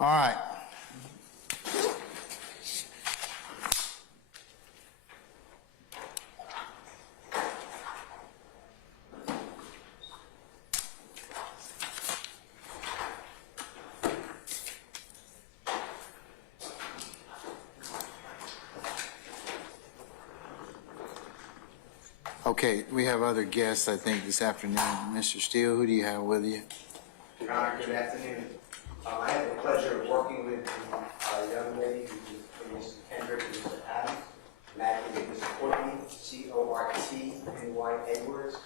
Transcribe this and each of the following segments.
All right. Okay, we have other guests, I think, this afternoon. Mr. Steele, who do you have with you? Your Honor, good afternoon. I have the pleasure of working with the young lady, Mr. Kendrick and Mr. Adams, and acting with Mr. Courtney, C-O-R-T-N-Y Edwards.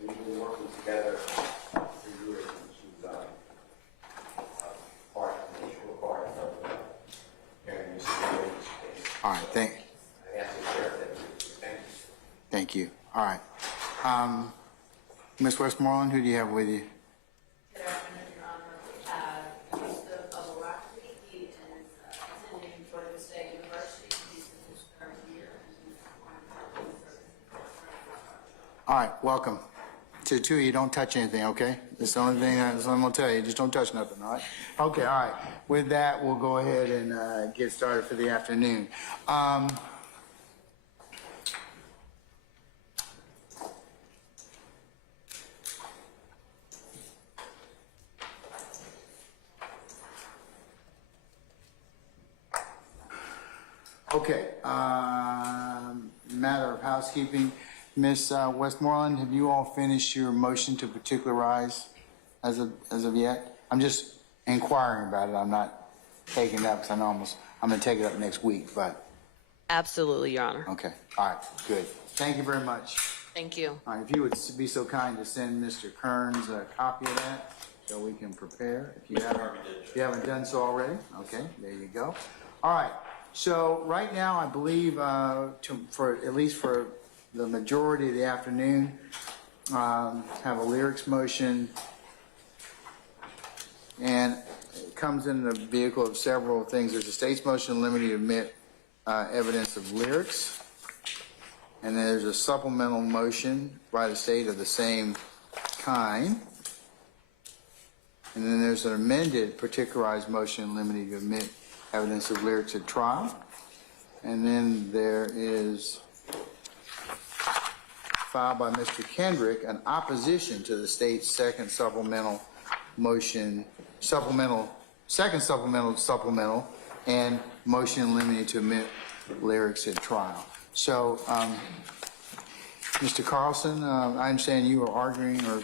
We've been working together for years, and she's integral part of carrying this case. All right, I ask the sheriff that thank you. thank you. All right. Ms. Westmoreland, who do you have with you? Good afternoon, Your Honor. We have Mr. Provoke. He is attending Georgia State University. He's in his third year. All right, welcome. To the two of you, don't touch anything, okay? That's the only thing I'm going to tell you. Just don't touch nothing, all right? Okay, all right. With that, we'll go ahead and get started for the afternoon. Okay, matter of housekeeping. Ms. Westmoreland, have you all finished your motion to particularize as of yet? I'm just inquiring about it. I'm not taking it up because I'm going to take it up next week, but. Absolutely, Your Honor. Okay, all right, good. Thank you very much. Thank you. All right, if you would be so kind to send Mr. Kearns a copy of that so we can prepare. If you haven't done so already, okay, there you go. All right. So right now, I believe, for at least for the majority of the afternoon, have a lyrics motion, and it comes in the vehicle of several things. There's a state's motion limiting to admit evidence of lyrics, and then there's a supplemental motion by the state of the same kind, and then there's an amended particularized motion limiting to admit evidence of lyrics at trial. And then there is filed by Mr. Kendrick an opposition to the state's second supplemental motion, second supplemental, and motion limited to admit lyrics at trial. So, Mr. Carlson, I understand you are arguing or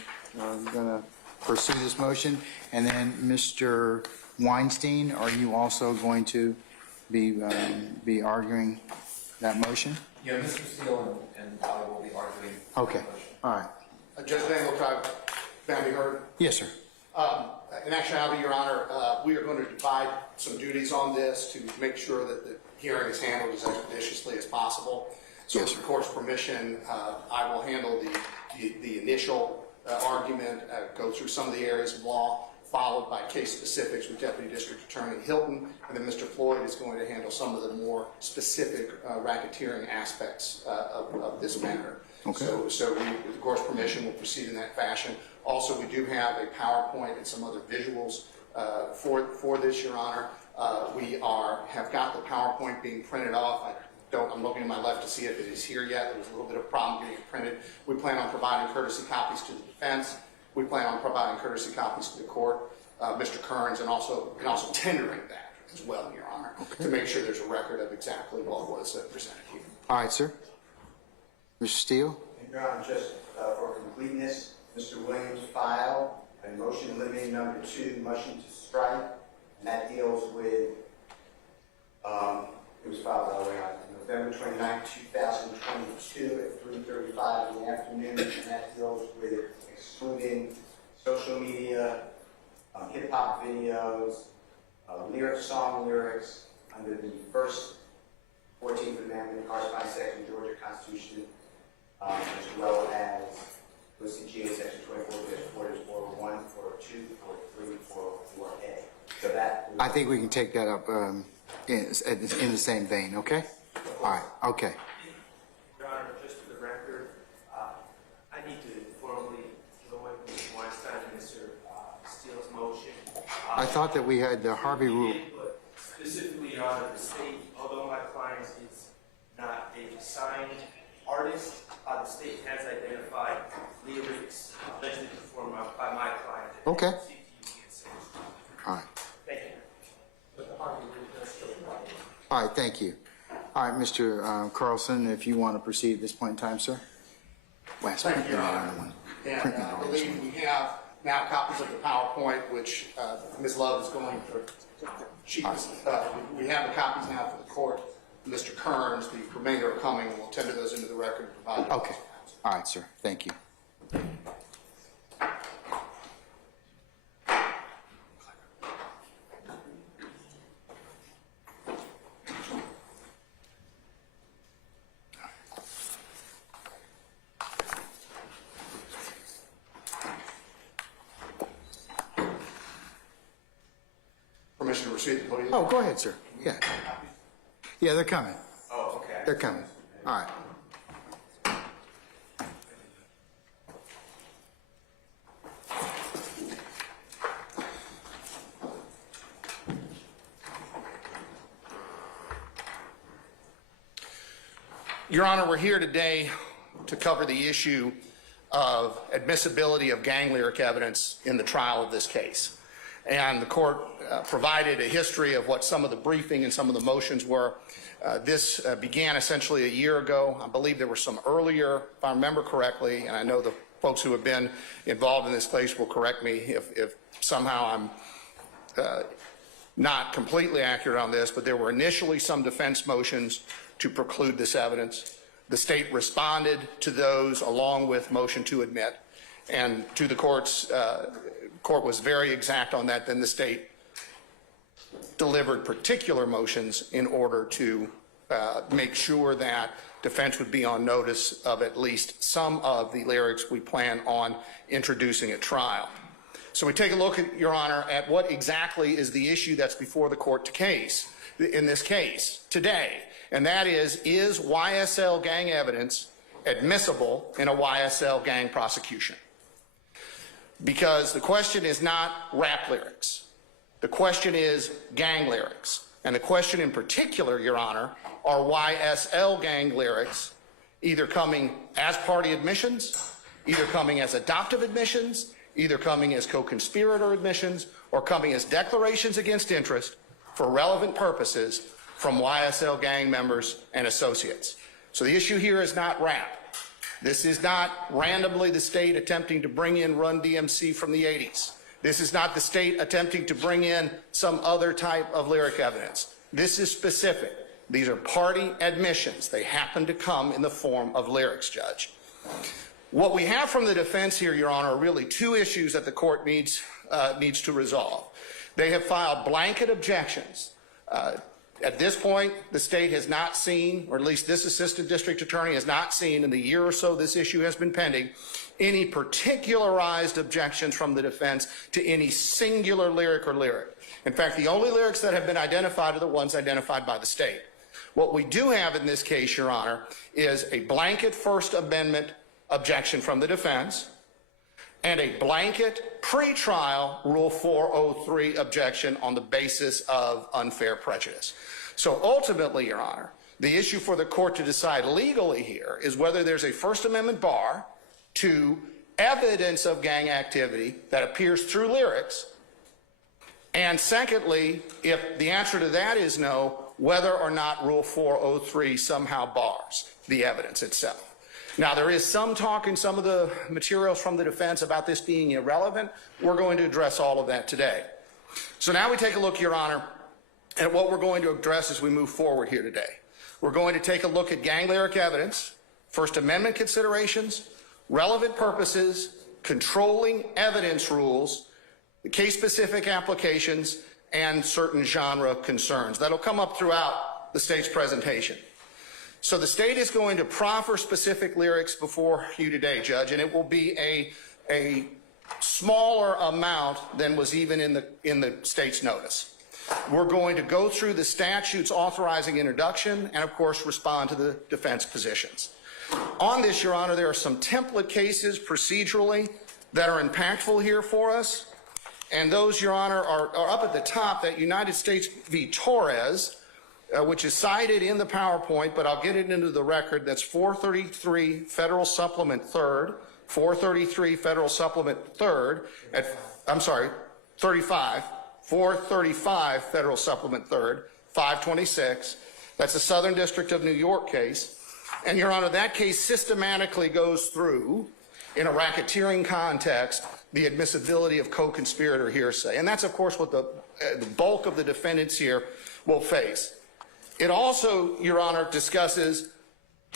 going to pursue this motion, and then Mr. Weinstein, are you also going to be arguing that motion? Yeah, Mr. Steele and I will be arguing. Okay, all right. Judge Van will try. May I be heard? Yes, sir. In actuality, Your Honor, we are going to divide some duties on this to make sure that the hearing is handled as expeditiously as possible. So Yes, with sir. the court's permission, I will handle the initial argument, go through some of the areas of law, followed by case specifics with Deputy District Attorney Hilton, and then Mr. Floyd is going to handle some of the more specific racketeering aspects of this matter. Okay. So we, with the court's permission, will proceed in that fashion. Also, we do have a PowerPoint and some other visuals for this, Your Honor. We have got the PowerPoint being printed off. I'm looking to my left to see if it is here yet. There was a little bit of problem getting it printed. We plan on providing courtesy copies to the defense. We plan on providing courtesy copies to the court, Mr. Kearns, and also tendering that as well, Your Honor, to make sure there's a record of exactly what was presented here. All right, sir. Mr. Steele? And Your Honor, just for completeness, Mr. Williams filed a motion limiting number 2, motion to strike, and that deals with, it was filed by the way on November 29, 2022 at 3:35 in the afternoon, and that deals with excluding social media, hip-hop videos, song lyrics under the first 14th Amendment, corresponding section of the Georgia Constitution, as well as OCGA section 24-4, 401, 402, 403, 404A. So that. I think we can take that up in the same vein, okay? All right, okay. Your Honor, just for the record, I need to formally join Mr. Weinstein and Mr. Steele's motion. thought that we had the Harvey rule. But specifically, Your Honor, the state, although my client is not a signed artist, the state has identified lyrics allegedly performed by my client. Okay. All right. Thank you. All right, thank you. All right, Mr. Carlson, if you want to proceed at this point in time, sir. Wes, Thank print you, that Your other Honor. one. And Print that I other believe one. we have now copies of the PowerPoint, which Ms. Love is going to, we have the copies now for the court. Mr. Kearns, the remainder are coming, and we'll tender those into the record and provide you. Okay. All right, sir. Thank you. Permission to receive the podium? Oh, go ahead, sir. Yeah. Yeah, they're coming. Oh, okay. They're coming. All right. Your Honor, we're here today to cover the issue of admissibility of gang lyric evidence in the trial of this case. And the court provided a history of what some of the briefing and some of the motions were. This began essentially a year ago. I believe there were some earlier, if I remember correctly, and I know the folks who have been involved in this case will correct me if somehow I'm not completely accurate on this, but there were initially some defense motions to preclude this evidence. The state responded to those along with motion to admit, and to the court was very exact on that. Then the state delivered particular motions in order to make sure that defense would be on notice of at least some of the lyrics we plan on introducing at trial. So we take a look, Your Honor, at what exactly is the issue that's before the court in this case today, and that is YSL gang evidence admissible in a YSL gang prosecution? Because the question is not rap lyrics. The question is gang lyrics. And the question in particular, Your Honor, are YSL gang lyrics either coming as party admissions, either coming as adoptive admissions, either coming as co-conspirator admissions, or coming as declarations against interest for relevant purposes from YSL gang members and associates. So the issue here is not rap. This is not randomly the state attempting to bring in Run DMC from the 80s. This is not the state attempting to bring in some other type of lyric evidence. This is specific. These are party admissions. They happen to come in the form of lyrics, Judge. What we have from the defense here, Your Honor, are really two issues that the court needs to resolve. They have filed blanket objections. At this point, the state has not seen, or at least this assistant district attorney has not seen in the year or so this issue has been pending, any particularized objections from the defense to any singular lyric or lyric. In fact, the only lyrics that have been identified are the ones identified by the state. What we do have in this case, Your Honor, is a blanket First Amendment objection from the defense and a blanket pretrial Rule 403 objection on the basis of unfair prejudice. So ultimately, Your Honor, the issue for the court to decide legally here is whether there's a First Amendment bar to evidence of gang activity that appears through lyrics, and secondly, if the answer to that is no, whether or not Rule 403 somehow bars the evidence itself. Now, there is some talk in some of the materials from the defense about this being irrelevant. We're going to address all of that today. So now we take a look, Your Honor, at what we're going to address as we move forward here today. We're going to take a look at gang lyric evidence, First Amendment considerations, relevant purposes, controlling evidence rules, case-specific applications, and certain genre concerns. That'll come up throughout the state's presentation. So the state is going to proffer specific lyrics before you today, Judge, and it will be a smaller amount than was even in the state's notice. We're going to go through the statutes authorizing introduction and, of course, respond to the defense positions. On this, Your Honor, there are some template cases procedurally that are impactful here for us. And those, Your Honor, are up at the top, that United States v. Torres, which is cited in the PowerPoint, but I'll get it into the record. That's 433 Federal Supplement 3rd, 433 Federal Supplement 3rd, I'm sorry, 35, 435 Federal Supplement 3rd, 526. That's the Southern District of New York case. And, Your Honor, that case systematically goes through, in a racketeering context, the admissibility of co-conspirator hearsay. And that's, of course, what the bulk of the defendants here will face. It also, Your Honor, discusses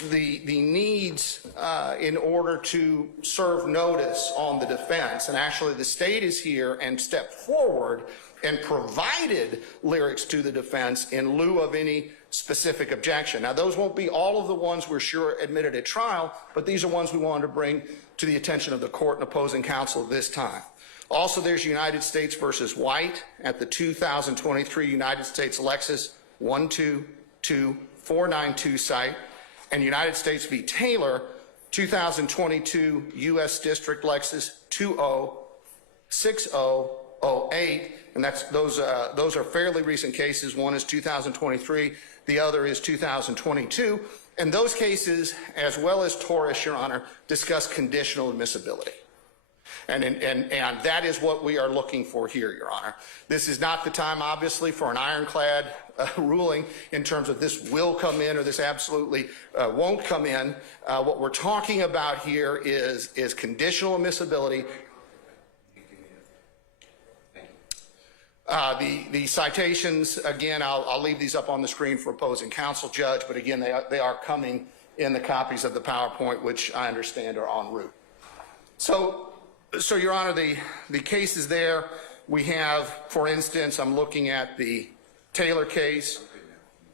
the needs in order to serve notice on the defense. And actually, the state is here and stepped forward and provided lyrics to the defense in lieu of any specific objection. Now, those won't be all of the ones we're sure admitted at trial, but these are ones we wanted to bring to the attention of the court and opposing counsel this time. Also, there's United States versus White at the 2023 United States Lexus 122492 site, and United States v. Taylor, 2022 U.S. District Lexus 206008, and those are fairly recent cases. One is 2023, the other is 2022. And those cases, as well as Torres, Your Honor, discuss conditional admissibility. And that is what we are looking for here, Your Honor. This is not the time, obviously, for an ironclad ruling in terms of this will come in or this absolutely won't come in. What we're talking about here is conditional admissibility. The citations, again, I'll leave these up on the screen for opposing counsel, Judge, but again, they are coming in the copies of the PowerPoint, which I understand are en route. So Your Honor, the cases there, we have, for instance, I'm looking at the Taylor case.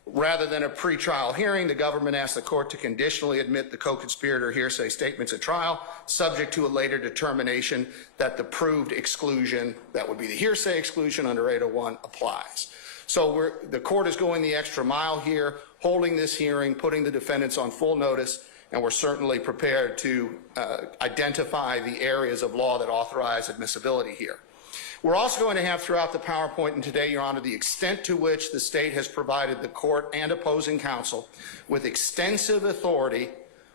Rather than a pretrial hearing, the government asked the court to conditionally admit the co-conspirator hearsay statements at trial, subject to a later determination that the proved exclusion, that would be the hearsay exclusion under 801, applies. So the court is going the extra mile here, holding this hearing, putting the defendants on full notice, and we're certainly prepared to identify the areas of law that authorize admissibility here. We're also going to have throughout the PowerPoint and today, Your Honor, the extent to which the state has provided the court and opposing counsel with extensive authority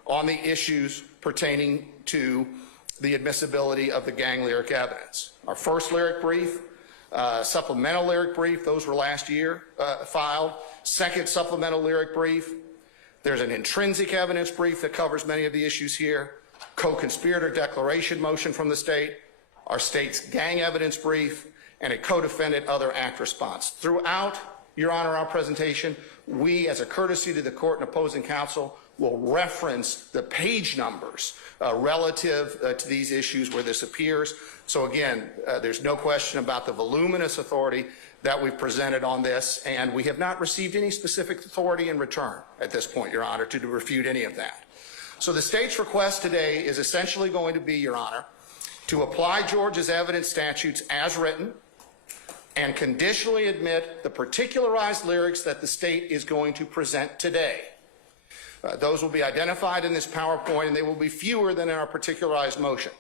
on the issues pertaining to the admissibility of the gang lyric evidence. Our first lyric brief, supplemental lyric brief, those were last year filed. Second supplemental lyric brief, there's an intrinsic evidence brief that covers many of the issues here. Co-conspirator declaration motion from the state, our state's gang evidence brief, and a co-defendant other act response. Throughout, Your Honor, our presentation, we, as a courtesy to the court and opposing counsel, will reference the page numbers relative to these issues where this appears. So again, there's no question about the voluminous authority that we've presented on this, and we have not received any specific authority in return at this point, Your Honor, to refute any of that. So the state's request today is essentially going to be, Your Honor, to apply Georgia's evidence statutes as written and conditionally admit the particularized lyrics that the state is going to present today. Those will be identified in this PowerPoint, and they will be fewer than in our particularized motion.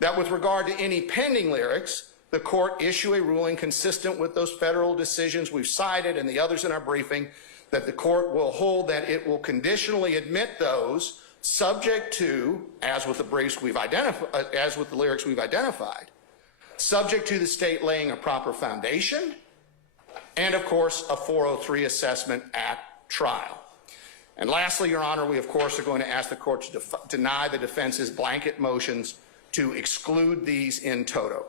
That with regard to any pending lyrics, the court issue a ruling consistent with those federal decisions we've cited and the others in our briefing, that the court will hold that it will conditionally admit those subject to, as with the briefs we've identified, as with the lyrics we've identified, subject to the state laying a proper foundation, and of course a 403 assessment at trial. And lastly, Your Honor, we of course are going to ask the court to deny the defense's blanket motions to exclude these in toto.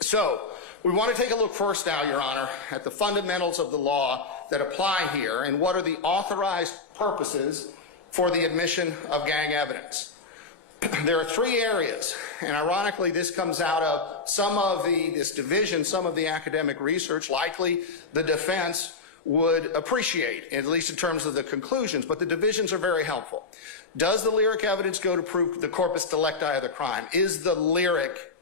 So we want to take a look first now, Your Honor, at the fundamentals of the law that apply here and what are the authorized purposes for the admission of gang evidence. There are three areas, and ironically this comes out of some of this division, some of the academic research, likely the defense would appreciate, at least in terms of the conclusions, but the divisions are very helpful. Does the lyric evidence go to prove the corpus delicti of the crime? Is the lyric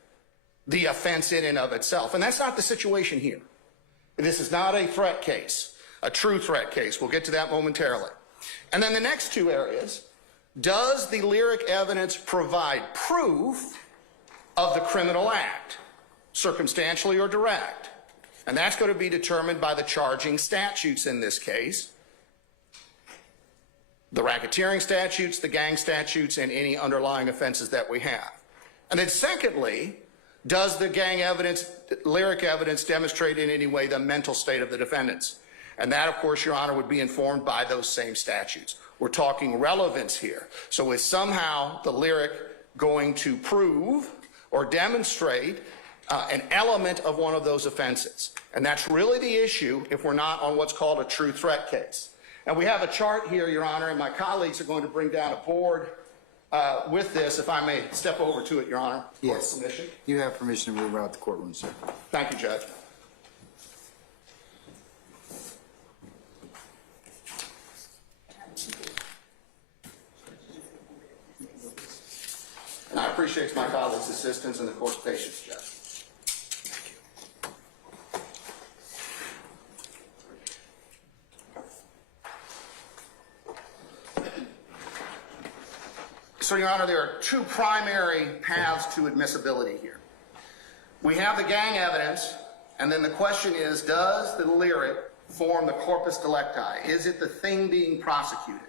the offense in and of itself? And that's not the situation here. This is not a threat case, a true threat case. We'll get to that momentarily. And then the next two areas, does the lyric evidence provide proof of the criminal act? circumstantially, or direct. And that's going to be determined by the charging statutes in this case. The racketeering statutes, the gang statutes, and any underlying offenses that we have. And then secondly, does the gang evidence, lyric evidence, demonstrate in any way the mental state of the defendants? And that, of course, Your Honor, would be informed by those same statutes. We're talking relevance here. So is somehow the lyric going to prove or demonstrate an element of one of those offenses? And that's really the issue if we're not on what's called a true threat case. And we have a chart here, Your Honor, and my colleagues are going to bring down a board with this, if I may step over to it, Your Honor. Yes. Permission? You have permission to move out the courtroom, sir. Thank you, Judge. And I appreciate my colleagues' assistance and the court's patience, Judge. So, Your Honor, there are two primary paths to admissibility here. We have the gang evidence, and then the question is, does the lyric form the corpus delicti? Is it the thing being prosecuted?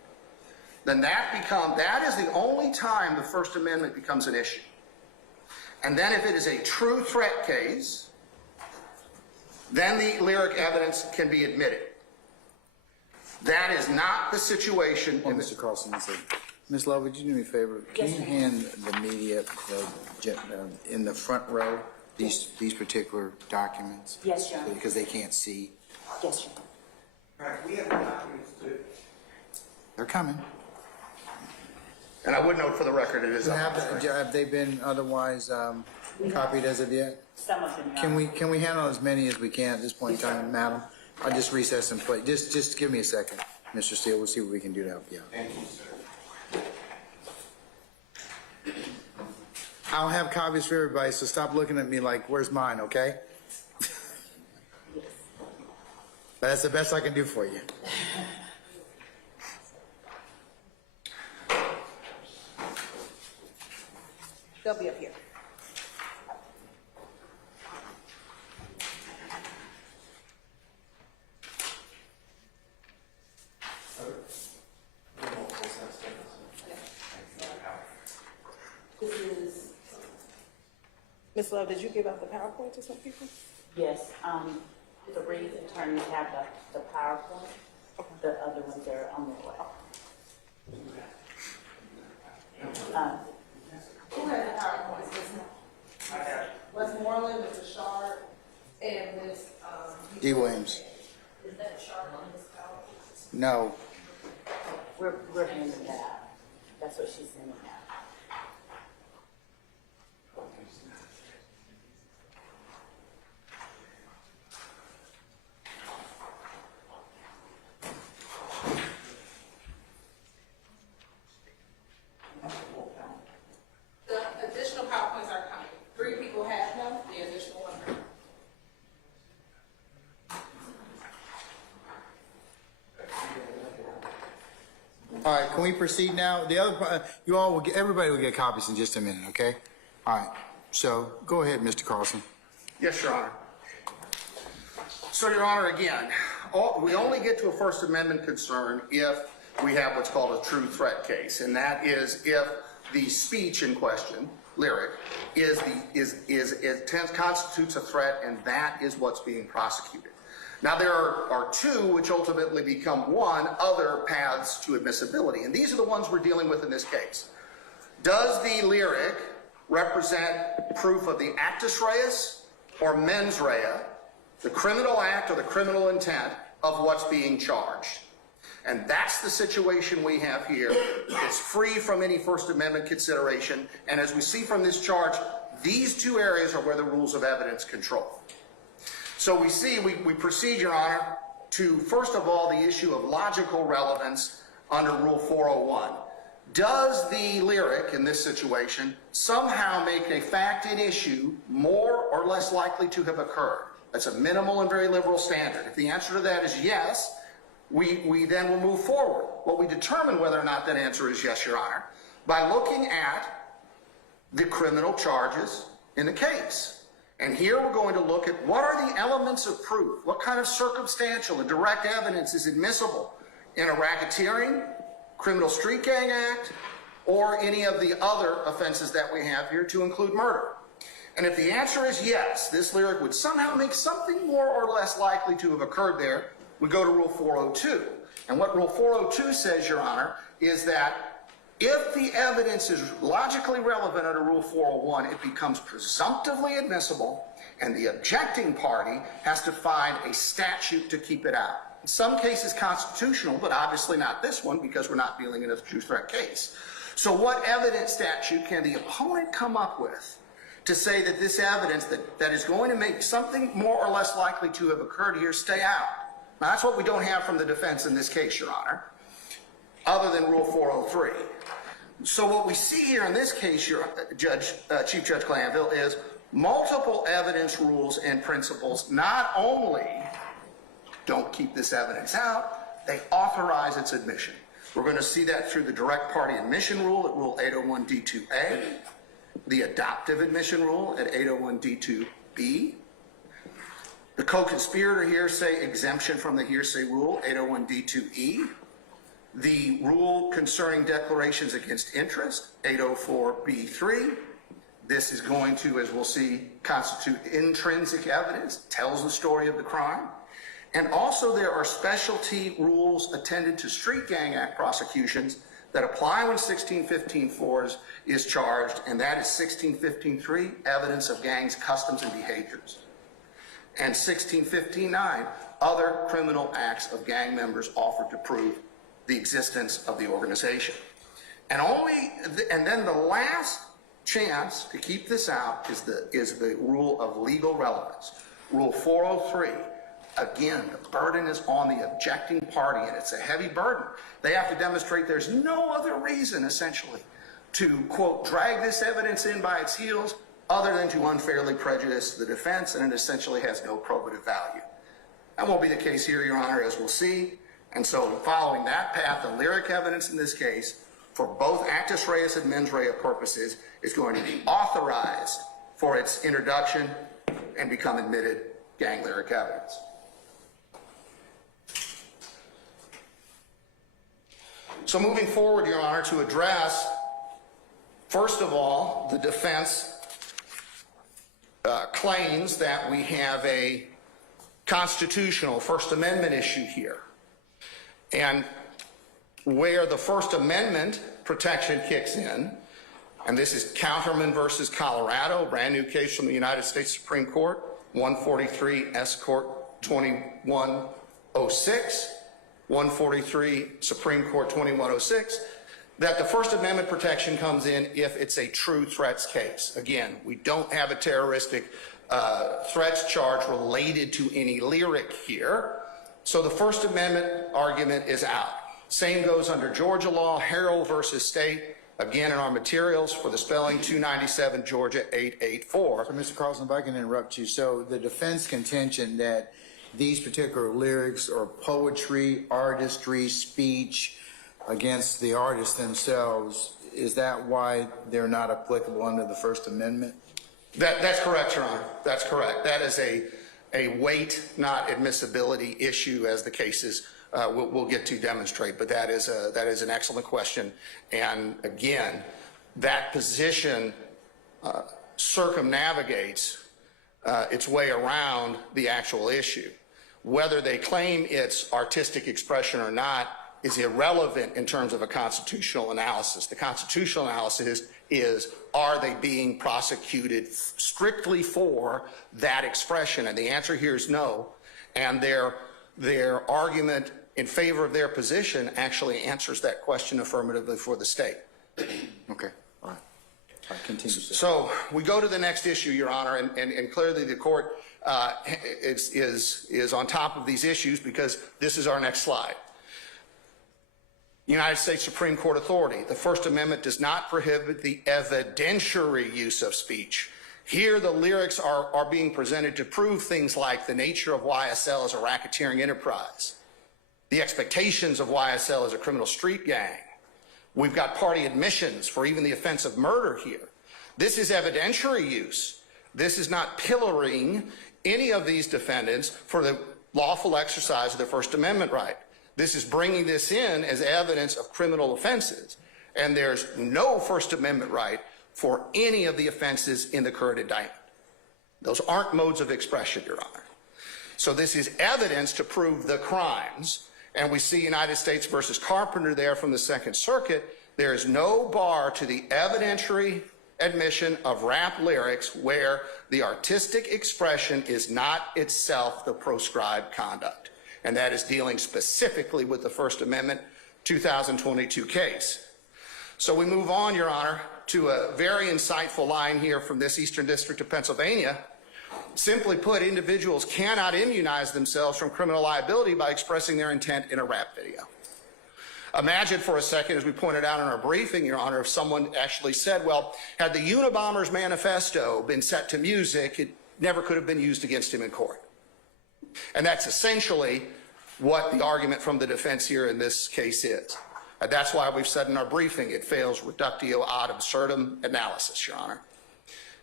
Then that is the only time the First Amendment becomes an issue. And then if it is a true threat case, then the lyric evidence can be admitted. That is not the situation in Mr. Carlson, Ms. Love, would you do me a favor? Can you hand the media in the front row these particular documents? Yes, Your Honor. Because they can't see. Yes, Your Honor. Right, we have the documents too. They're coming. And I would note for the record, it is up. Have they been otherwise copied as of yet? Some of them, Your Honor. Can we handle as many as we can at this point in time, madam? I'll just recess and play. Just give me a second, Mr. Steele. We'll see what we can do to help you out. Thank you, sir. I don't have copies for everybody, so stop looking at me like, where's mine, okay? But that's the best I can do for you. They'll be up here. This is. Ms. Love, did you give out the PowerPoint to some people? Yes, the Reed attorneys have the PowerPoint. The other ones are on their way. Who has the PowerPoint? I have. Westmoreland, Mr. Shard, and Ms. D. Williams. Is that sharp on this PowerPoint? No. We're handing that out. That's what she's sending out. The additional PowerPoints are coming. 3 people have them, the additional one. All right, can we proceed now? The other part, everybody will get copies in just a minute, okay? All right, so go ahead, Mr. Carlson. Yes, Your Honor. So, Your Honor, again, we only get to a First Amendment concern if we have what's called a true threat case, and that is if the speech in question, lyric, constitutes a threat, and that is what's being prosecuted. Now, there are two which ultimately become one, other paths to admissibility, and these are the ones we're dealing with in this case. Does the lyric represent proof of the actus reus or mens rea, the criminal act or the criminal intent of what's being charged? And that's the situation we have here. It's free from any First Amendment consideration, and as we see from this charge, these two areas are where the rules of evidence control. So we proceed, Your Honor, to, first of all, the issue of logical relevance under Rule 401. Does the lyric, in this situation, somehow make a fact in issue more or less likely to have occurred? That's a minimal and very liberal standard. If the answer to that is yes, we then will move forward. Well, we determine whether or not that answer is yes, Your Honor, by looking at the criminal charges in the case. And here we're going to look at what are the elements of proof, what kind of circumstantial and direct evidence is admissible in a racketeering, criminal street gang act, or any of the other offenses that we have here, to include murder. And if the answer is yes, this lyric would somehow make something more or less likely to have occurred there, we go to Rule 402. And what Rule 402 says, Your Honor, is that if the evidence is logically relevant under Rule 401, it becomes presumptively admissible, and the objecting party has to find a statute to keep it out. In some cases constitutional, but obviously not this one, because we're not dealing in a true threat case. So what evidence statute can the opponent come up with to say that this evidence that is going to make something more or less likely to have occurred here stay out? Now, that's what we don't have from the defense in this case, Your Honor, other than Rule 403. So what we see here in this case, Chief Judge Glanville, is multiple evidence rules and principles not only don't keep this evidence out, they authorize its admission. We're going to see that through the direct party admission rule at Rule 801D2A, the adoptive admission rule at 801D2B, the co-conspirator hearsay exemption from the hearsay rule, 801D2E, the rule concerning declarations against interest, 804B3. This is going to, as we'll see, constitute intrinsic evidence, tells the story of the crime. And also there are specialty rules attended to street gang act prosecutions that apply when 1615-4 is charged, and that is 1615-3, evidence of gangs' customs and behaviors. And 1615-9, other criminal acts of gang members offered to prove the existence of the organization. And then the last chance to keep this out is the rule of legal relevance. Rule 403, again, the burden is on the objecting party, and it's a heavy burden. They have to demonstrate there's no other reason, essentially, to, quote, drag this evidence in by its heels other than to unfairly prejudice the defense, and it essentially has no probative value. That won't be the case here, Your Honor, as we'll see. And so following that path, the lyric evidence in this case, for both actus reus and mens rea purposes, is going to be authorized for its introduction and become admitted gang lyric evidence. So moving forward, Your Honor, to address, first of all, the defense claims that we have a constitutional First Amendment issue here. And where the First Amendment protection kicks in, and this is Counterman versus Colorado, brand new case from the United States Supreme Court, 143 S. Court 2106, 143 Supreme Court 2106, that the First Amendment protection comes in if it's a true threats case. Again, we don't have a terroristic threats charge related to any lyric here. So the First Amendment argument is out. Same goes under Georgia law, Harrell versus State, again in our materials for the spelling 297 Georgia 884. So Mr. Carlson, if I can interrupt you. So the defense contention that these particular lyrics are poetry, artistry, speech against the artists themselves, is that why they're not applicable under the First Amendment? That's correct, Your Honor. That's correct. That is a weight, not admissibility issue, as the cases we'll get to demonstrate. But that is an excellent question. And again, that position circumnavigates its way around the actual issue. Whether they claim it's artistic expression or not is irrelevant in terms of a constitutional analysis. The constitutional analysis is, are they being prosecuted strictly for that expression? And the answer here is no. And their argument in favor of their position actually answers that question affirmatively for the state. Okay, all right. All right, continue. So we go to the next issue, Your Honor, and clearly the court is on top of these issues because this is our next slide. United States Supreme Court authority. The First Amendment does not prohibit the evidentiary use of speech. Here, the lyrics are being presented to prove things like the nature of YSL as a racketeering enterprise, the expectations of YSL as a criminal street gang. We've got party admissions for even the offense of murder here. This is evidentiary use This is not pillorying any of these defendants for the lawful exercise of their First Amendment right. This is bringing this in as evidence of criminal offenses, and there's no First Amendment right for any of the offenses in the current indictment. Those aren't modes of expression, Your Honor. So this is evidence to prove the crimes, and we see United States versus Carpenter there from the Second Circuit. There is no bar to the evidentiary admission of rap lyrics where the artistic expression is not itself the proscribed conduct. And that is dealing specifically with the First Amendment 2022 case. So we move on, Your Honor, to a very insightful line here from this Eastern District of Pennsylvania. Simply put, individuals cannot immunize themselves from criminal liability by expressing their intent in a rap video. Imagine for a second, as we pointed out in our briefing, Your Honor, if someone actually said, well, had the Unabomber's manifesto been set to music, it never could have been used against him in court. And that's essentially what the argument from the defense here in this case is. And that's why we've said in our briefing it fails reductio ad absurdum analysis, Your Honor.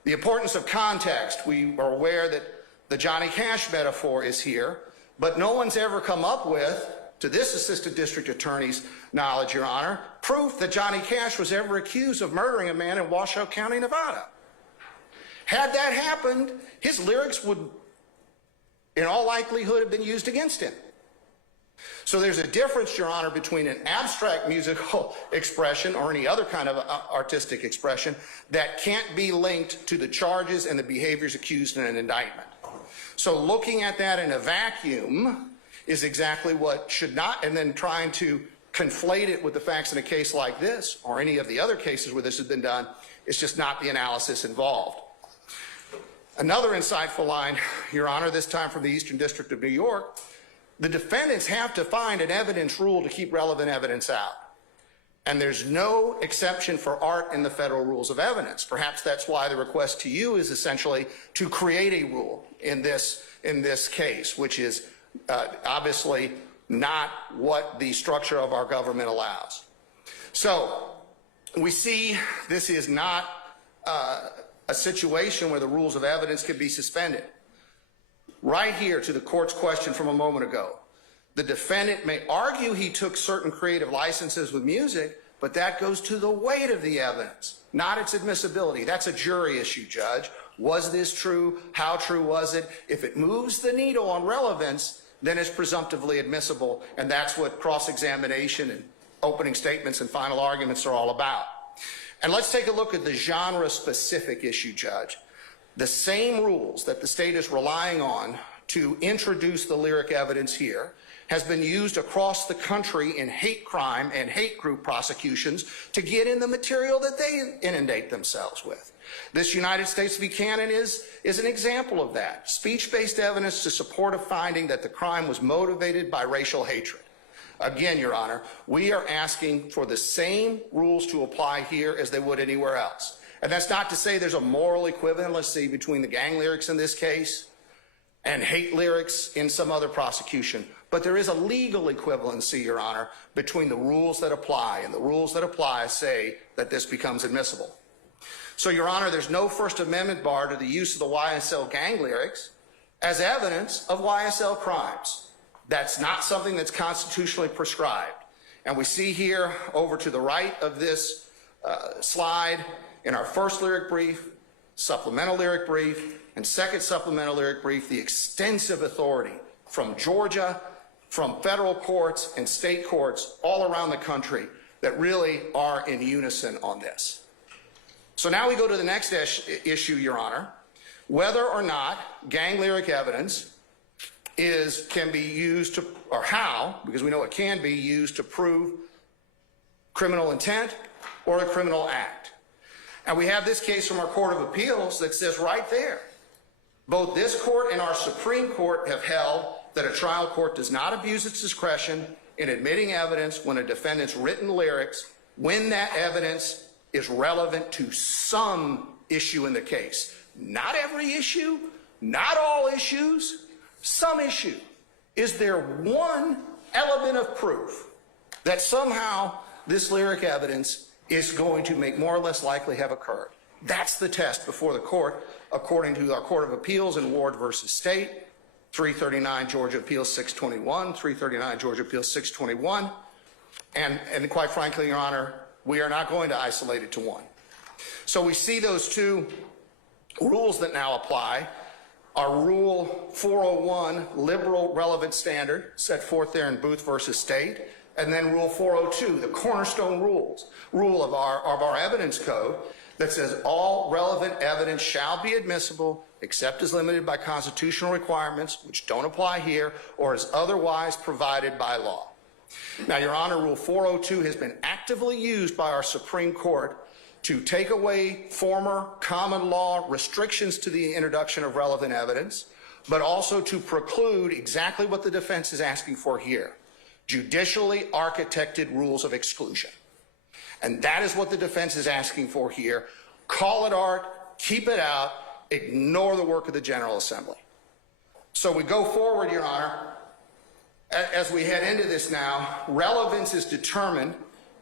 The importance of context, we are aware that the Johnny Cash metaphor is here, but no one's ever come up with, to this assistant district attorney's knowledge, Your Honor, proof that Johnny Cash was ever accused of murdering a man in Washoe County, Nevada. Had that happened, his lyrics would, in all likelihood, have been used against him. So there's a difference, Your Honor, between an abstract musical expression or any other kind of artistic expression that can't be linked to the charges and the behaviors accused in an indictment. So looking at that in a vacuum is exactly what should not, and then trying to conflate it with the facts in a case like this or any of the other cases where this has been done, is just not the analysis involved. Another insightful line, Your Honor, this time from the Eastern District of New York, the defendants have to find an evidence rule to keep relevant evidence out. And there's no exception for art in the federal rules of evidence. Perhaps that's why the request to you is essentially to create a rule in this case, which is obviously not what the structure of our government allows. So we see this is not a situation where the rules of evidence can be suspended. Right here to the court's question from a moment ago, the defendant may argue he took certain creative licenses with music, but that goes to the weight of the evidence, not its admissibility. That's a jury issue, Judge. Was this true? How true was it? If it moves the needle on relevance, then it's presumptively admissible, and that's what cross-examination and opening statements and final arguments are all about. And let's take a look at the genre-specific issue, Judge. The same rules that the state is relying on to introduce the lyric evidence here has been used across the country in hate crime and hate group prosecutions to get in the material that they inundate themselves with. This United States v. Cannon is an example of that. Speech-based evidence to support a finding that the crime was motivated by racial hatred. Again, Your Honor, we are asking for the same rules to apply here as they would anywhere else. And that's not to say there's a moral equivalency between the gang lyrics in this case and hate lyrics in some other prosecution. But there is a legal equivalency, Your Honor, between the rules that apply, and the rules that apply say that this becomes admissible. So, Your Honor, there's no First Amendment bar to the use of the YSL gang lyrics as evidence of YSL crimes. That's not something that's constitutionally prescribed. And we see here over to the right of this slide, in our first lyric brief, supplemental lyric brief, and second supplemental lyric brief, the extensive authority from Georgia, from federal courts and state courts all around the country that really are in unison on this. So now we go to the next issue, Your Honor, whether or not gang lyric evidence can be used to, or how, because we know it can be used to prove criminal intent or a criminal act. And we have this case from our Court of Appeals that says right there, both this court and our Supreme Court have held that a trial court does not abuse its discretion in admitting evidence when a defendant's written lyrics, when that evidence is relevant to some issue in the case. Not every issue, not all issues, some issue. Is there one element of proof that somehow this lyric evidence is going to make more or less likely have occurred? That's the test before the court, according to our Court of Appeals in Ward versus State, 339 Georgia Appeals 621, 339 Georgia Appeals 621. And quite frankly, Your Honor, we are not going to isolate it to one. So we see those two rules that now apply. Our Rule 401 liberal relevant standard set forth there in Booth versus State, and then Rule 402, the cornerstone rule of our evidence code that says all relevant evidence shall be admissible except as limited by constitutional requirements, which don't apply here, or as otherwise provided by law. Now, Your Honor, Rule 402 has been actively used by our Supreme Court to take away former common law restrictions to the introduction of relevant evidence, but also to preclude exactly what the defense is asking for here, judicially architected rules of exclusion. And that is what the defense is asking for here. Call it art, keep it out, ignore the work of the General Assembly. So we go forward, Your Honor. As we head into this now, relevance is determined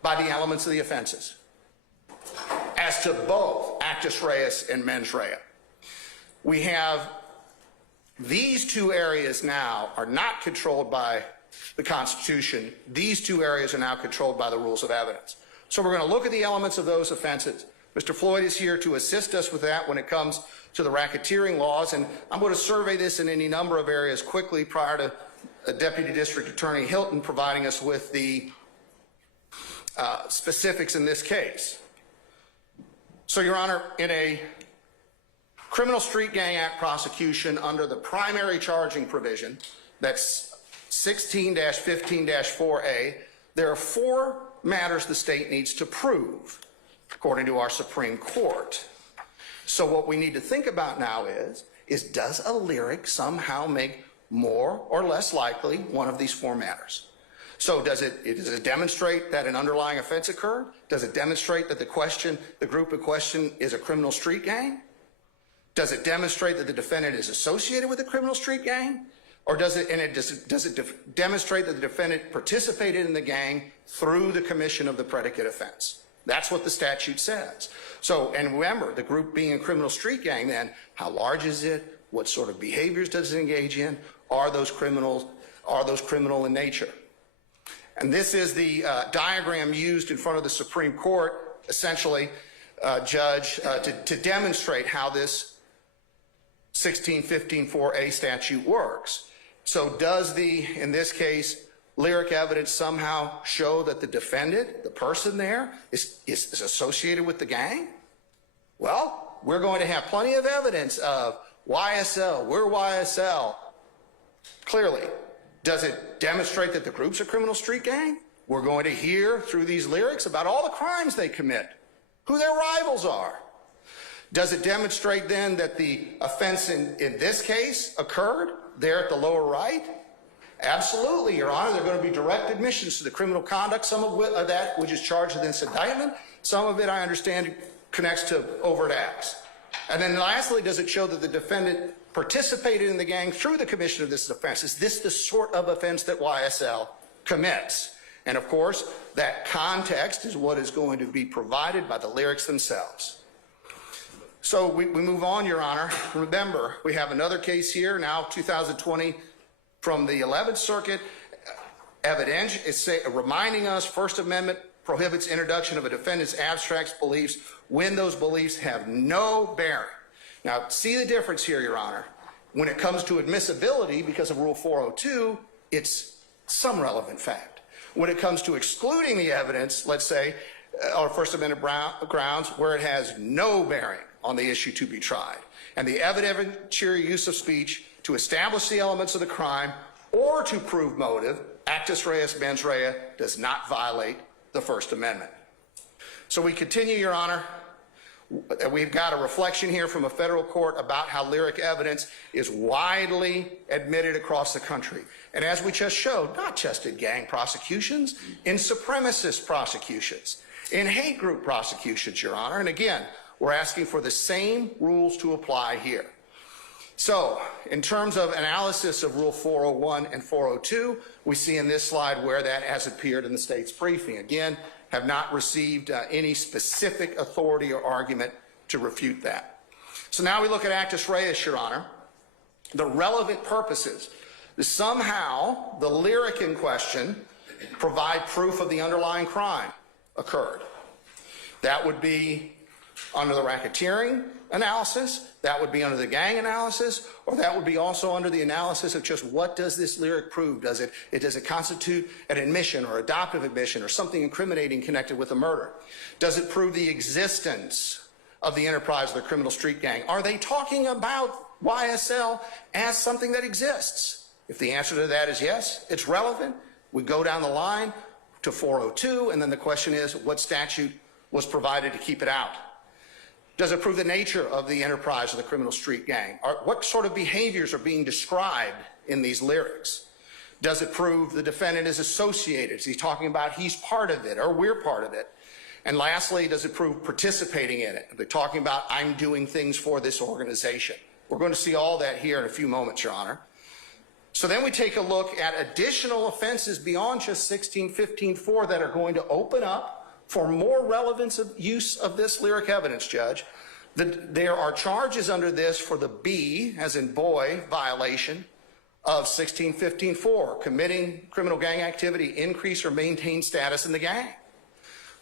by the elements of the offenses as to both actus reus and mens rea. We have these two areas now are not controlled by the Constitution. These two areas are now controlled by the rules of evidence. So we're going to look at the elements of those offenses. Mr. Floyd is here to assist us with that when it comes to the racketeering laws, and I'm going to survey this in any number of areas quickly prior to Deputy District Attorney Hilton providing us with the specifics in this case. So, Your Honor, in a Criminal Street Gang Act prosecution under the primary charging provision, that's 16-15-4A, there are 4 matters the state needs to prove, according to our Supreme Court. So what we need to think about now is does a lyric somehow make more or less likely one of these 4 matters? So does it demonstrate that an underlying offense occurred? Does it demonstrate that the group in question is a criminal street gang? Does it demonstrate that the defendant is associated with a criminal street gang? Or does it demonstrate that the defendant participated in the gang through the commission of the predicate offense? That's what the statute says. So, and remember, the group being a criminal street gang then, how large is it? What sort of behaviors does it engage in? Are those criminal in nature? And this is the diagram used in front of the Supreme Court, essentially, Judge, to demonstrate how this 16-15-4A statute works. So does in this case, lyric evidence somehow show that the defendant, the person there, is associated with the gang? Well, we're going to have plenty of evidence of YSL, we're YSL. Clearly, does it demonstrate that the group's a criminal street gang? We're going to hear through these lyrics about all the crimes they commit, who their rivals are. Does it demonstrate then that the offense in this case occurred there at the lower right? Absolutely, Your Honor. There are going to be direct admissions to the criminal conduct, some of that which is charged in this indictment. Some of it, I understand, connects to overt acts. And then lastly, does it show that the defendant participated in the gang through the commission of this offense? Is this the sort of offense that YSL commits? And of course, that context is what is going to be provided by the lyrics themselves. So we move on, Your Honor. Remember, we have another case here, now 2020, from the 11th Circuit. Evidence is reminding us First Amendment prohibits introduction of a defendant's abstract beliefs when those beliefs have no bearing. Now, see the difference here, Your Honor. When it comes to admissibility, because of Rule 402, it's some relevant fact. When it comes to excluding the evidence, let's say, on First Amendment grounds, where it has no bearing on the issue to be tried, and the evidentiary use of speech to establish the elements of the crime or to prove motive, actus reus mens rea, does not violate the First Amendment. So we continue, Your Honor. We've got a reflection here from a federal court about how lyric evidence is widely admitted across the country. And as we just showed, not just in gang prosecutions, in supremacist prosecutions, in hate group prosecutions, Your Honor. And again, we're asking for the same rules to apply here. So, in terms of analysis of Rule 401 and 402, we see in this slide where that has appeared in the state's briefing. Again, have not received any specific authority or argument to refute that. So now we look at actus reus, Your Honor. The relevant purposes. Somehow, the lyric in question provide proof of the underlying crime occurred. That would be under the racketeering analysis, that would be under the gang analysis, or that would be also under the analysis of just what does this lyric prove? Does it constitute an admission or adoptive admission or something incriminating connected with a murder? Does it prove the existence of the enterprise of the criminal street gang? Are they talking about YSL as something that exists? If the answer to that is yes, it's relevant. We go down the line to 402, and then the question is, what statute was provided to keep it out? Does it prove the nature of the enterprise of the criminal street gang? What sort of behaviors are being described in these lyrics? Does it prove the defendant is associated? Is he talking about he's part of it or we're part of it? And lastly, does it prove participating in it? Are they talking about I'm doing things for this organization? We're going to see all that here in a few moments, Your Honor. So then we take a look at additional offenses beyond just 1615-4 that are going to open up for more relevance of use of this lyric evidence, Judge. There are charges under this for the B, as in boy, violation of 1615-4, committing criminal gang activity, increase or maintain status in the gang.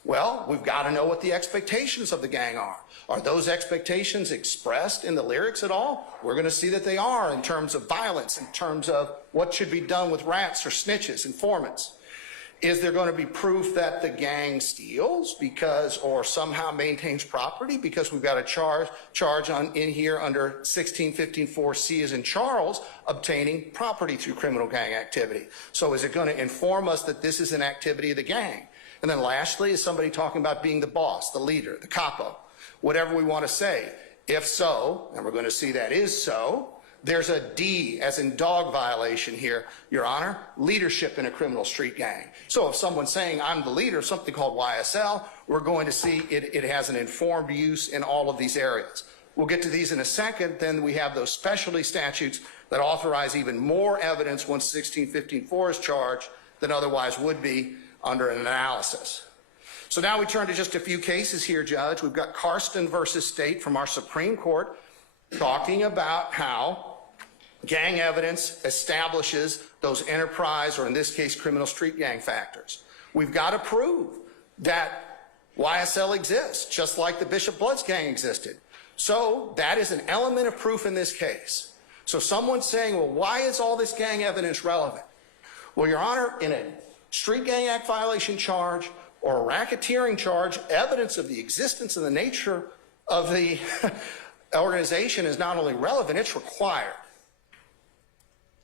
Well, we've got to know what the expectations of the gang are. Are those expectations expressed in the lyrics at all? We're going to see that they are in terms of violence, in terms of what should be done with rats or snitches, informants. Is there going to be proof that the gang steals because, or somehow maintains property? Because we've got a charge in here under 1615-4C as in Charles, obtaining property through criminal gang activity. So is it going to inform us that this is an activity of the gang? And then lastly, is somebody talking about being the boss, the leader, the capo, whatever we want to say? If so, and we're going to see that is so, there's a D, as in dog violation here, Your Honor, leadership in a criminal street gang. So if someone's saying I'm the leader of something called YSL, we're going to see it has an informed use in all of these areas. We'll get to these in a second. Then we have those specialty statutes that authorize even more evidence once 1615-4 is charged than otherwise would be under an analysis. So now we turn to just a few cases here, Judge. We've got Karsten versus State from our Supreme Court talking about how gang evidence establishes those enterprise, or in this case, criminal street gang factors. We've got to prove that YSL exists, just like the Bishop Bloods gang existed. So that is an element of proof in this case. So someone's saying, well, why is all this gang evidence relevant? Well, Your Honor, in a Street Gang Act violation charge or a racketeering charge, evidence of the existence and the nature of the organization is not only relevant, it's required.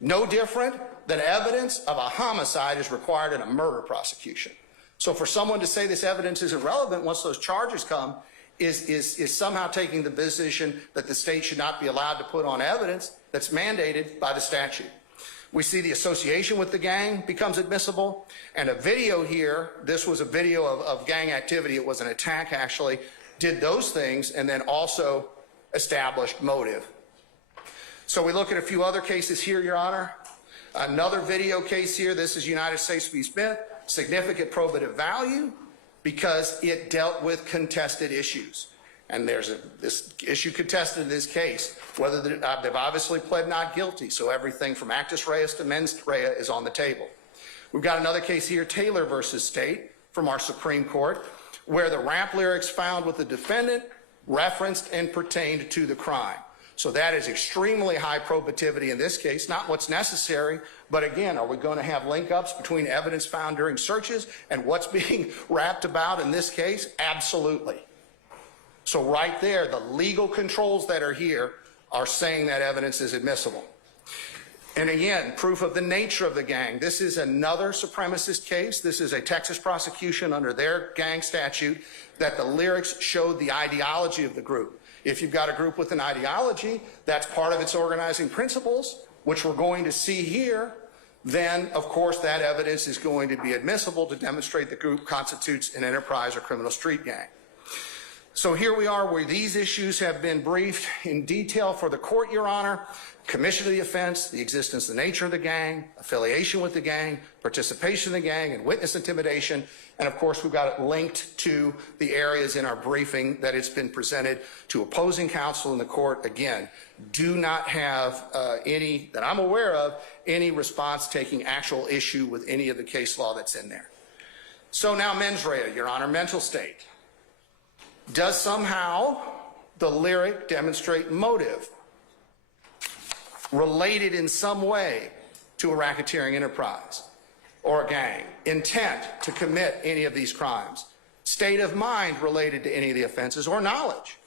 No different than evidence of a homicide is required in a murder prosecution. So for someone to say this evidence is irrelevant once those charges come is somehow taking the position that the state should not be allowed to put on evidence that's mandated by the statute. We see the association with the gang becomes admissible, and a video here, this was a video of gang activity, it was an attack actually, did those things and then also established motive. So we look at a few other cases here, Your Honor. Another video case here, this is United States v. Smith, significant probative value because it dealt with contested issues. And there's this issue contested in this case, whether they've obviously pled not guilty, so everything from actus reus to mens rea is on the table. We've got another case here, Taylor versus State, from our Supreme Court, where the rap lyrics found with the defendant referenced and pertained to the crime. So that is extremely high probativity in this case, not what's necessary, but again, are we going to have link-ups between evidence found during searches and what's being rapped about in this case? Absolutely. So right there, the legal controls that are here are saying that evidence is admissible. And again, proof of the nature of the gang. This is another supremacist case. This is a Texas prosecution under their gang statute that the lyrics showed the ideology of the group. If you've got a group with an ideology, that's part of its organizing principles, which we're going to see here, then of course that evidence is going to be admissible to demonstrate the group constitutes an enterprise or criminal street gang. So here we are where these issues have been briefed in detail for the court, Your Honor. Commission of the offense, the existence, the nature of the gang, affiliation with the gang, participation in the gang, and witness intimidation. And of course, we've got it linked to the areas in our briefing that it's been presented to opposing counsel in the court. Again, do not have any, that I'm aware of, any response taking actual issue with any of the case law that's in there. So now mens rea, Your Honor, mental state. Does somehow the lyric demonstrate motive related in some way to a racketeering enterprise or a gang, intent to commit any of these crimes, state of mind related to any of the offenses, or knowledge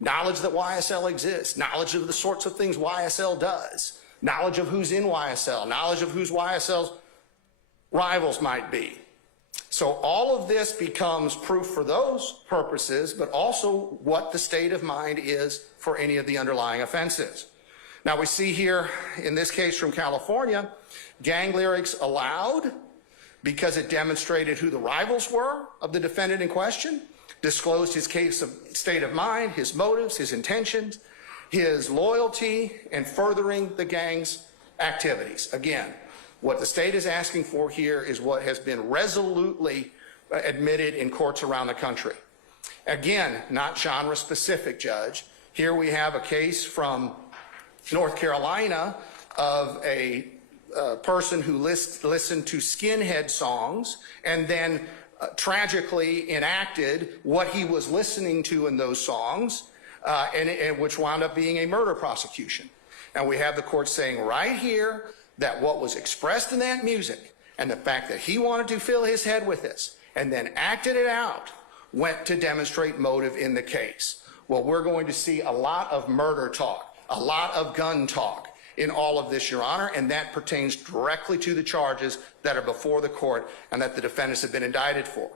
that YSL exists, knowledge of the sorts of things YSL does, knowledge of who's in YSL, knowledge of whose YSL's rivals might be. So all of this becomes proof for those purposes, but also what the state of mind is for any of the underlying offenses. Now we see here, in this case from California, gang lyrics allowed because it demonstrated who the rivals were of the defendant in question, disclosed his case of state of mind, his motives, his intentions, his loyalty, and furthering the gang's activities. Again, what the state is asking for here is what has been resolutely admitted in courts around the country. Again, not genre specific, Judge. Here we have a case from North Carolina of a person who listened to skinhead songs and then tragically enacted what he was listening to in those songs, and which wound up being a murder prosecution. And we have the court saying right here that what was expressed in that music and the fact that he wanted to fill his head with this and then acted it out went to demonstrate motive in the case. Well, we're going to see a lot of murder talk, a lot of gun talk in all of this, Your Honor, and that pertains directly to the charges that are before the court and that the defendants have been indicted for.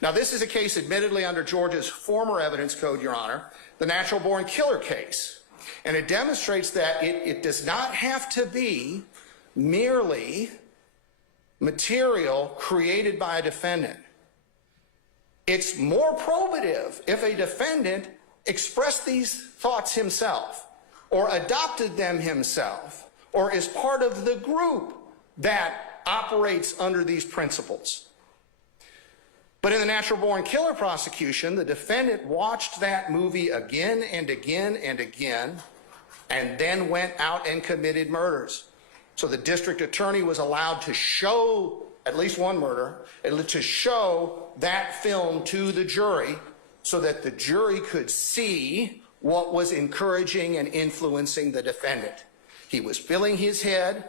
Now, this is a case admittedly under Georgia's former evidence code, Your Honor, the natural born killer case. And it demonstrates that it does not have to be merely material created by a defendant. It's more probative if a defendant expressed these thoughts himself or adopted them himself or is part of the group that operates under these principles. But in the natural born killer prosecution, the defendant watched that movie again and again and again and then went out and committed murders. So the district attorney was allowed to show at least one murder, to show that film to the jury so that the jury could see what was encouraging and influencing the defendant. He was filling his head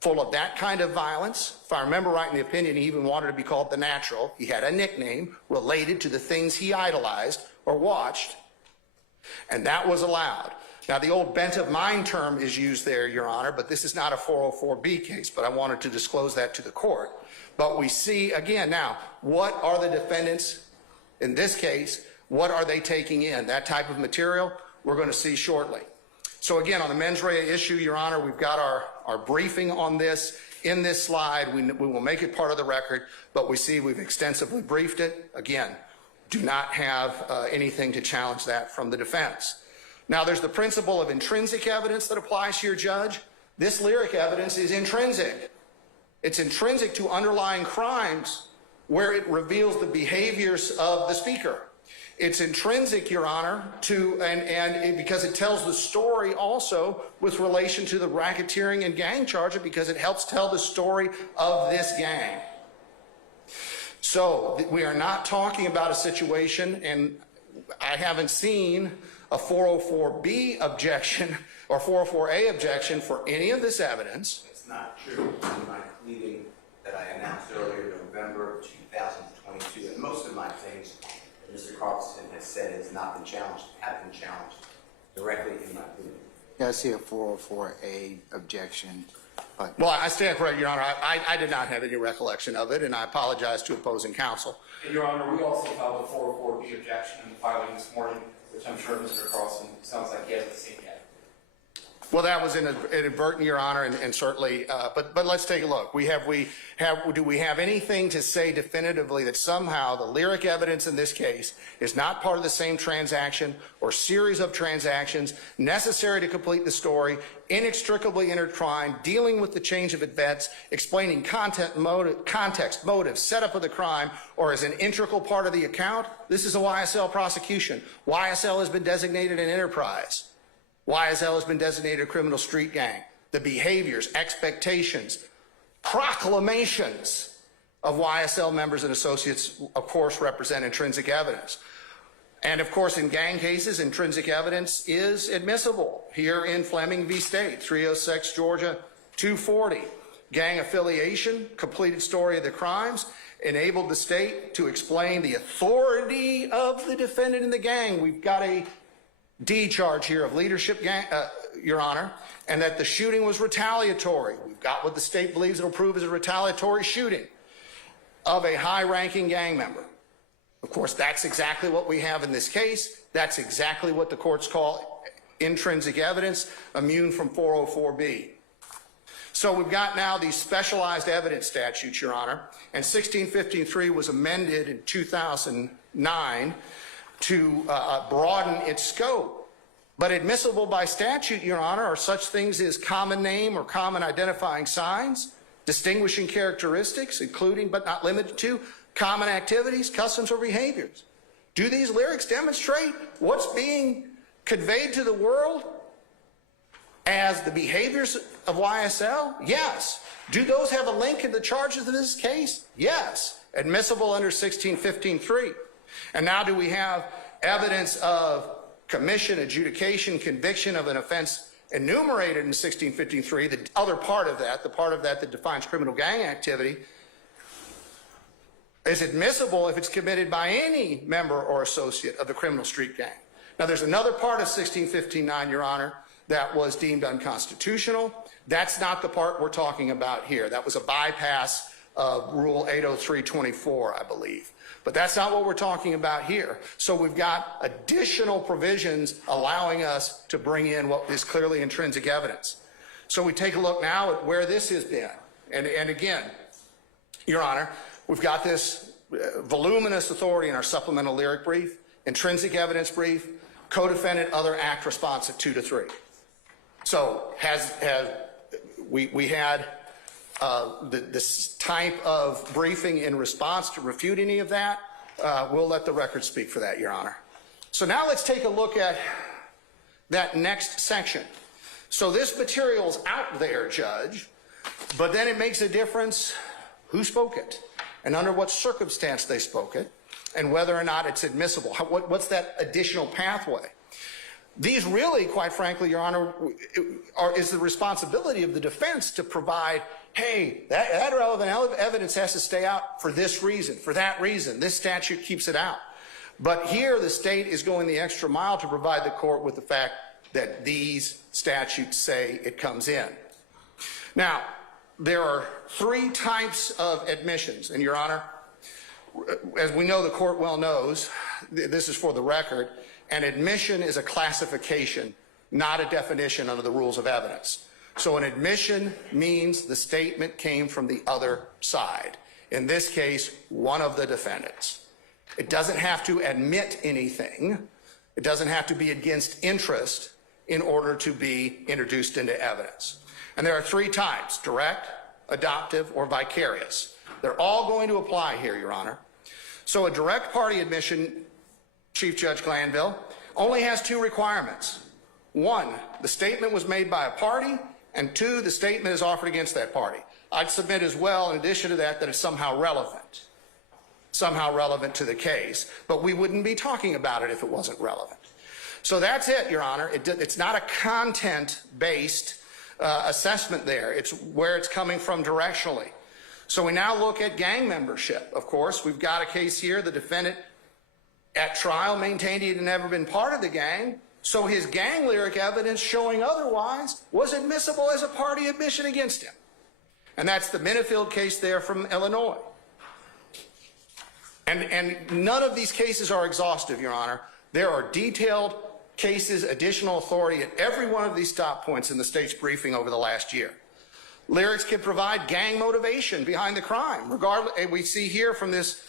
full of that kind of violence. If I remember right in the opinion, he even wanted to be called the Natural. He had a nickname related to the things he idolized or watched, and that was allowed. Now, the old bent of mind term is used there, Your Honor, but this is not a 404B case, but I wanted to disclose that to the court. But we see, again, now, what are the defendants, in this case, what are they taking in? That type of material, we're going to see shortly. So again, on the mens rea issue, Your Honor, we've got our briefing on this in this slide. We will make it part of the record, but we see we've extensively briefed it. Again, do not have anything to challenge that from the defense. Now, there's the principle of intrinsic evidence that applies here, Judge. This lyric evidence is intrinsic. It's intrinsic to underlying crimes where it reveals the behaviors of the speaker. It's intrinsic, Your Honor, because it tells the story also with relation to the racketeering and gang charge, because it helps tell the story of this gang. So we are not talking about a situation, and I haven't seen a 404B objection or 404A objection for any of this evidence. It's not true. In my pleading that I announced earlier in November of 2022, and most of my things that Mr. Carlson has said has not been challenged, have been challenged directly in my pleading. Yeah, I see a 404A objection. But Well, I stand corrected, Your Honor. I did not have any recollection of it, and I apologize to opposing counsel. And Your Honor, we also filed a 404B objection in the filing this morning, which I'm sure Mr. Carlson sounds like he hasn't seen yet. Well, that was inadvertent, Your Honor, and certainly, but let's take a look. Do we have anything to say definitively that somehow the lyric evidence in this case is not part of the same transaction or series of transactions necessary to complete the story, inextricably intertwined, dealing with the change of events, explaining context, motive, setup of the crime, or as an integral part of the account? This is a YSL prosecution. YSL has been designated an enterprise. YSL has been designated a criminal street gang. The behaviors, expectations, proclamations of YSL members and associates, of course, represent intrinsic evidence. And of course, in gang cases, intrinsic evidence is admissible. Here in Fleming v. State, 306 Georgia 240. Gang affiliation, completed story of the crimes, enabled the state to explain the authority of the defendant in the gang. We've got a D charge here of leadership, Your Honor, and that the shooting was retaliatory. We've got what the state believes it'll prove is a retaliatory shooting of a high-ranking gang member. Of course, that's exactly what we have in this case. That's exactly what the courts call intrinsic evidence, immune from 404B. So we've got now these specialized evidence statutes, Your Honor, and 1615.3 was amended in 2009 to broaden its scope. But admissible by statute, Your Honor, are such things as common name or common identifying signs, distinguishing characteristics, including but not limited to common activities, customs, or behaviors. Do these lyrics demonstrate what's being conveyed to the world as the behaviors of YSL? Yes. Do those have a link in the charges of this case? Yes. Admissible under 1615.3. And now do we have evidence of commission, adjudication, conviction of an offense enumerated in 1615.3, the other part of that, the part of that that defines criminal gang activity, is admissible if it's committed by any member or associate of the criminal street gang. Now, there's another part of 1615.9, Your Honor, that was deemed unconstitutional. That's not the part we're talking about here. That was a bypass of Rule 803.24, I believe. But that's not what we're talking about here. So we've got additional provisions allowing us to bring in what is clearly intrinsic evidence. So we take a look now at where this has been. And again, Your Honor, we've got this voluminous authority in our supplemental lyric brief, intrinsic evidence brief, co-defendant other act responsive 2 to 3. So we had this type of briefing in response to refute any of that. We'll let the record speak for that, Your Honor. So now let's take a look at that next section. So this material's out there, Judge, but then it makes a difference who spoke it and under what circumstance they spoke it and whether or not it's admissible. What's that additional pathway? These really, quite frankly, Your Honor, is the responsibility of the defense to provide, hey, that relevant evidence has to stay out for this reason, for that reason. This statute keeps it out. But here the state is going the extra mile to provide the court with the fact that these statutes say it comes in. Now, there are 3 types of admissions, and Your Honor, as we know, the court well knows, this is for the record, an admission is a classification, not a definition under the rules of evidence. So an admission means the statement came from the other side. In this case, one of the defendants. It doesn't have to admit anything. It doesn't have to be against interest in order to be introduced into evidence. And there are 3 types: direct, adoptive, or vicarious. They're all going to apply here, Your Honor. So a direct party admission, Chief Judge Glanville, only has 2 requirements. 1, the statement was made by a party, and 2, the statement is offered against that party. I'd submit as well, in addition to that, that it's somehow relevant to the case, but we wouldn't be talking about it if it wasn't relevant. So that's it, Your Honor. It's not a content-based assessment there. It's where it's coming from directionally. So we now look at gang membership. Of course, we've got a case here. The defendant at trial maintained he had never been part of the gang, so his gang lyric evidence showing otherwise was admissible as a party admission against him. And that's the Minifield case there from Illinois. And none of these cases are exhaustive, Your Honor. There are detailed cases additional authority at every one of these stop points in the state's briefing over the last year. Lyrics can provide gang motivation behind the crime. Regardless, we see here from this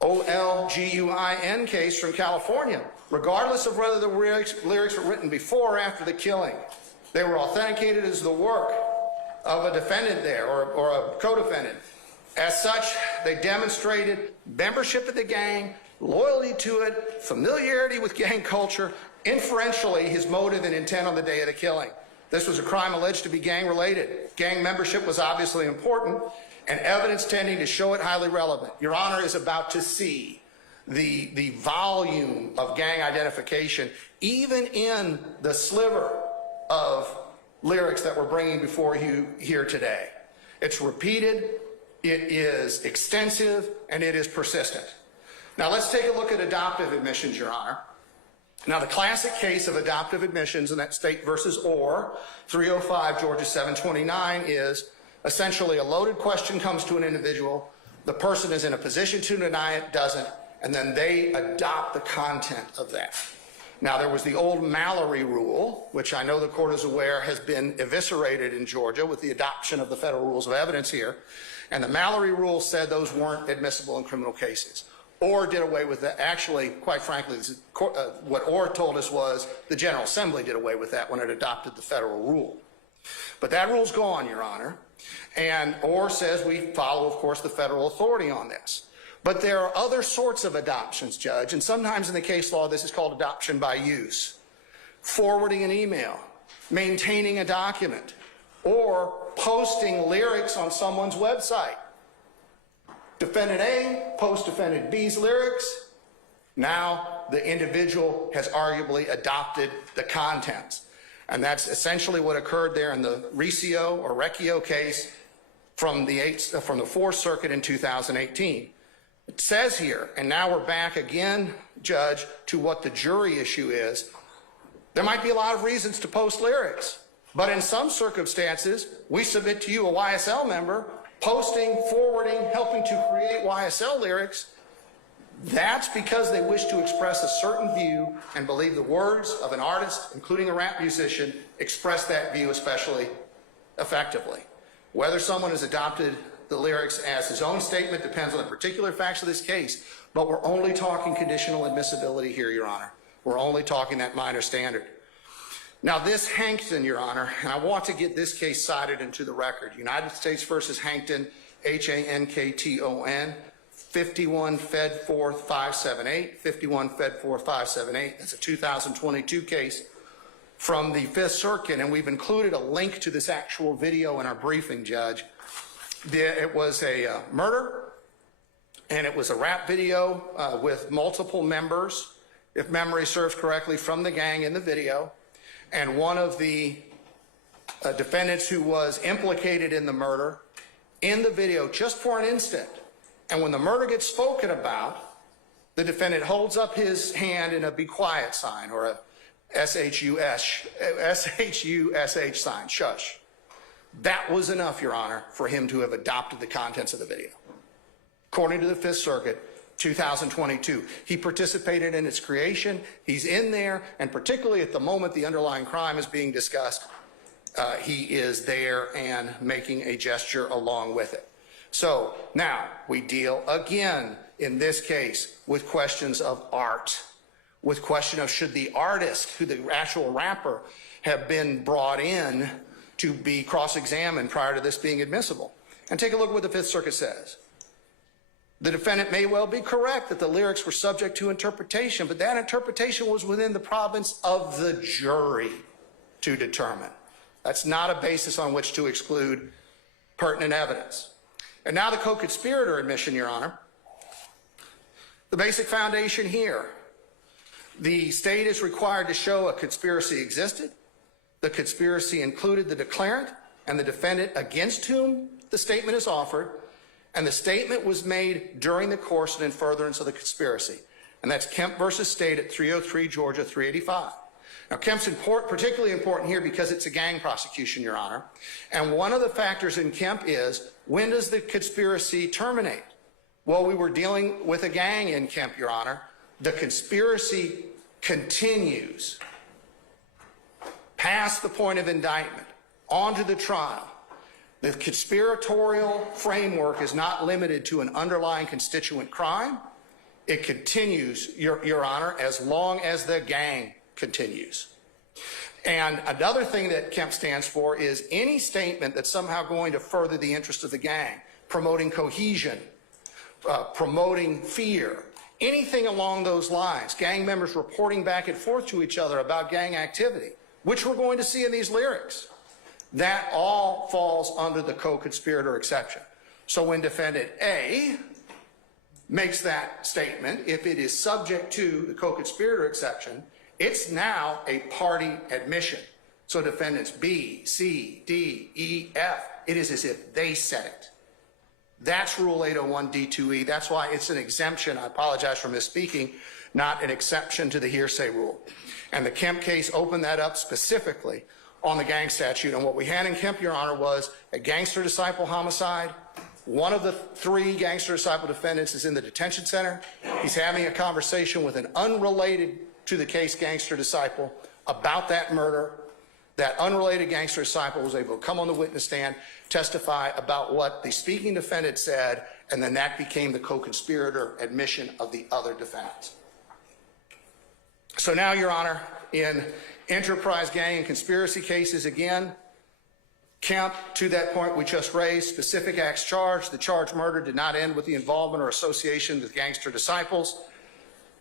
OLGUIN case from California, regardless of whether the lyrics were written before or after the killing, they were authenticated as the work of a defendant there or a co-defendant. As such, they demonstrated membership of the gang, loyalty to it, familiarity with gang culture, inferentially his motive and intent on the day of the killing. This was a crime alleged to be gang-related. Gang membership was obviously important, and evidence tending to show it highly relevant. Your Honor is about to see the volume of gang identification, even in the sliver of lyrics that we're bringing before you here today. It's repeated, it is extensive, and it is persistent. Now let's take a look at adoptive admissions, Your Honor. Now the classic case of adoptive admissions in that State versus Orr, 305 Georgia 729, is essentially a loaded question comes to an individual, the person is in a position to deny it, doesn't, and then they adopt the content of that. Now there was the old Mallory rule, which I know the court is aware has been eviscerated in Georgia with the adoption of the federal rules of evidence here, and the Mallory rule said those weren't admissible in criminal cases. Orr did away with that. Actually, quite frankly, what Orr told us was the General Assembly did away with that when it adopted the federal rule. But that rule's gone, Your Honor, and Orr says we follow, of course, the federal authority on this. But there are other sorts of adoptions, Judge, and sometimes in the case law this is called adoption by use. Forwarding an email, maintaining a document, or posting lyrics on someone's website. Defendant A posts defendant B's lyrics. Now the individual has arguably adopted the contents. And that's essentially what occurred there in the Rico or Recchio case from the 4th Circuit in 2018. It says here, and now we're back again, Judge, to what the jury issue is. There might be a lot of reasons to post lyrics, but in some circumstances, we submit to you, a YSL member, posting, forwarding, helping to create YSL lyrics. That's because they wish to express a certain view and believe the words of an artist, including a rap musician, express that view especially effectively. Whether someone has adopted the lyrics as his own statement depends on the particular facts of this case, but we're only talking conditional admissibility here, Your Honor. We're only talking that minor standard. Now this Hankton, Your Honor, and I want to get this case cited into the record. United States versus Hankton, Hankton, 51 Fed 4th 578, 51 Fed 4th 578. That's a 2022 case from the 5th Circuit, and we've included a link to this actual video in our briefing, Judge. It was a murder, and it was a rap video with multiple members, if memory serves correctly, from the gang in the video. And one of the defendants who was implicated in the murder in the video just for an instant. And when the murder gets spoken about, the defendant holds up his hand in a be quiet sign or a SHUSH sign, shush. That was enough, Your Honor, for him to have adopted the contents of the video. According to the 5th Circuit, 2022. He participated in its creation. He's in there, and particularly at the moment the underlying crime is being discussed, he is there and making a gesture along with it. So now we deal again in this case with questions of art, with question of should the artist, who the actual rapper, have been brought in to be cross-examined prior to this being admissible. And take a look at what the 5th Circuit says. The defendant may well be correct that the lyrics were subject to interpretation, but that interpretation was within the province of the jury to determine. That's not a basis on which to exclude pertinent evidence. And now the co-conspirator admission, Your Honor. The basic foundation here. The state is required to show a conspiracy existed. The conspiracy included the declarant and the defendant against whom the statement is offered, and the statement was made during the course and in furtherance of the conspiracy. And that's Kemp versus State at 303 Georgia 385. Now Kemp's particularly important here because it's a gang prosecution, Your Honor. And one of the factors in Kemp is, when does the conspiracy terminate? Well, we were dealing with a gang in Kemp, Your Honor. The conspiracy continues past the point of indictment, onto the trial, the conspiratorial framework is not limited to an underlying constituent crime. It continues, Your Honor, as long as the gang continues. And another thing that Kemp stands for is any statement that's somehow going to further the interest of the gang, promoting cohesion, promoting fear, anything along those lines, gang members reporting back and forth to each other about gang activity, which we're going to see in these lyrics, that all falls under the co-conspirator exception. So when defendant A makes that statement, if it is subject to the co-conspirator exception, it's now a party admission. So defendants B, C, D, E, F, it is as if they said it. That's Rule 801 D2E. That's why it's an exemption. I apologize for misspeaking, not an exception to the hearsay rule. And the Kemp case opened that up specifically on the gang statute. And what we had in Kemp, Your Honor, was a gangster disciple homicide. One of the 3 gangster disciple defendants is in the detention center. He's having a conversation with an unrelated to the case gangster disciple about that murder. That unrelated gangster disciple was able to come on the witness stand, testify about what the speaking defendant said, and then that became the co-conspirator admission of the other defendants. So now, Your Honor, in enterprise gang and conspiracy cases, again, Kemp, to that point we just raised, specific acts charged. The charged murder did not end with the involvement or association with gangster disciples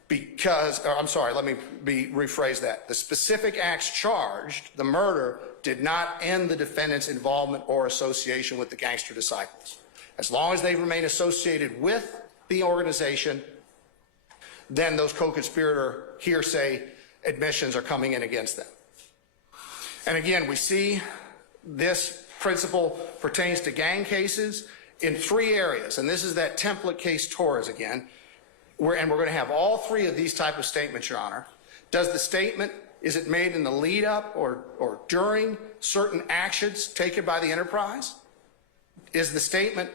because, or I'm sorry, let me rephrase that. The specific acts charged, the murder, did not end the defendant's involvement or association with the gangster disciples. As long as they remain associated with the organization, then those co-conspirator hearsay admissions are coming in against them. And again, we see this principle pertains to gang cases in 3 areas, and this is that template case Torres again, and we're going to have all 3 of these type of statements, Your Honor. Does the statement, is it made in the lead up or during certain actions taken by the enterprise? Is the statement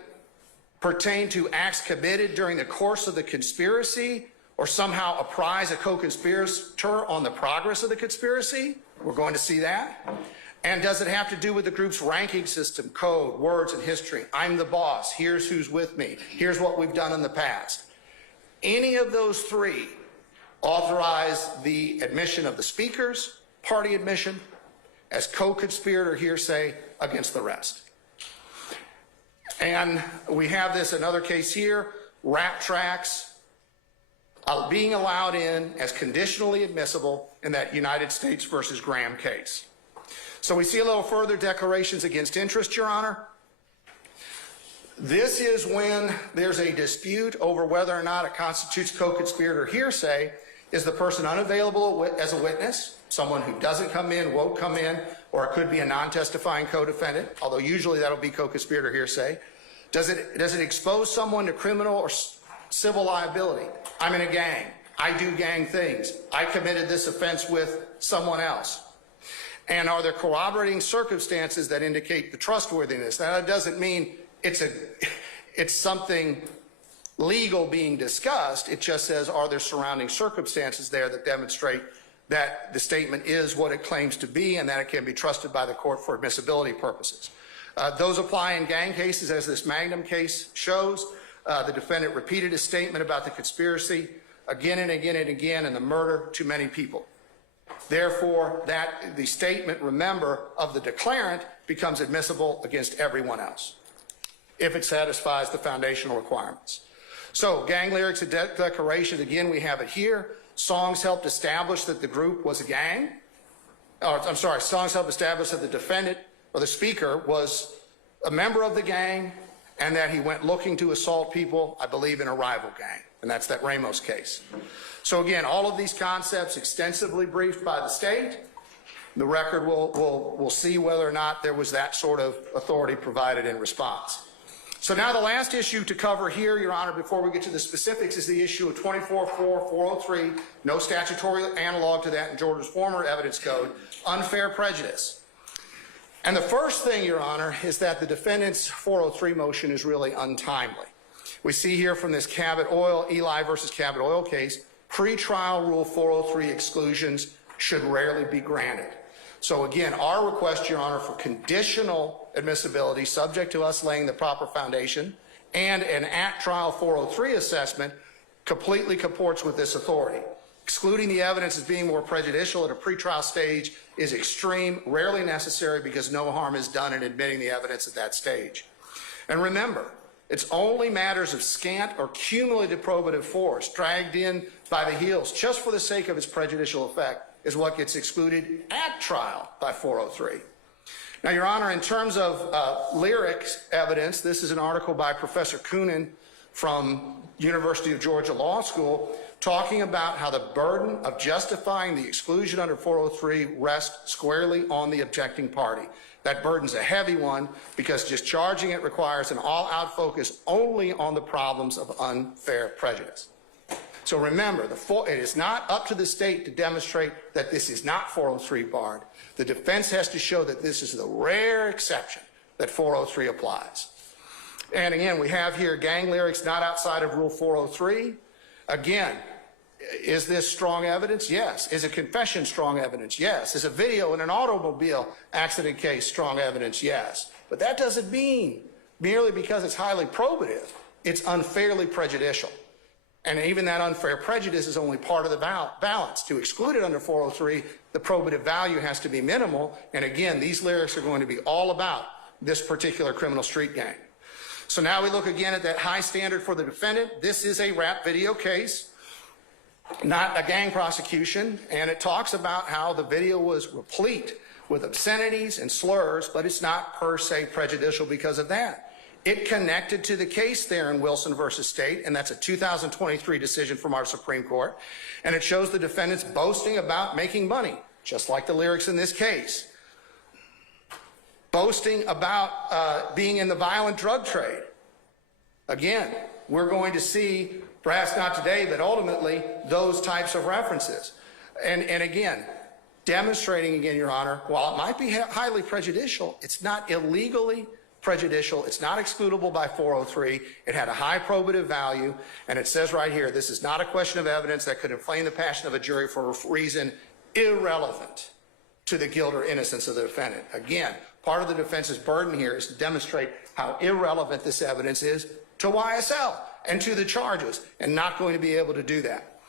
pertain to acts committed during the course of the conspiracy or somehow apprise a co-conspirator on the progress of the conspiracy? We're going to see that. And does it have to do with the group's ranking system, code, words, and history? I'm the boss. Here's who's with me. Here's what we've done in the past. Any of those 3 authorize the admission of the speaker's party admission as co-conspirator hearsay against the rest. And we have this, another case here, rap tracks being allowed in as conditionally admissible in that United States versus Graham case. So we see a little further declarations against interest, Your Honor. This is when there's a dispute over whether or not it constitutes co-conspirator hearsay. Is the person unavailable as a witness, someone who doesn't come in, won't come in, or it could be a non-testifying co-defendant, although usually that'll be co-conspirator hearsay. Does it expose someone to criminal or civil liability? I'm in a gang. I do gang things. I committed this offense with someone else. And are there corroborating circumstances that indicate the trustworthiness? Now, that doesn't mean it's something legal being discussed. It just says, are there surrounding circumstances there that demonstrate that the statement is what it claims to be and that it can be trusted by the court for admissibility purposes? Those apply in gang cases, as this Magnum case shows. The defendant repeated his statement about the conspiracy again and again and again and the murder to many people. Therefore, the statement, remember, of the declarant becomes admissible against everyone else if it satisfies the foundational requirements. So, gang lyrics and declaration, again, we have it here. Songs helped establish that the group was a gang. Songs helped establish that the defendant or the speaker was a member of the gang and that he went looking to assault people, I believe, in a rival gang. And that's that Ramos case. So again, all of these concepts extensively briefed by the state. The record will see whether or not there was that sort of authority provided in response. So now the last issue to cover here, Your Honor, before we get to the specifics, is the issue of 24-403, no statutory analog to that in Georgia's former evidence code, unfair prejudice. And the first thing, Your Honor, is that the defendant's 403 motion is really untimely. We see here from this Eli versus Cabot Oil case, pretrial Rule 403 exclusions should rarely be granted. So again, our request, Your Honor, for conditional admissibility, subject to us laying the proper foundation, and an at-trial 403 assessment completely comports with this authority. Excluding the evidence as being more prejudicial at a pretrial stage is extreme, rarely necessary because no harm is done in admitting the evidence at that stage. And remember, it's only matters of scant or cumulative probative force dragged in by the heels just for the sake of its prejudicial effect is what gets excluded at trial by 403. Now, Your Honor, in terms of lyrics evidence, this is an article by Professor Coonan from University of Georgia Law School talking about how the burden of justifying the exclusion under 403 rests squarely on the objecting party. That burden's a heavy one because just charging it requires an all-out focus only on the problems of unfair prejudice. So remember, it is not up to the state to demonstrate that this is not 403 barred. The defense has to show that this is the rare exception that 403 applies. And again, we have here gang lyrics not outside of Rule 403. Again, is this strong evidence? Yes. Is a confession strong evidence? Yes. Is a video in an automobile accident case strong evidence? Yes. But that doesn't mean merely because it's highly probative, it's unfairly prejudicial. And even that unfair prejudice is only part of the balance. To exclude it under 403, the probative value has to be minimal. And again, these lyrics are going to be all about this particular criminal street gang. So now we look again at that high standard for the defendant. This is a rap video case, not a gang prosecution, and it talks about how the video was replete with obscenities and slurs, but it's not per se prejudicial because of that. It connected to the case there in Wilson versus State, and that's a 2023 decision from our Supreme Court, and it shows the defendants boasting about making money, just like the lyrics in this case. Boasting about being in the violent drug trade. Again, we're going to see, perhaps not today, but ultimately, those types of references. And again, demonstrating again, Your Honor, while it might be highly prejudicial, it's not illegally prejudicial. It's not excludable by 403. It had a high probative value. And it says right here, this is not a question of evidence that could inflame the passion of a jury for a reason irrelevant to the guilt or innocence of the defendant. Again, part of the defense's burden here is to demonstrate how irrelevant this evidence is to YSL and to the charges, and not going to be able to do that.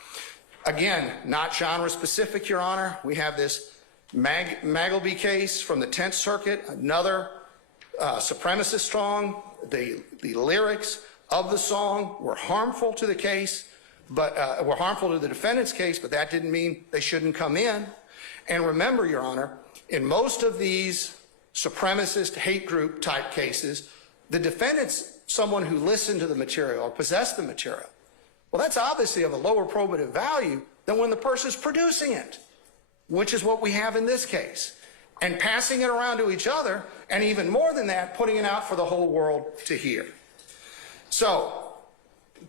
Again, not genre specific, Your Honor. We have this Magleby case from the 10th Circuit, another supremacist song. The lyrics of the song were harmful to the case, but were harmful to the defendant's case, but that didn't mean they shouldn't come in. And remember, Your Honor, in most of these supremacist hate group type cases, the defendant's someone who listened to the material or possessed the material. Well, that's obviously of a lower probative value than when the person's producing it, which is what we have in this case, and passing it around to each other, and even more than that, putting it out for the whole world to hear. So,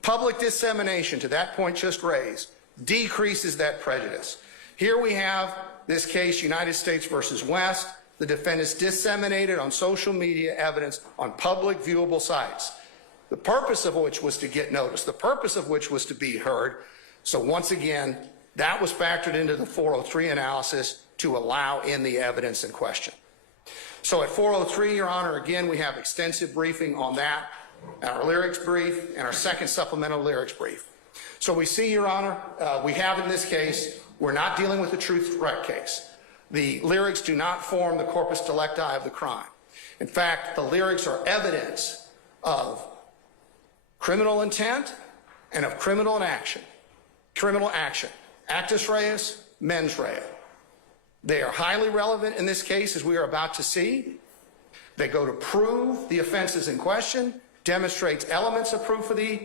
public dissemination, to that point just raised, decreases that prejudice. Here we have this case, United States versus West. The defendants disseminated on social media evidence on public viewable sites, the purpose of which was to get noticed, the purpose of which was to be heard. So once again, that was factored into the 403 analysis to allow in the evidence in question. So at 403, Your Honor, again, we have extensive briefing on that, our lyrics brief, and our second supplemental lyrics brief. So we see, Your Honor, we have in this case, we're not dealing with a truth threat case. The lyrics do not form the corpus delicti of the crime. In fact, the lyrics are evidence of criminal intent and of criminal action. Criminal action. Actus reus, mens rea. They are highly relevant in this case, as we are about to see. They go to prove the offenses in question, demonstrates elements of proof of the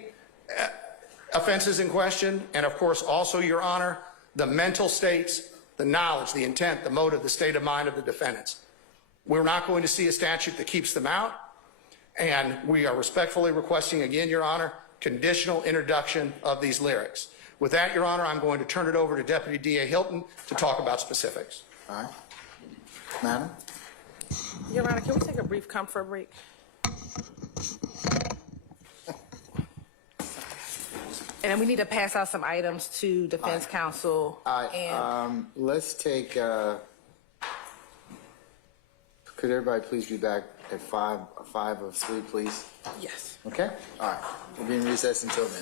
offenses in question, and of course also, Your Honor, the mental states, the knowledge, the intent, the motive, the state of mind of the defendants. We're not going to see a statute that keeps them out, and we are respectfully requesting again, Your Honor, conditional introduction of these lyrics. With that, Your Honor, I'm going to turn it over to Deputy DA Hilton to talk about specifics. All right. Madam? Your Honor, can we take a brief comfort break? And then we need to pass out some items to defense counsel. Let's take could everybody please be back at 5:03, please? Yes. Okay? All right. We'll be in recess until then.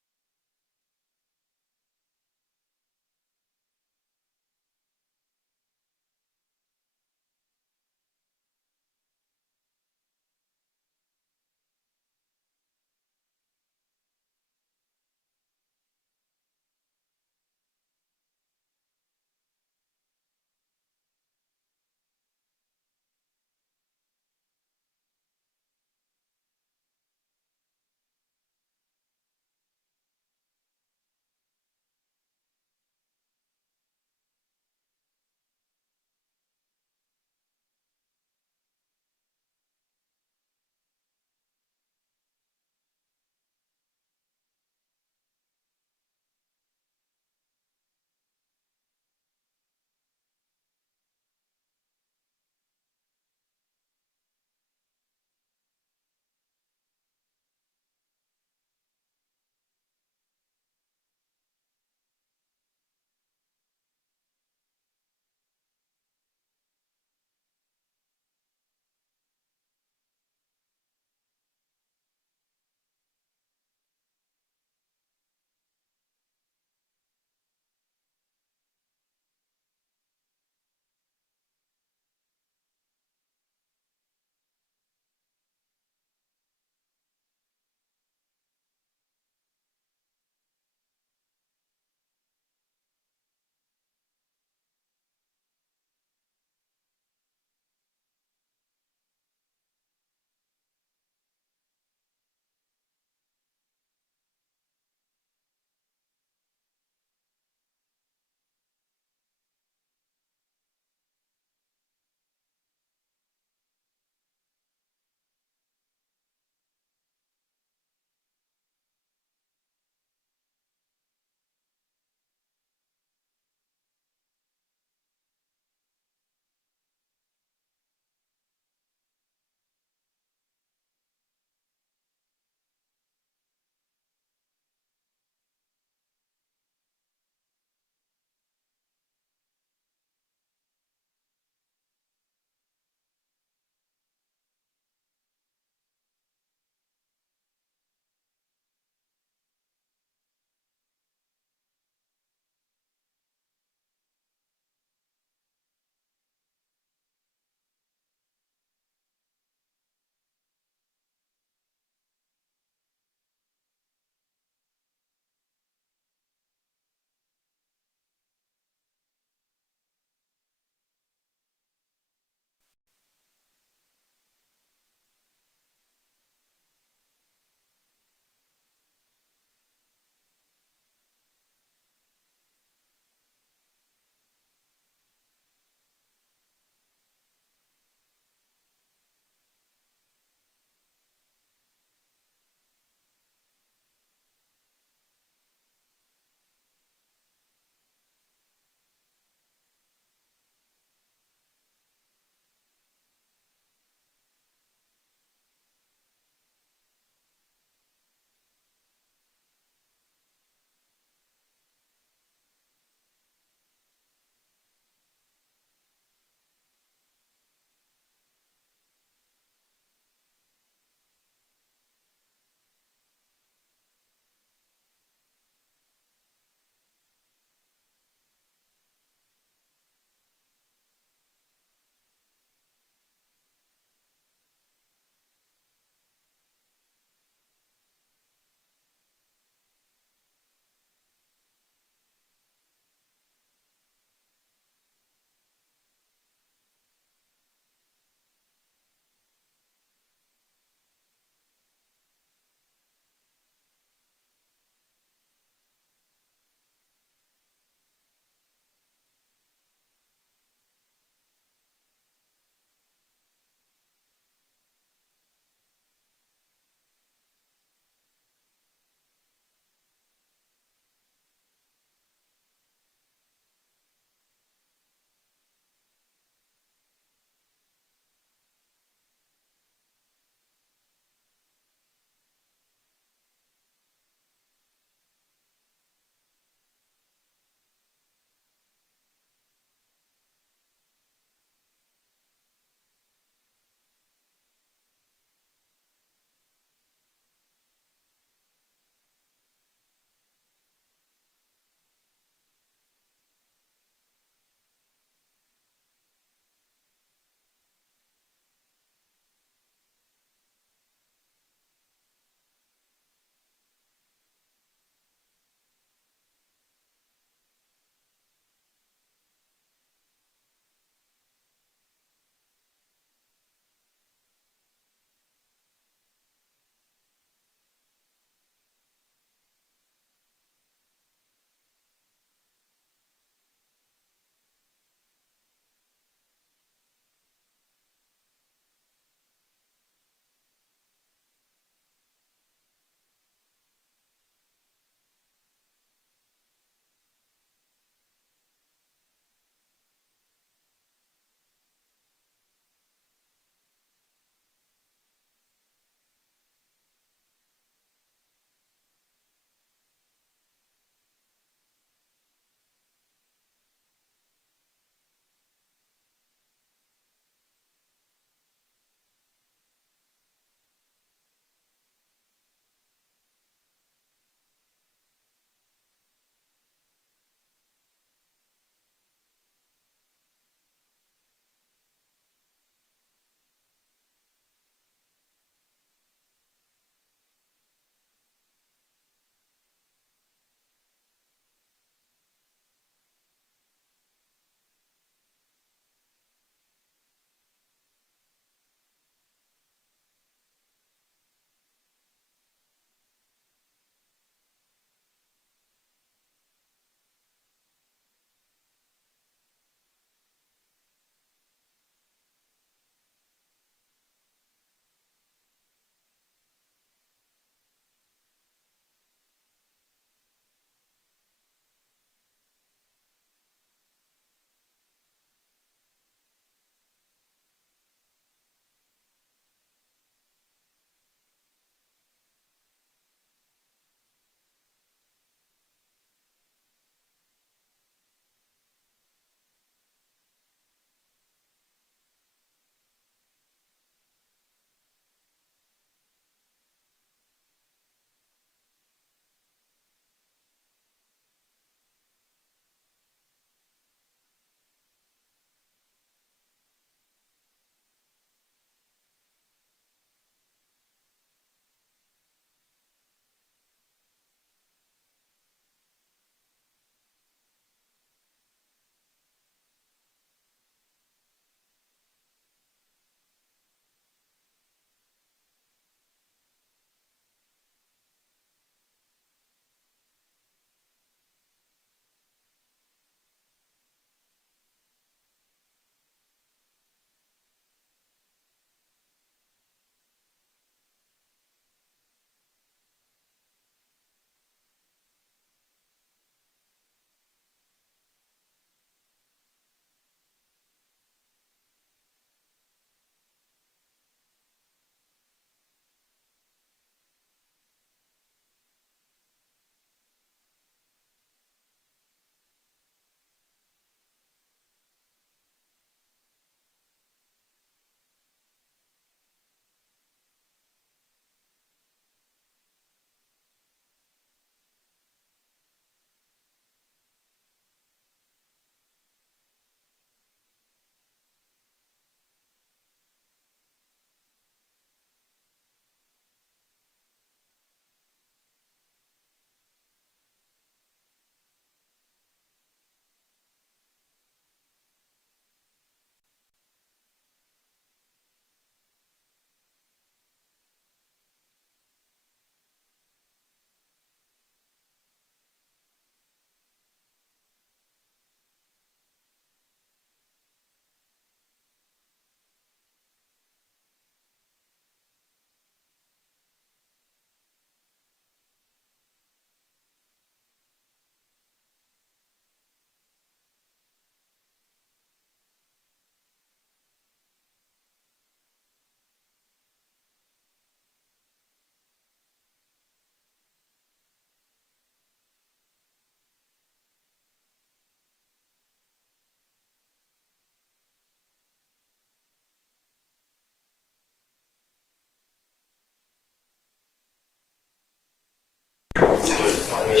All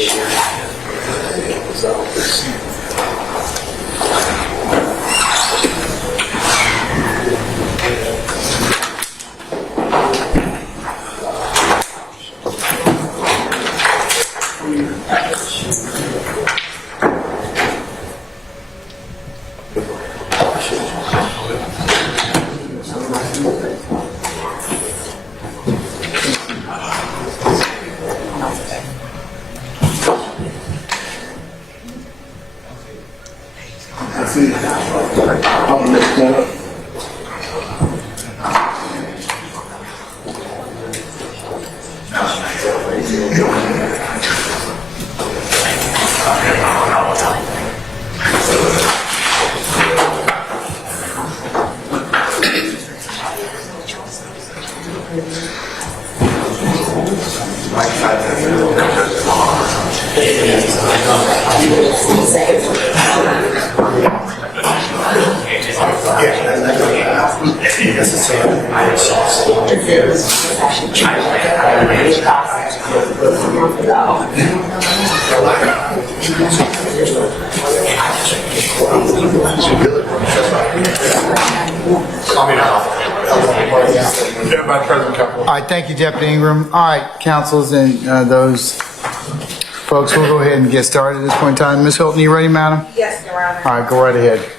right, thank you, Deputy Ingram. All right, councils and those folks, we'll go ahead and get started at this point in time. Ms. Hilton, you ready, madam? Yes, Your Honor. All right, go right ahead.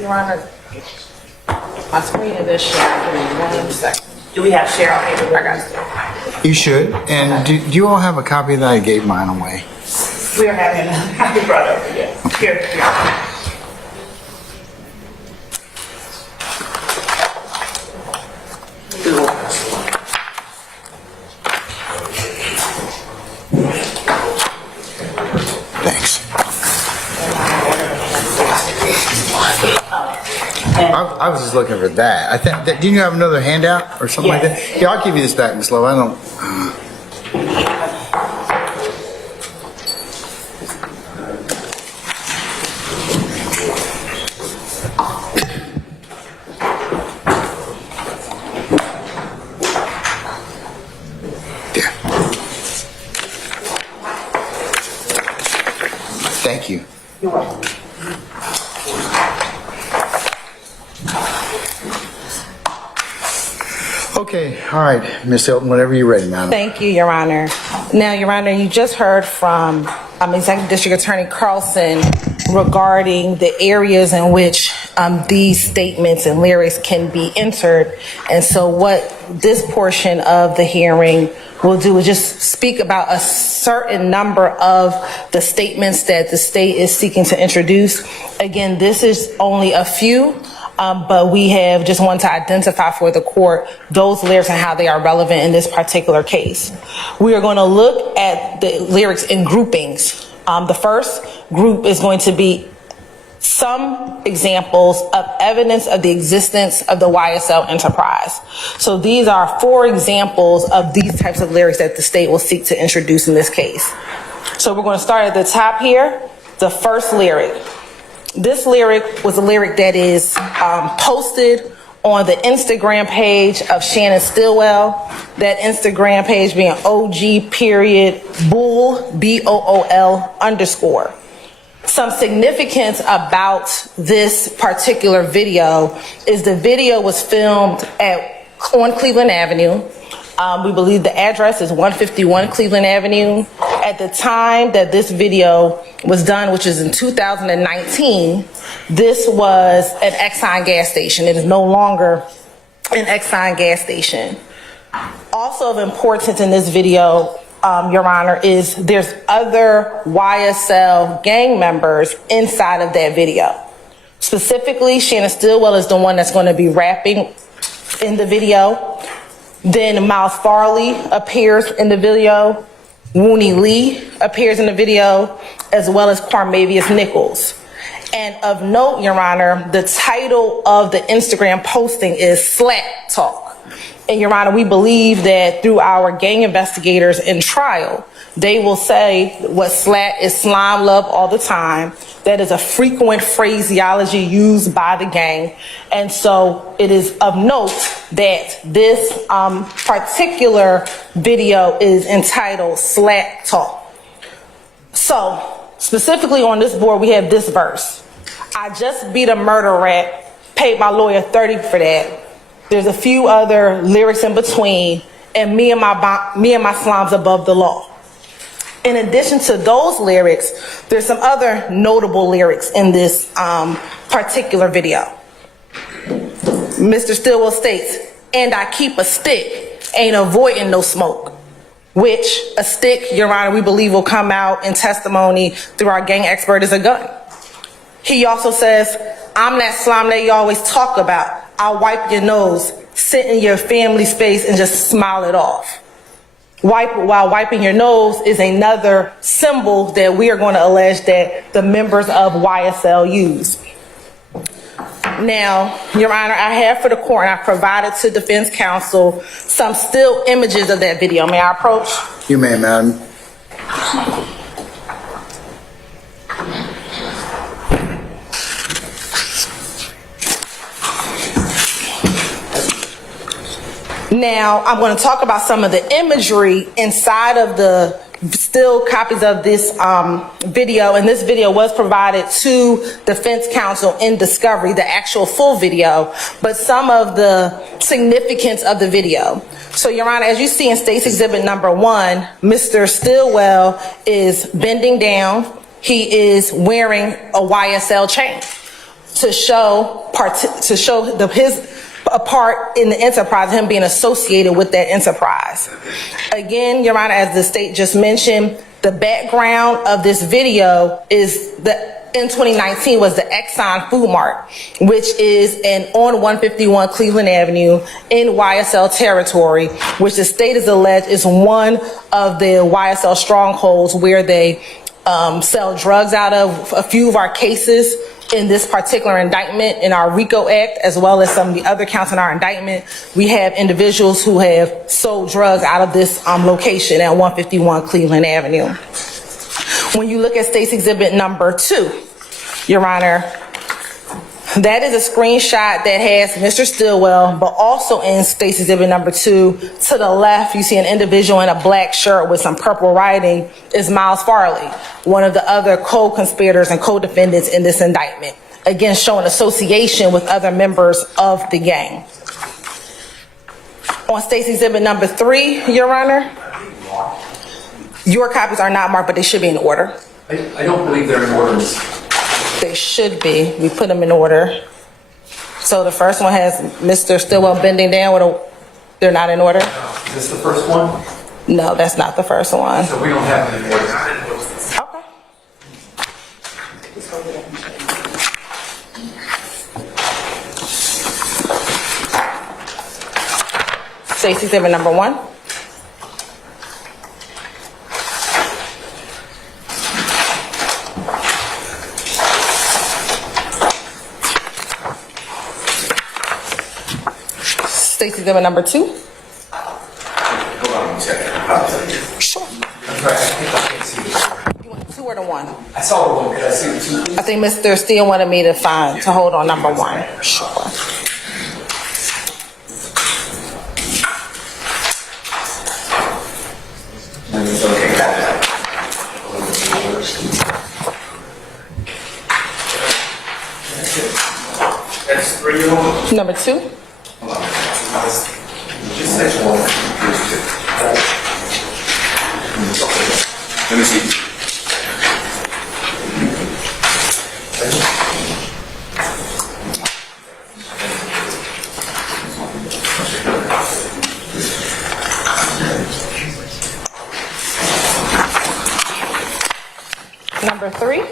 Your Honor, my screen is sharing. Give me 1 second. Do we have share on here? I got it. You should. And do you all have a copy of that? I gave mine away. We are having, I brought it over here. Here. Thanks. I was just looking for that. I think. Didn't you have another handout or something like that? Yeah, I'll give you this back, Ms. Love. I don't. There. Thank you. You're welcome. Okay, all right, Ms. Hilton, whenever you're ready, madam. Thank you, Your Honor. Now, Your Honor, you just heard from Executive District Attorney Carlson regarding the areas in which these statements and lyrics can be entered. And so what this portion of the hearing will do is just speak about a certain number of the statements that the state is seeking to introduce. Again, this is only a few. But we have just wanted to identify for the court those lyrics and how they are relevant in this particular case. We are going to look at the lyrics in groupings. The first group is going to be some examples of evidence of the existence of the YSL enterprise. So these are 4 examples of these types of lyrics that the state will seek to introduce in this case. So we're going to start at the top here, the first lyric. This lyric was a lyric that is posted on the Instagram page of Shannon Stillwell. That Instagram page being OG.Bull, BOOL _. Some significance about this particular video is the video was filmed on Cleveland Avenue. We believe the address is 151 Cleveland Avenue. At the time that this video was done, which is in 2019, this was an Exxon gas station. It is no longer an Exxon gas station. Also of importance in this video, Your Honor, is there's other YSL gang members inside of that video. Specifically, Shannon Stillwell is the one that's going to be rapping in the video. Then Miles Farley appears in the video. Wooney Lee appears in the video, as well as Quarmavius Nichols. And of note, Your Honor, the title of the Instagram posting is Slat Talk. And Your Honor, we believe that through our gang investigators in trial, they will say what slat is slime love all the time. That is a frequent phraseology used by the gang. And so it is of note that this particular video is entitled Slat Talk. So specifically on this board, we have this verse. I just beat a murder rap, paid my lawyer $30 for that. There's a few other lyrics in between, and me and my slimes above the law. In addition to those lyrics, there's some other notable lyrics in this particular video. Mr. Stillwell states, and I keep a stick, ain't avoiding no smoke. Which a stick, Your Honor, we believe will come out in testimony through our gang expert is a gun. He also says, I'm that slime that you always talk about. I'll wipe your nose, sit in your family's face and just smile it off. While wiping your nose is another symbol that we are going to allege that the members of YSL use. Now, Your Honor, I have for the court, and I provided to defense counsel some still images of that video. May I approach? You may, madam. Now, I'm going to talk about some of the imagery inside of the still copies of this video, and this video was provided to defense counsel in discovery, the actual full video, but some of the significance of the video. So, Your Honor, as you see in State's Exhibit number 1, Mr. Stillwell is bending down. He is wearing a YSL chain to show his a part in the enterprise, him being associated with that enterprise. Again, Your Honor, as the state just mentioned, the background of this video is in 2019 was the Exxon Food Mart, which is on 151 Cleveland Avenue in YSL territory, which the state has alleged is one of the YSL strongholds where they sell drugs out of. A few of our cases in this particular indictment in our Rico Act, as well as some of the other counts in our indictment, we have individuals who have sold drugs out of this location at 151 Cleveland Avenue. When you look at State's Exhibit number 2, Your Honor, that is a screenshot that has Mr. Stillwell, but also in State's Exhibit number 2, to the left, you see an individual in a black shirt with some purple writing is Miles Farley, one of the other co-conspirators and co-defendants in this indictment. Again, showing association with other members of the gang. On State's Exhibit number 3, Your Honor, your copies are not marked, but they should be in order. I don't believe they're in order. They should be. We put them in order. So the first one has Mr. Stillwell bending down with they're not in order? Is this the first one? No, that's not the first one. So we don't have them in order. Okay. State's Exhibit number 1. State's Exhibit number 2. Hold on a second. Sure. I'm sorry, I think I can't see this. You want 2 or the 1? I saw the one. Could I see the 2, please? I think Mr. Steele wanted me to hold on number 1. Sure. That's 3 of them. Number 2. Let me see. Number 3.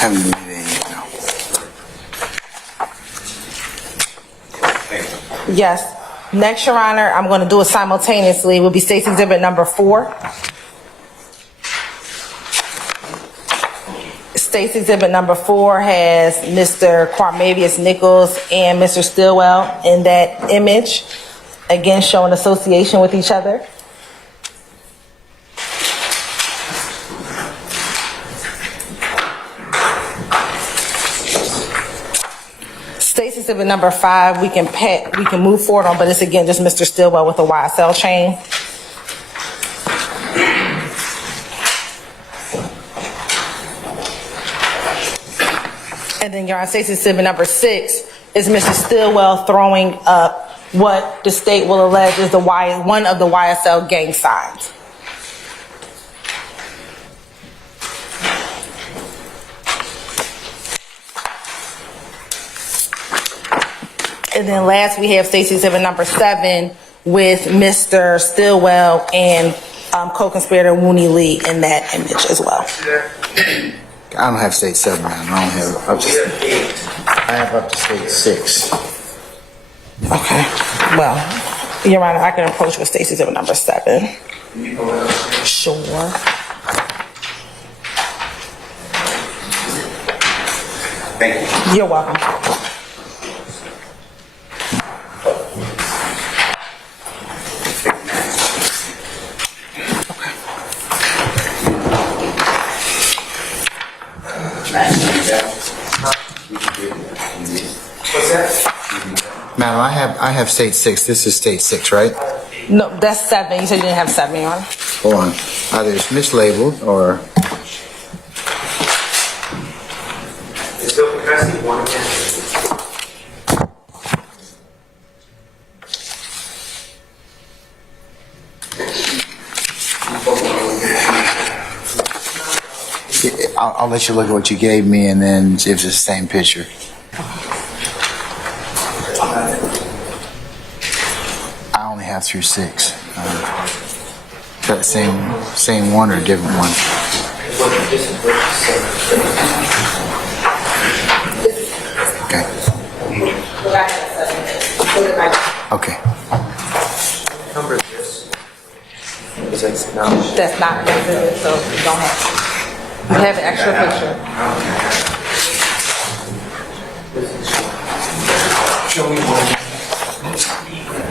Haven't made any, no. Yes. Next, Your Honor, I'm going to do it simultaneously. It will be State's Exhibit number 4. State's Exhibit number 4 has Mr. Quamavius Nichols and Mr. Stillwell in that image, again showing association with each other. State's Exhibit number 5, we can move forward on, but it's again just Mr. Stillwell with a YSL chain. And then, Your Honor, State's Exhibit number 6 is Mr. Stillwell throwing up what the state will allege is one of the YSL gang signs. And then last, we have State's Exhibit number 7 with Mr. Stillwell and co-conspirator Wooney Lee in that image as well. I don't have state 7, man. I don't have up to 8. I have up to state 6. Okay. Well, Your Honor, I can approach with State's Exhibit number 7. Sure. Thank you. You're welcome. What's that? Madam, I have state 6. This is state 6, right? No, that's 7. You said you didn't have 7, Your Honor. Hold on. Either it's mislabeled or... Can I see one again? I'll let you look at what you gave me and then see if it's the same picture. I only have through 6. Is that the same one or a different one? Okay. Okay. Number is this. Is that no? That's not exhibit, so you don't have. You have an extra picture. Show me one.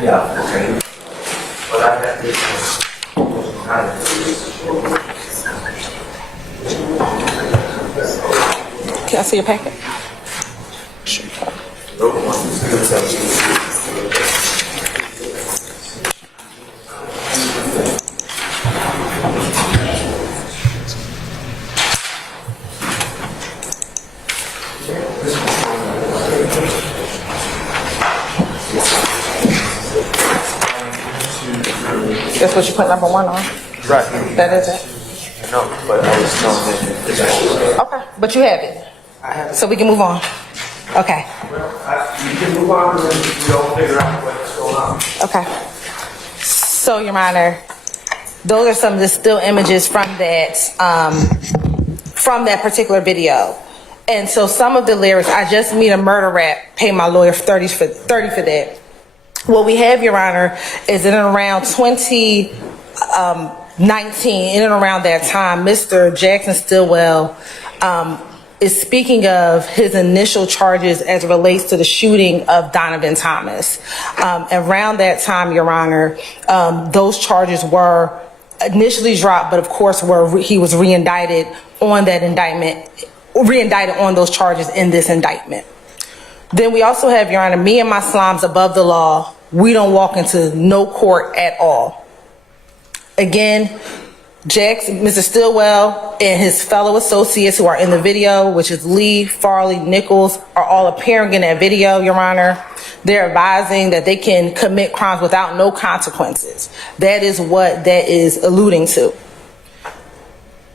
Yeah, okay. But I have this one. Can I see your packet? That's what you put number 1 on? Right. That is it? No, but I was telling that it's actually. Okay, but you have it. I have it. So we can move on. Okay. Well, you can move on and then we all figure out what's going on. Okay. So, Your Honor, those are some of the still images from that particular video. And so some of the lyrics, I just meet a murder rap, pay my lawyer 30 for that. What we have, Your Honor, is in and around 2019, in and around that time, Mr. Jackson Stillwell is speaking of his initial charges as it relates to the shooting of Donovan Thomas. Around that time, Your Honor, those charges were initially dropped, but of course he was re-indicted on that indictment, re-indicted on those charges in this indictment. Then we also have, Your Honor, me and my slimes above the law. We don't walk into no court at all. Again, Mr. Stillwell and his fellow associates who are in the video, which is Lee, Farley, Nichols, are all appearing in that video, Your Honor. They're advising that they can commit crimes without no consequences. That is what that is alluding to.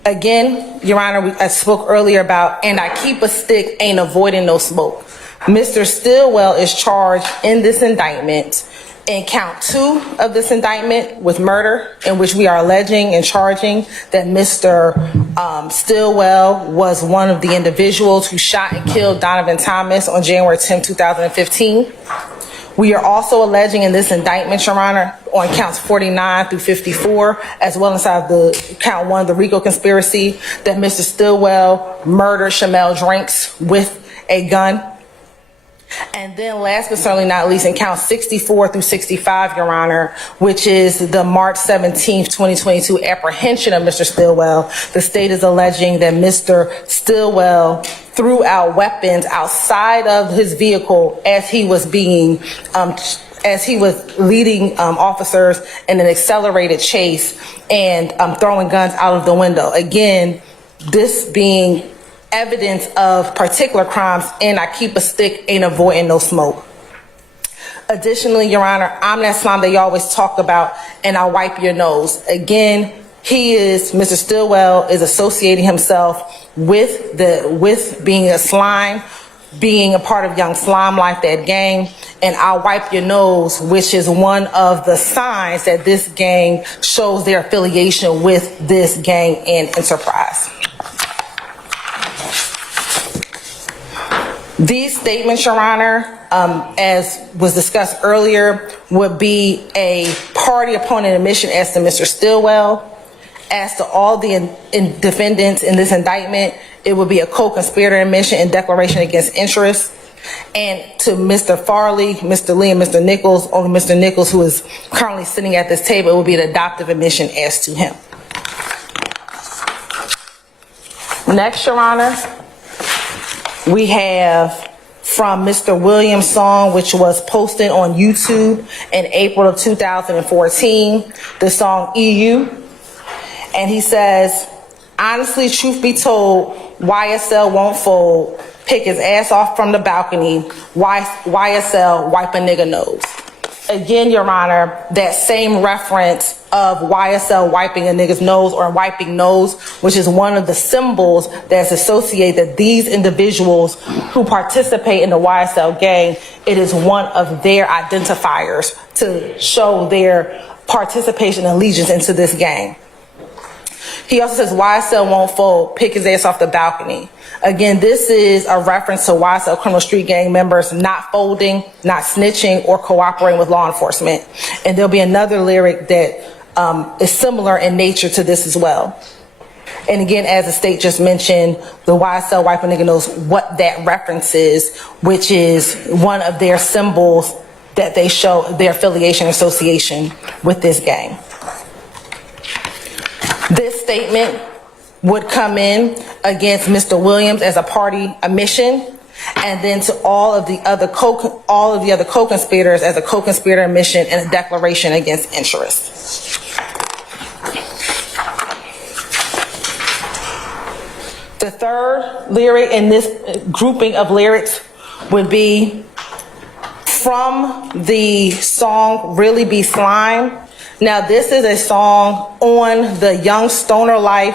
Again, Your Honor, I spoke earlier about, and I keep a stick, ain't avoiding no smoke. Mr. Stillwell is charged in this indictment in count 2 of this indictment with murder, in which we are alleging and charging that Mr. Stillwell was one of the individuals who shot and killed Donovan Thomas on January 10, 2015. We are also alleging in this indictment, Your Honor, on counts 49 through 54, as well as inside the count 1, the Rico conspiracy, that Mr. Stillwell murdered Shamel Drinks with a gun. And then last but certainly not least, in count 64 through 65, Your Honor, which is the March 17th, 2022 apprehension of Mr. Stillwell, the state is alleging that Mr. Stillwell threw out weapons outside of his vehicle as he was being, as he was leading officers in an accelerated chase and throwing guns out of the window. Again, this being evidence of particular crimes, and I keep a stick, ain't avoiding no smoke. Additionally, Your Honor, I'm that slime that you always talk about, and I wipe your nose. Again, Mr. Stillwell is associating himself with being a slime, being a part of Young Slime Life, that gang, and I'll wipe your nose, which is one of the signs that this gang shows their affiliation with this gang and enterprise. These statements, Your Honor, as was discussed earlier, would be a party opponent admission as to Mr. Stillwell. As to all the defendants in this indictment, it would be a co-conspirator admission and declaration against interest. And to Mr. Farley, Mr. Lee, and Mr. Nichols, only Mr. Nichols, who is currently sitting at this table, it would be an adoptive admission as to him. Next, Your Honor, we have from Mr. Williams' song, which was posted on YouTube in April of 2014, the song EU. And he says, honestly, truth be told, YSL won't fold. Pick his ass off from the balcony. YSL wipe a nigga nose. Again, Your Honor, that same reference of YSL wiping a nigga's nose or wiping nose, which is one of the symbols that's associated that these individuals who participate in the YSL gang, it is one of their identifiers to show their participation and allegiance into this gang. He also says YSL won't fold, pick his ass off the balcony. Again, this is a reference to YSL criminal street gang members not folding, not snitching, or cooperating with law enforcement. And there'll be another lyric that is similar in nature to this as well. And again, as the state just mentioned, the YSL wipe a nigga knows what that reference is, which is one of their symbols that they show their affiliation association with this gang. This statement would come in against Mr. Williams as a party admission, and then to all of the other co-conspirators as a co-conspirator admission and a declaration against interest. The third lyric in this grouping of lyrics would be from the song Really Be Slime. Now, this is a song on the Young Stoner Life,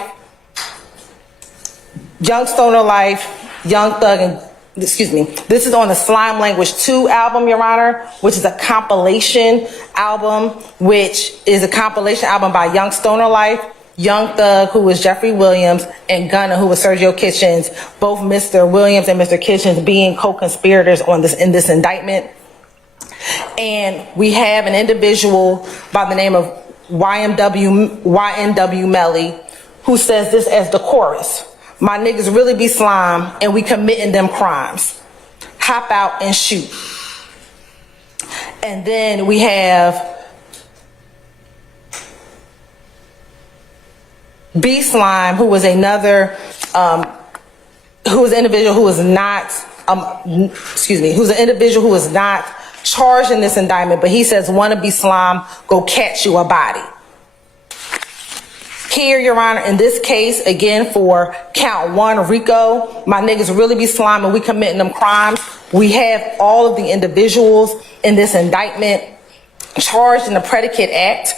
Young Thug, and this is on the Slime Language 2 album, Your Honor, which is a compilation album, which is a compilation album by Young Stoner Life, Young Thug, who was Jeffrey Williams, and Gunna, who was Sergio Kitchens, both Mr. Williams and Mr. Kitchens being co-conspirators on this in this indictment. And we have an individual by the name of YNW Melly, who says this as the chorus. My niggas really be slime, and we committing them crimes. Hop out and shoot. And then we have B Slime, who was another, who was an individual who was not, who's an individual who was not charged in this indictment, but he says, wanna be slime, go catch you a body. Here, Your Honor, in this case, again, for count 1, Rico, my niggas really be slime and we committing them crimes. We have all of the individuals in this indictment charged in the predicate act.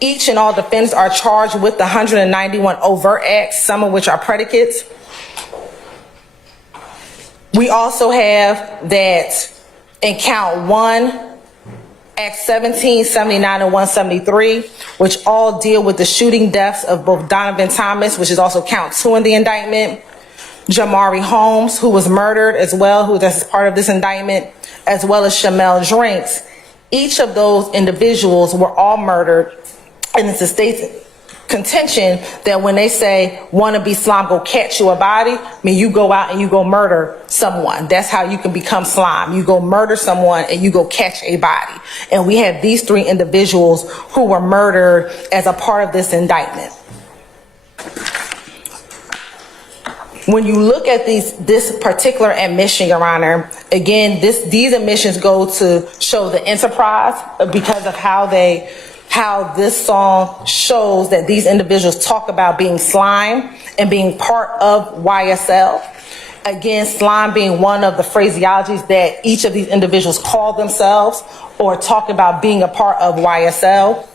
Each and all defendants are charged with the 191 overt acts, some of which are predicates. We also have that in count 1, Acts 17, 79, and 173, which all deal with the shooting deaths of both Donovan Thomas, which is also count 2 in the indictment. Jamari Holmes, who was murdered as well, who that's part of this indictment, as well as Shamel Drinks. Each of those individuals were all murdered, and it's the state's contention that when they say wannabe slime go catch you a body, I mean you go out and you go murder someone. That's how you can become slime. You go murder someone and you go catch a body. And we have these three individuals who were murdered as a part of this indictment. When you look at this particular admission, Your Honor, again, these admissions go to show the enterprise because of how this song shows that these individuals talk about being slime and being part of YSL. Again, slime being one of the phraseologies that each of these individuals call themselves or talk about being a part of YSL.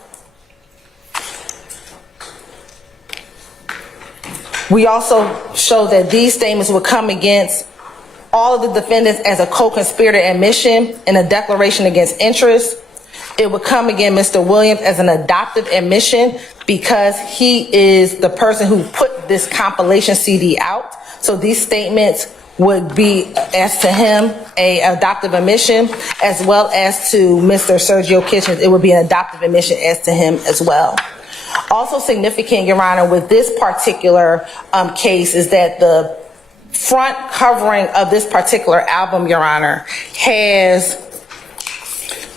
We also show that these statements would come against all of the defendants as a co-conspirator admission and a declaration against interest. It would come against Mr. Williams as an adoptive admission because he is the person who put this compilation CD out. So these statements would be, as to him, a adoptive admission, as well as to Mr. Sergio Kitchens, it would be an adoptive admission as to him as well. Also significant, Your Honor, with this particular case is that the front covering of this particular album, Your Honor, has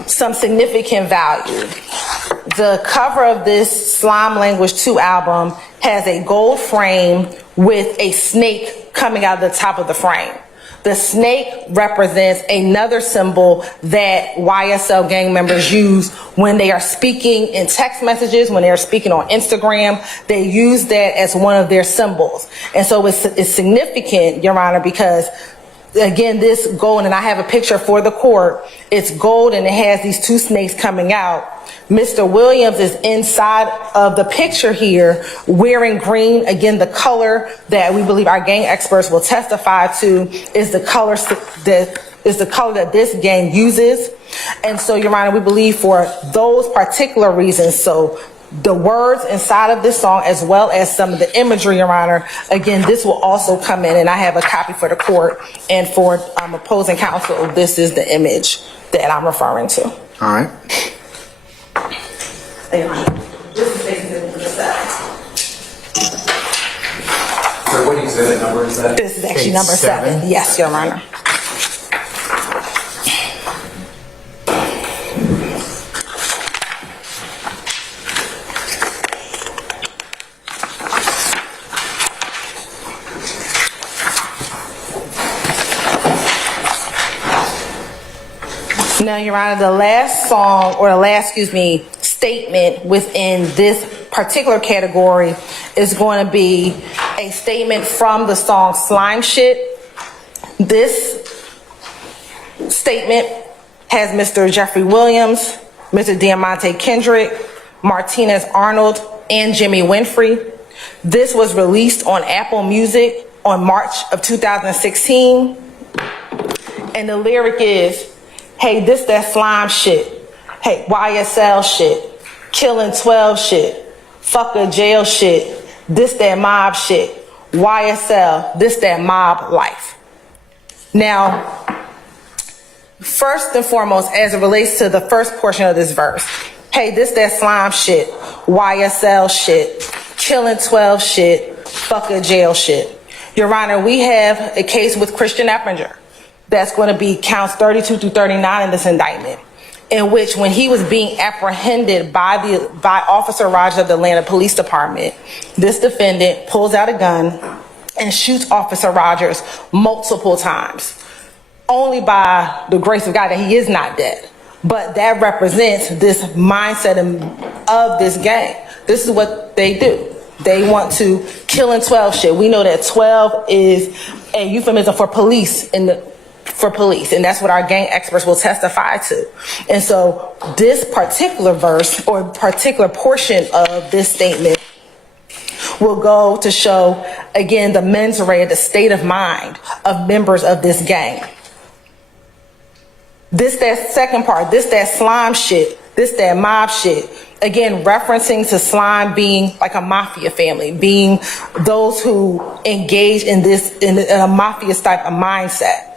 some significant value. The cover of this Slime Language 2 album has a gold frame with a snake coming out of the top of the frame. The snake represents another symbol that YSL gang members use when they are speaking in text messages, when they are speaking on Instagram. They use that as one of their symbols. And so it's significant, Your Honor, because again, this gold, and I have a picture for the court, it's gold and it has these two snakes coming out. Mr. Williams is inside of the picture here wearing green. Again, the color that we believe our gang experts will testify to is the color that this gang uses. And so, Your Honor, we believe for those particular reasons, so the words inside of this song as well as some of the imagery, Your Honor, again, this will also come in, and I have a copy for the court, and for opposing counsel, this is the image that I'm referring to. All right. Your Honor, this is basically number 7. So what exhibit number is that? This is actually Case number 7. 7. Yes, Your Honor. Now, Your Honor, the last song, or the last, statement within this particular category is going to be a statement from the song Slime Shit. This statement has Mr. Jeffrey Williams, Mr. Diamante Kendrick, Martinez Arnold, and Jimmy Winfrey. This was released on Apple Music on March of 2016. And the lyric is, hey, this that slime shit. Hey, YSL shit. Killing 12 shit. Fuck a jail shit. This that mob shit. YSL, this that mob life. Now, first and foremost, as it relates to the first portion of this verse, hey, this that slime shit. YSL shit. Killing 12 shit. Fuck a jail shit. Your Honor, we have a case with Christian Eppinger. That's going to be counts 32 through 39 in this indictment, in which when he was being apprehended by Officer Rogers of the Atlanta Police Department, this defendant pulls out a gun and shoots Officer Rogers multiple times, only by the grace of God that he is not dead. But that represents this mindset of this gang. This is what they do. They want to kill in 12 shit. We know that 12 is a euphemism for police and that's what our gang experts will testify to. And so this particular verse or particular portion of this statement will go to show, again, the mens rea, the state of mind of members of this gang. This, that second part, this, that slime shit, this, that mob shit, again, referencing to slime being like a mafia family, being those who engage in a mafia type of mindset.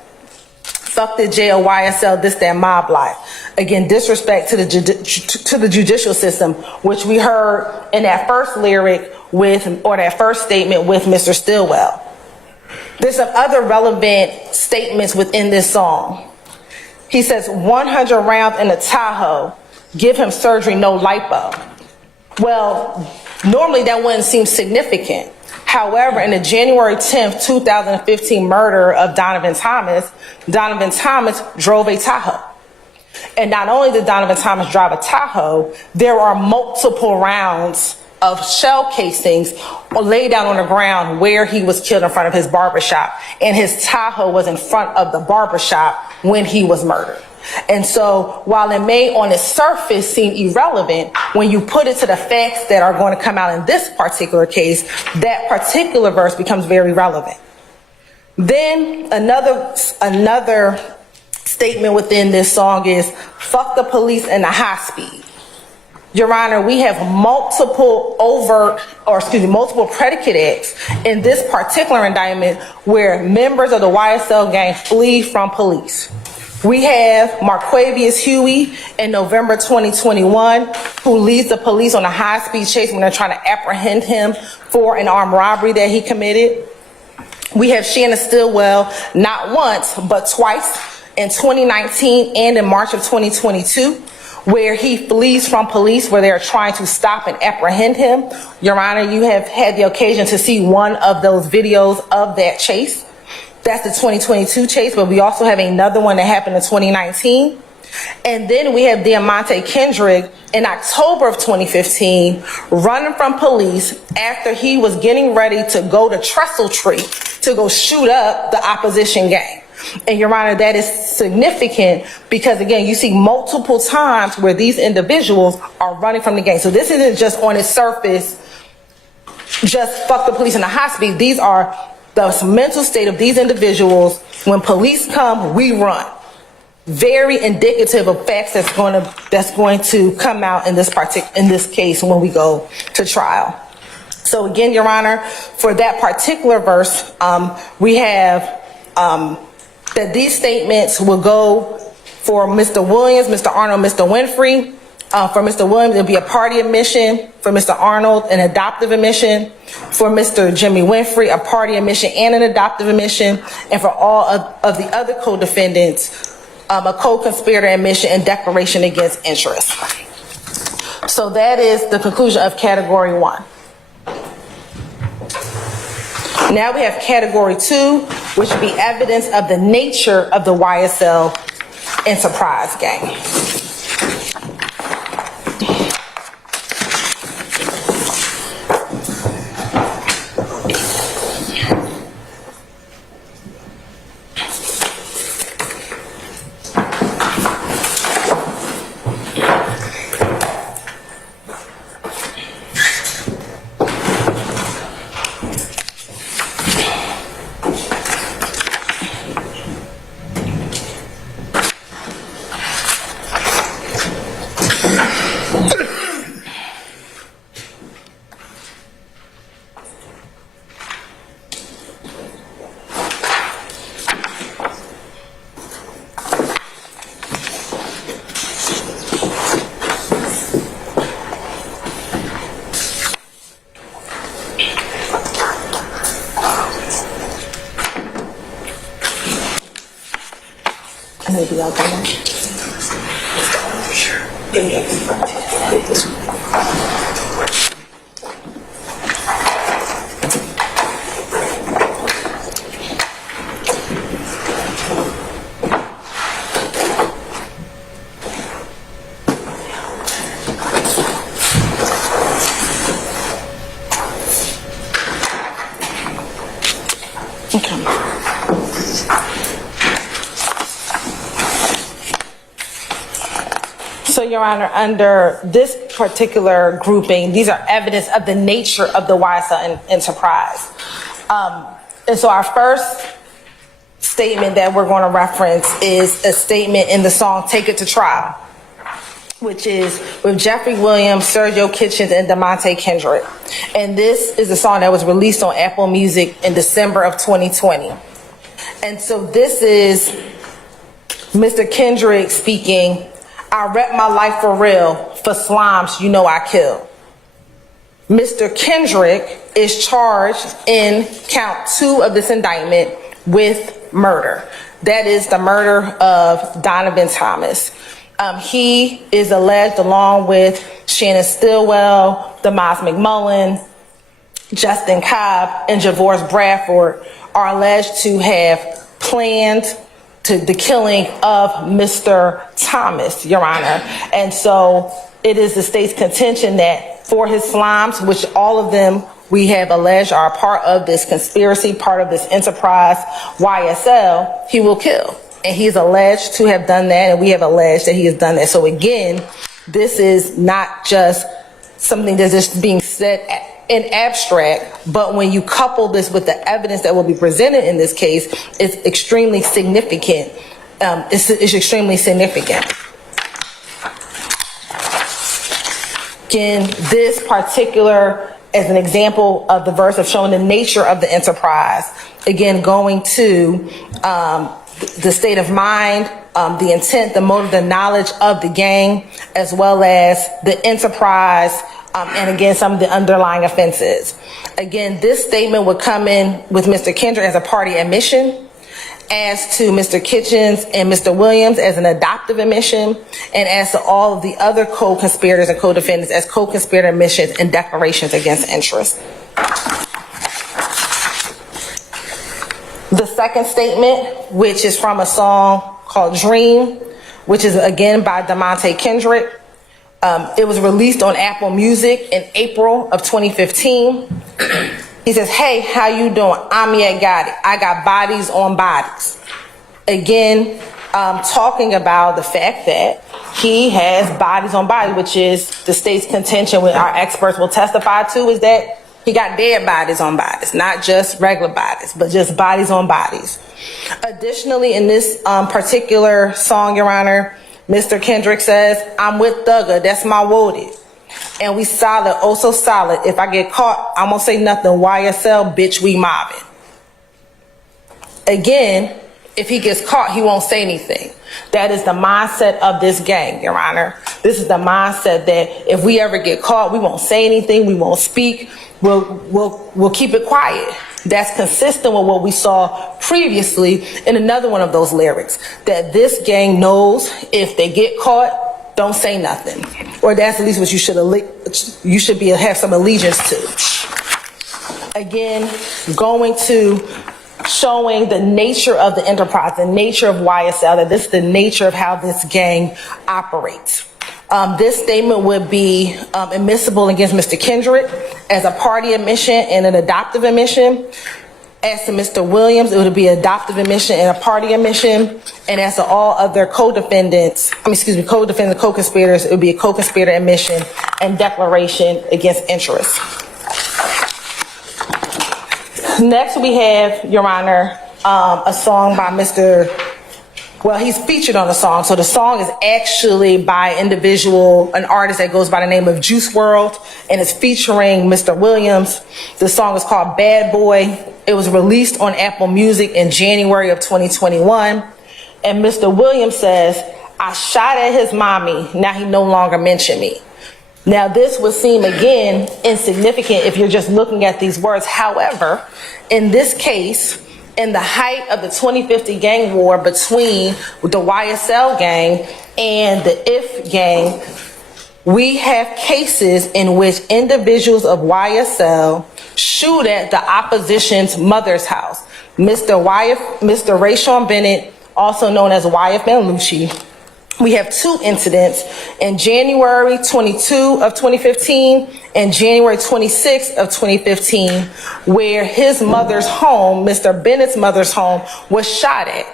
Fuck the jail, YSL, this, that mob life. Again, disrespect to the judicial system, which we heard in that first lyric or that first statement with Mr. Stillwell. There's some other relevant statements within this song. He says, 100 rounds in a Tahoe, give him surgery, no lipo. Well, normally that wouldn't seem significant. However, in the January 10th, 2015 murder of Donovan Thomas drove a Tahoe. And not only did Donovan Thomas drive a Tahoe, there are multiple rounds of shell casings laid down on the ground where he was killed in front of his barbershop. And his Tahoe was in front of the barbershop when he was murdered. And so while it may on its surface seem irrelevant, when you put it to the facts that are going to come out in this particular case, that particular verse becomes very relevant. Then another statement within this song is, fuck the police and the high speed. Your Honor, we have multiple multiple predicate acts in this particular indictment where members of the YSL gang flee from police. We have Marquavius Huey in November 2021, who leads the police on a high-speed chase when they're trying to apprehend him for an armed robbery that he committed. We have Shannon Stillwell, not once, but twice, in 2019 and in March of 2022, where he flees from police where they're trying to stop and apprehend him. Your Honor, you have had the occasion to see one of those videos of that chase. That's the 2022 chase, but we also have another one that happened in 2019. And then we have Diamante Kendrick in October of 2015 running from police after he was getting ready to go to Trestle Tree to go shoot up the opposition gang. And Your Honor, that is significant because, again, you see multiple times where these individuals are running from the gang. So this isn't just on its surface, just fuck the police in the high speed. These are the mental state of these individuals. When police come, we run. Very indicative of facts that's going to come out in this case when we go to trial. So again, Your Honor, for that particular verse, we have that these statements will go for Mr. Williams, Mr. Arnold, Mr. Winfrey. For Mr. Williams, it'll be a party admission. For Mr. Arnold, an adoptive admission. For Mr. Jimmy Winfrey, a party admission and an adoptive admission. And for all of the other co-defendants, a co-conspirator admission and declaration against interest. So that is the conclusion of Category 1. Now we have Category 2, which would be evidence of the nature of the YSL enterprise gang. Maybe I'll go now. So, Your Honor, under this particular grouping, these are evidence of the nature of the YSL enterprise. And so our first statement that we're going to reference is a statement in the song, Take It to Trial. which is with Jeffrey Williams, Sergio Kitchens, and DeMonte Kendrick. And this is a song that was released on Apple Music in December of 2020. And so this is Mr. Kendrick speaking, "I rep my life for real, for slimes, you know I kill." Mr. Kendrick is charged in count 2 of this indictment with murder. That is the murder of Donovan Thomas. He is alleged, along with Shannon Stillwell, Demas McMullen, Justin Cobb, and Javors Bradford, are alleged to have planned the killing of Mr. Thomas, Your Honor. And so it is the state's contention that for his slimes, which all of them we have alleged are a part of this conspiracy, part of this enterprise, YSL, he will kill. And he's alleged to have done that, and we have alleged that he has done that. So again, this is not just something that's just being said in abstract, but when you couple this with the evidence that will be presented in this case, it's extremely significant. It's extremely significant. Again, this particular, as an example of the verse of showing the nature of the enterprise, again, going to the state of mind, the intent, the motive, the knowledge of the gang, as well as the enterprise, and again, some of the underlying offenses. Again, this statement would come in with Mr. Kendrick as a party admission, as to Mr. Kitchens and Mr. Williams as an adoptive admission, and as to all of the other co-conspirators and co-defendants as co-conspirator admissions and declarations against interest. The second statement, which is from a song called Dream, which is again by DeMonte Kendrick. It was released on Apple Music in April of 2015. He says, "Hey, how you doing? I'm yet got it. I got bodies on bodies." Again, talking about the fact that he has bodies on bodies, which is the state's contention, what our experts will testify to, is that he got dead bodies on bodies, not just regular bodies, but just bodies on bodies. Additionally, in this particular song, Your Honor, Mr. Kendrick says, "I'm with Thugger, that's my woaded. And we solid, oh so solid. If I get caught, I won't say nothing. YSL, bitch, we mobbing." Again, if he gets caught, he won't say anything. That is the mindset of this gang, Your Honor. This is the mindset that if we ever get caught, we won't say anything, we won't speak, we'll keep it quiet. That's consistent with what we saw previously in another one of those lyrics, that this gang knows if they get caught, don't say nothing. Or that's at least what you should have some allegiance to. Again, going to showing the nature of the enterprise, the nature of YSL, that this is the nature of how this gang operates. This statement would be admissible against Mr. Kendrick as a party admission and an adoptive admission. As to Mr. Williams, it would be adoptive admission and a party admission. And as to all other co-defendants, co-conspirators, it would be a co-conspirator admission and declaration against interest. Next, we have, Your Honor, a song by he's featured on the song. So the song is actually by an artist that goes by the name of Juice WRLD, and it's featuring Mr. Williams. The song is called Bad Boy. It was released on Apple Music in January of 2021. And Mr. Williams says, "I shot at his mommy, now he no longer mention me." Now this would seem again insignificant if you're just looking at these words. However, in this case, in the height of the 2050 gang war between the YSL gang and the IF gang, we have cases in which individuals of YSL shoot at the opposition's mother's house. Mr. Rayshawn Bennett, also known as YF Manlucci. We have 2 incidents in January 22 of 2015 and January 26 of 2015, where his mother's home, Mr. Bennett's mother's home, was shot at.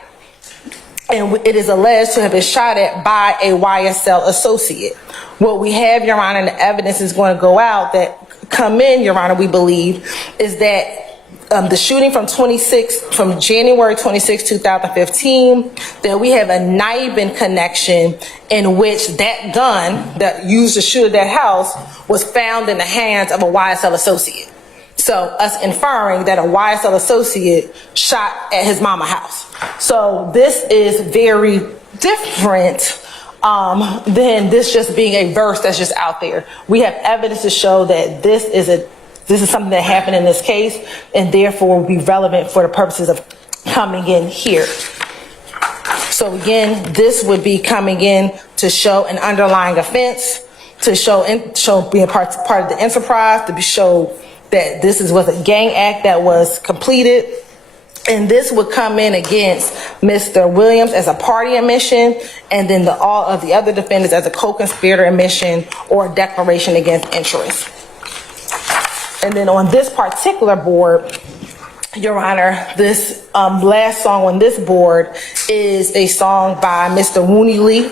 And it is alleged to have been shot at by a YSL associate. What we have, Your Honor, and the evidence is going to go out that come in, Your Honor, we believe, is that the shooting from January 26, 2015, that we have a Nibin connection in which that gun that used to shoot at that house was found in the hands of a YSL associate. So us inferring that a YSL associate shot at his mama's house. So this is very different than this just being a verse that's just out there. We have evidence to show that this is something that happened in this case, and therefore will be relevant for the purposes of coming in here. So again, this would be coming in to show an underlying offense, to show being part of the enterprise, to show that this was a gang act that was completed. And this would come in against Mr. Williams as a party admission, and then all of the other defendants as a co-conspirator admission or a declaration against interest. And then on this particular board, Your Honor, this last song on this board is a song by Mr. Wooney Lee,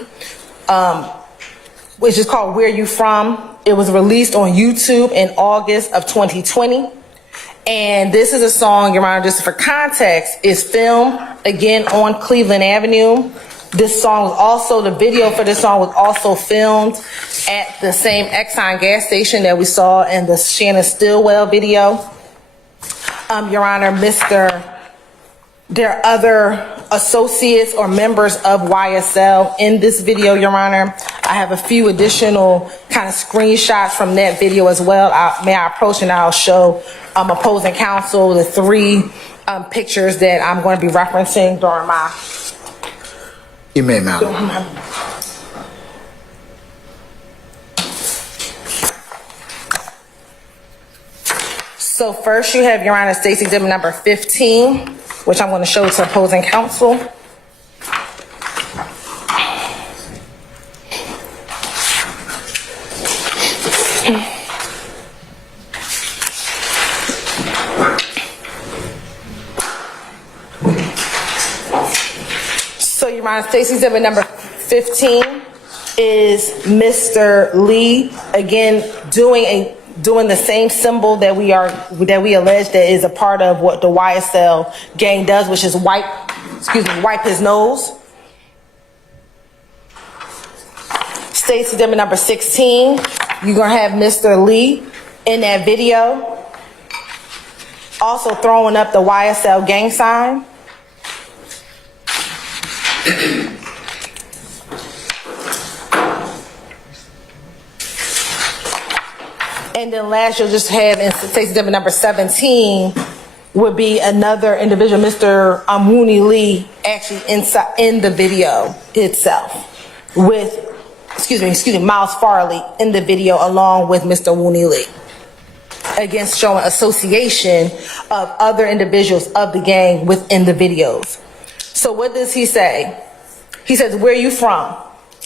which is called Where You From. It was released on YouTube in August of 2020. And this is a song, Your Honor, just for context, is filmed again on Cleveland Avenue. This song was also, the video for this song was also filmed at the same Exxon gas station that we saw in the Shannon Stillwell video. Your Honor, there are other associates or members of YSL in this video, Your Honor. I have a few additional kind of screenshots from that video as well. May I approach and I'll show opposing counsel the three pictures that I'm going to be referencing during my... You may, madam. So first you have, Your Honor, State's Exhibit number 15, which I'm going to show to opposing counsel. So, Your Honor, State's Exhibit number 15 is Mr. Lee, again, doing the same symbol that we allege that is a part of what the YSL gang does, which is wipe his nose. State's Exhibit number 16, you're gonna have Mr. Lee in that video, also throwing up the YSL gang sign. And then last, you'll just have in State's Exhibit number 17 would be another individual, Mr. Wooney Lee, actually in the video itself with, Miles Farley in the video along with Mr. Wooney Lee. Again, showing association of other individuals of the gang within the videos. So what does he say? He says, where are you from?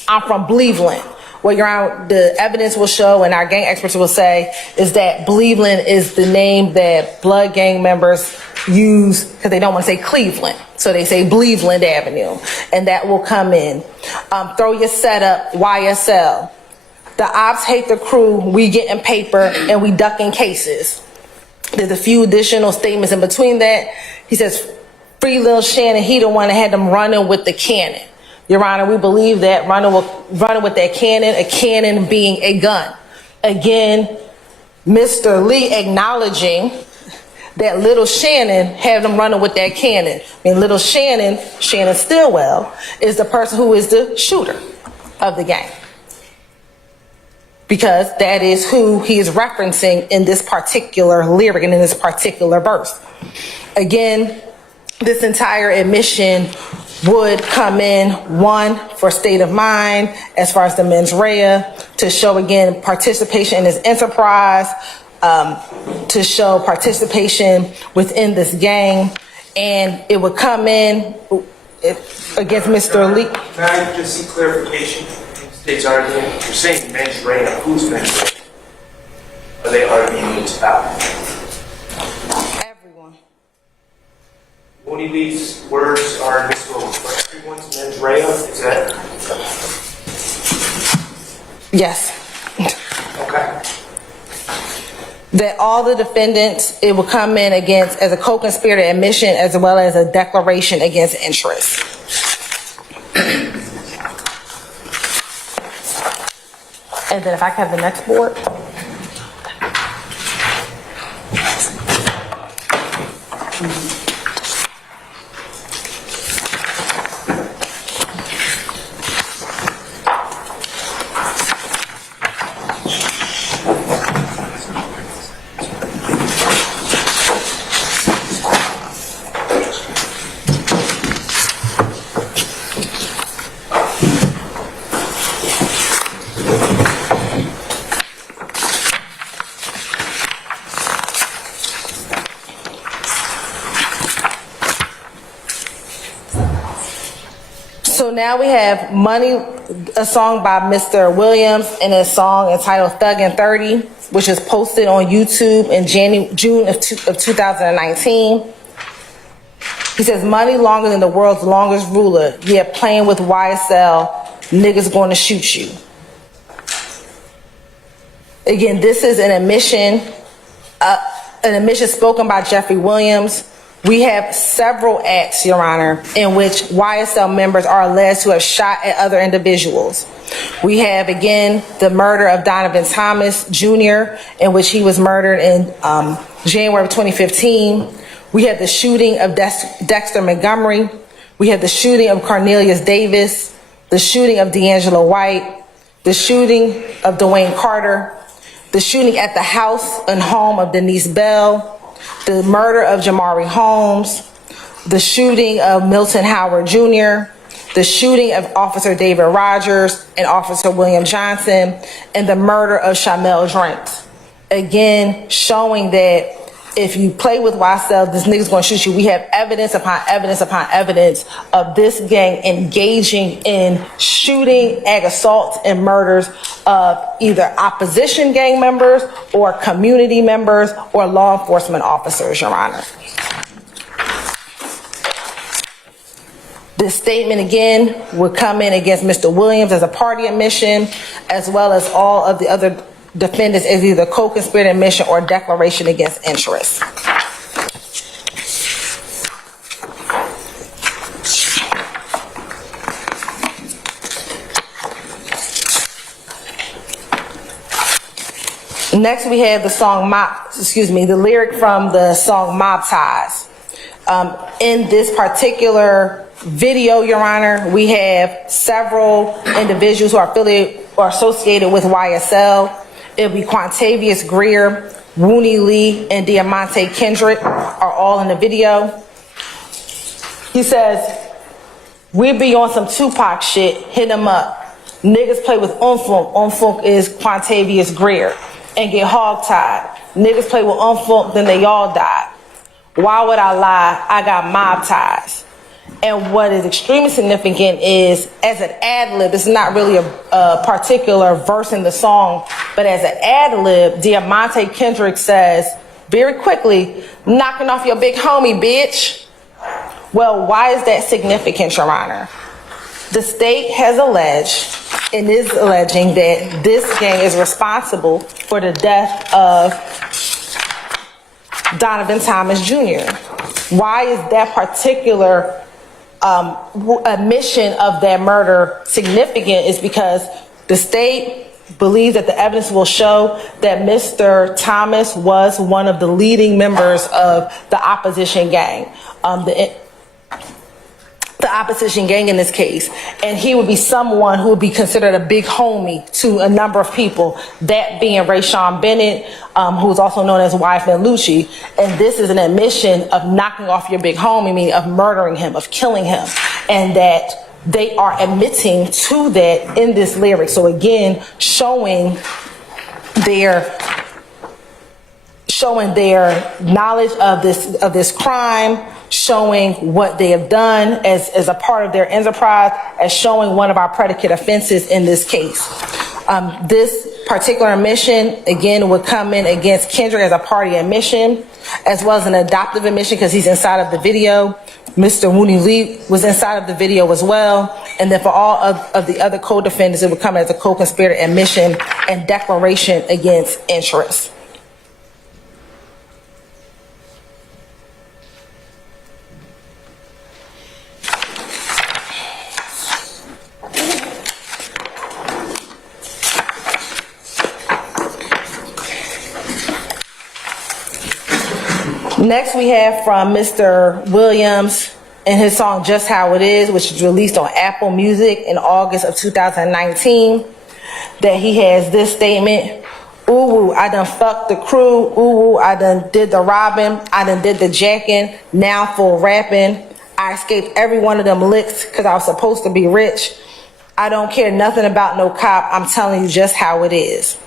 I'm from Cleveland. What the evidence will show and our gang experts will say is that Cleveland is the name that blood gang members use because they don't want to say Cleveland. So they say Cleveland Avenue, and that will come in. Throw your setup, YSL. The ops hate the crew, we getting paper, and we ducking cases. There's a few additional statements in between that. He says, free Lil Shannon, he the one that had them running with the cannon. Your Honor, we believe that running with that cannon, a cannon being a gun. Again, Mr. Lee acknowledging that little Shannon had them running with that cannon. I mean, little Shannon Stillwell, is the person who is the shooter of the gang. Because that is who he is referencing in this particular lyric and in this particular verse. Again, this entire admission would come in, one, for state of mind, as far as the mens rea, to show, again, participation in this enterprise, to show participation within this gang, and it would come in against Mr. Lee. Can I just see clarification in the state's argument? You're saying mens rea. Who's mens rea? Are they arguing this about? Wooney Lee's words are admissible for everyone's mens rea. Is that? Yes. Okay. that all the defendants, it will come in against as a co-conspirator admission as well as a declaration against interest. And then if I can have the next board. So now we have Money, a song by Mr. Williams, and a song entitled Thuggin' 30, which is posted on YouTube in June of 2019. He says, money longer than the world's longest ruler. Yeah, playing with YSL, niggas gonna shoot you. Again, this is an admission spoken by Jeffrey Williams. We have several acts, Your Honor, in which YSL members are alleged to have shot at other individuals. We have, again, the murder of Donovan Thomas Jr., in which he was murdered in January of 2015. We have the shooting of Dexter Montgomery. We have the shooting of Cornelius Davis, the shooting of D'Angelo White, the shooting of Dwayne Carter, the shooting at the house and home of Denise Bell, the murder of Jamari Holmes, the shooting of Milton Howard Jr., the shooting of Officer David Rogers and Officer William Johnson, and the murder of Shamel Drinks. Again, showing that if you play with YSL, this nigga's gonna shoot you. We have evidence upon evidence upon evidence of this gang engaging in shooting, ag assaults, and murders of either opposition gang members or community members or law enforcement officers, Your Honor. This statement, again, would come in against Mr. Williams as a party admission, as well as all of the other defendants as either co-conspirator admission or declaration against interest. Next, we have the song the lyric from the song Mob Ties. In this particular video, Your Honor, we have several individuals who are affiliated or associated with YSL. It'll be Quantavious Greer, Wooney Lee, and Diamante Kendrick are all in the video. He says, we be on some Tupac shit, hit him up. Niggas play with Unfunk. Unfunk is Quantavious Greer. And get hog-tied. Niggas play with Unfunk, then they all die. Why would I lie? I got mob ties. And what is extremely significant is, as an ad-lib, it's not really a particular verse in the song, but as an ad-lib, Diamante Kendrick says, very quickly, knocking off your big homie, bitch. Well, why is that significant, Your Honor? The state has alleged, and is alleging, that this gang is responsible for the death of Donovan Thomas Jr. Why is that particular admission of that murder significant? Is because the state believes that the evidence will show that Mr. Thomas was one of the leading members of the opposition gang, the opposition gang in this case, and he would be someone who would be considered a big homie to a number of people, that being Rayshawn Bennett, who is also known as Wife Lucci. And this is an admission of knocking off your big homie, meaning of murdering him, of killing him, and that they are admitting to that in this lyric. So again, showing their knowledge of this crime, showing what they have done as a part of their enterprise, as showing one of our predicate offenses in this case. This particular admission, again, would come in against Kendrick as a party admission, as well as an adoptive admission because he's inside of the video. Mr. Wooney Lee was inside of the video as well. And then for all of the other co-defendants, it would come as a co-conspirator admission and declaration against interest. Next, we have from Mr. Williams and his song Just How It Is, which was released on Apple Music in August of 2019, that he has this statement: ooh, woo, I done fucked the crew, ooh, woo, I done did the robbing, I done did the jacking, now full rapping. I escaped every one of them licks because I was supposed to be rich. I don't care nothing about no cop, I'm telling you just how it is.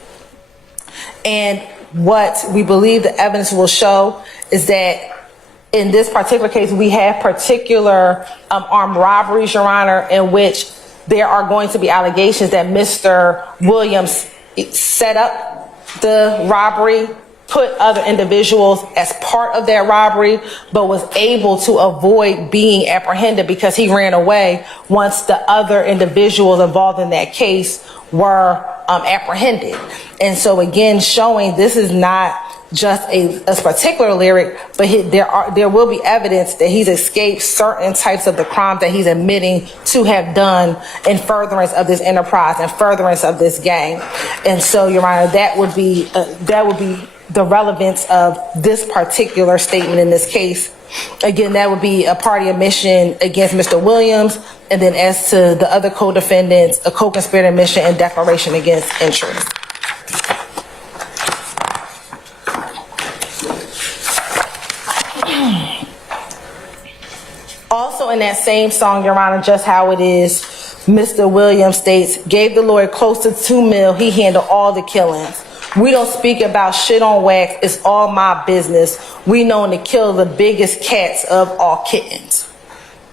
And what we believe the evidence will show is that in this particular case, we have particular armed robberies, Your Honor, in which there are going to be allegations that Mr. Williams set up the robbery, put other individuals as part of that robbery, but was able to avoid being apprehended because he ran away once the other individuals involved in that case were apprehended. And so again, showing this is not just a particular lyric, but there will be evidence that he's escaped certain types of the crimes that he's admitting to have done in furtherance of this enterprise and furtherance of this gang. And so, Your Honor, that would be the relevance of this particular statement in this case. Again, that would be a party admission against Mr. Williams, and then as to the other co-defendants, a co-conspirator admission and declaration against interest. Also in that same song, Your Honor, Just How It Is, Mr. Williams states, gave the lawyer close to $2 million, he handled all the killings. We don't speak about shit on wax, it's all my business. We known to kill the biggest cats of all kittens.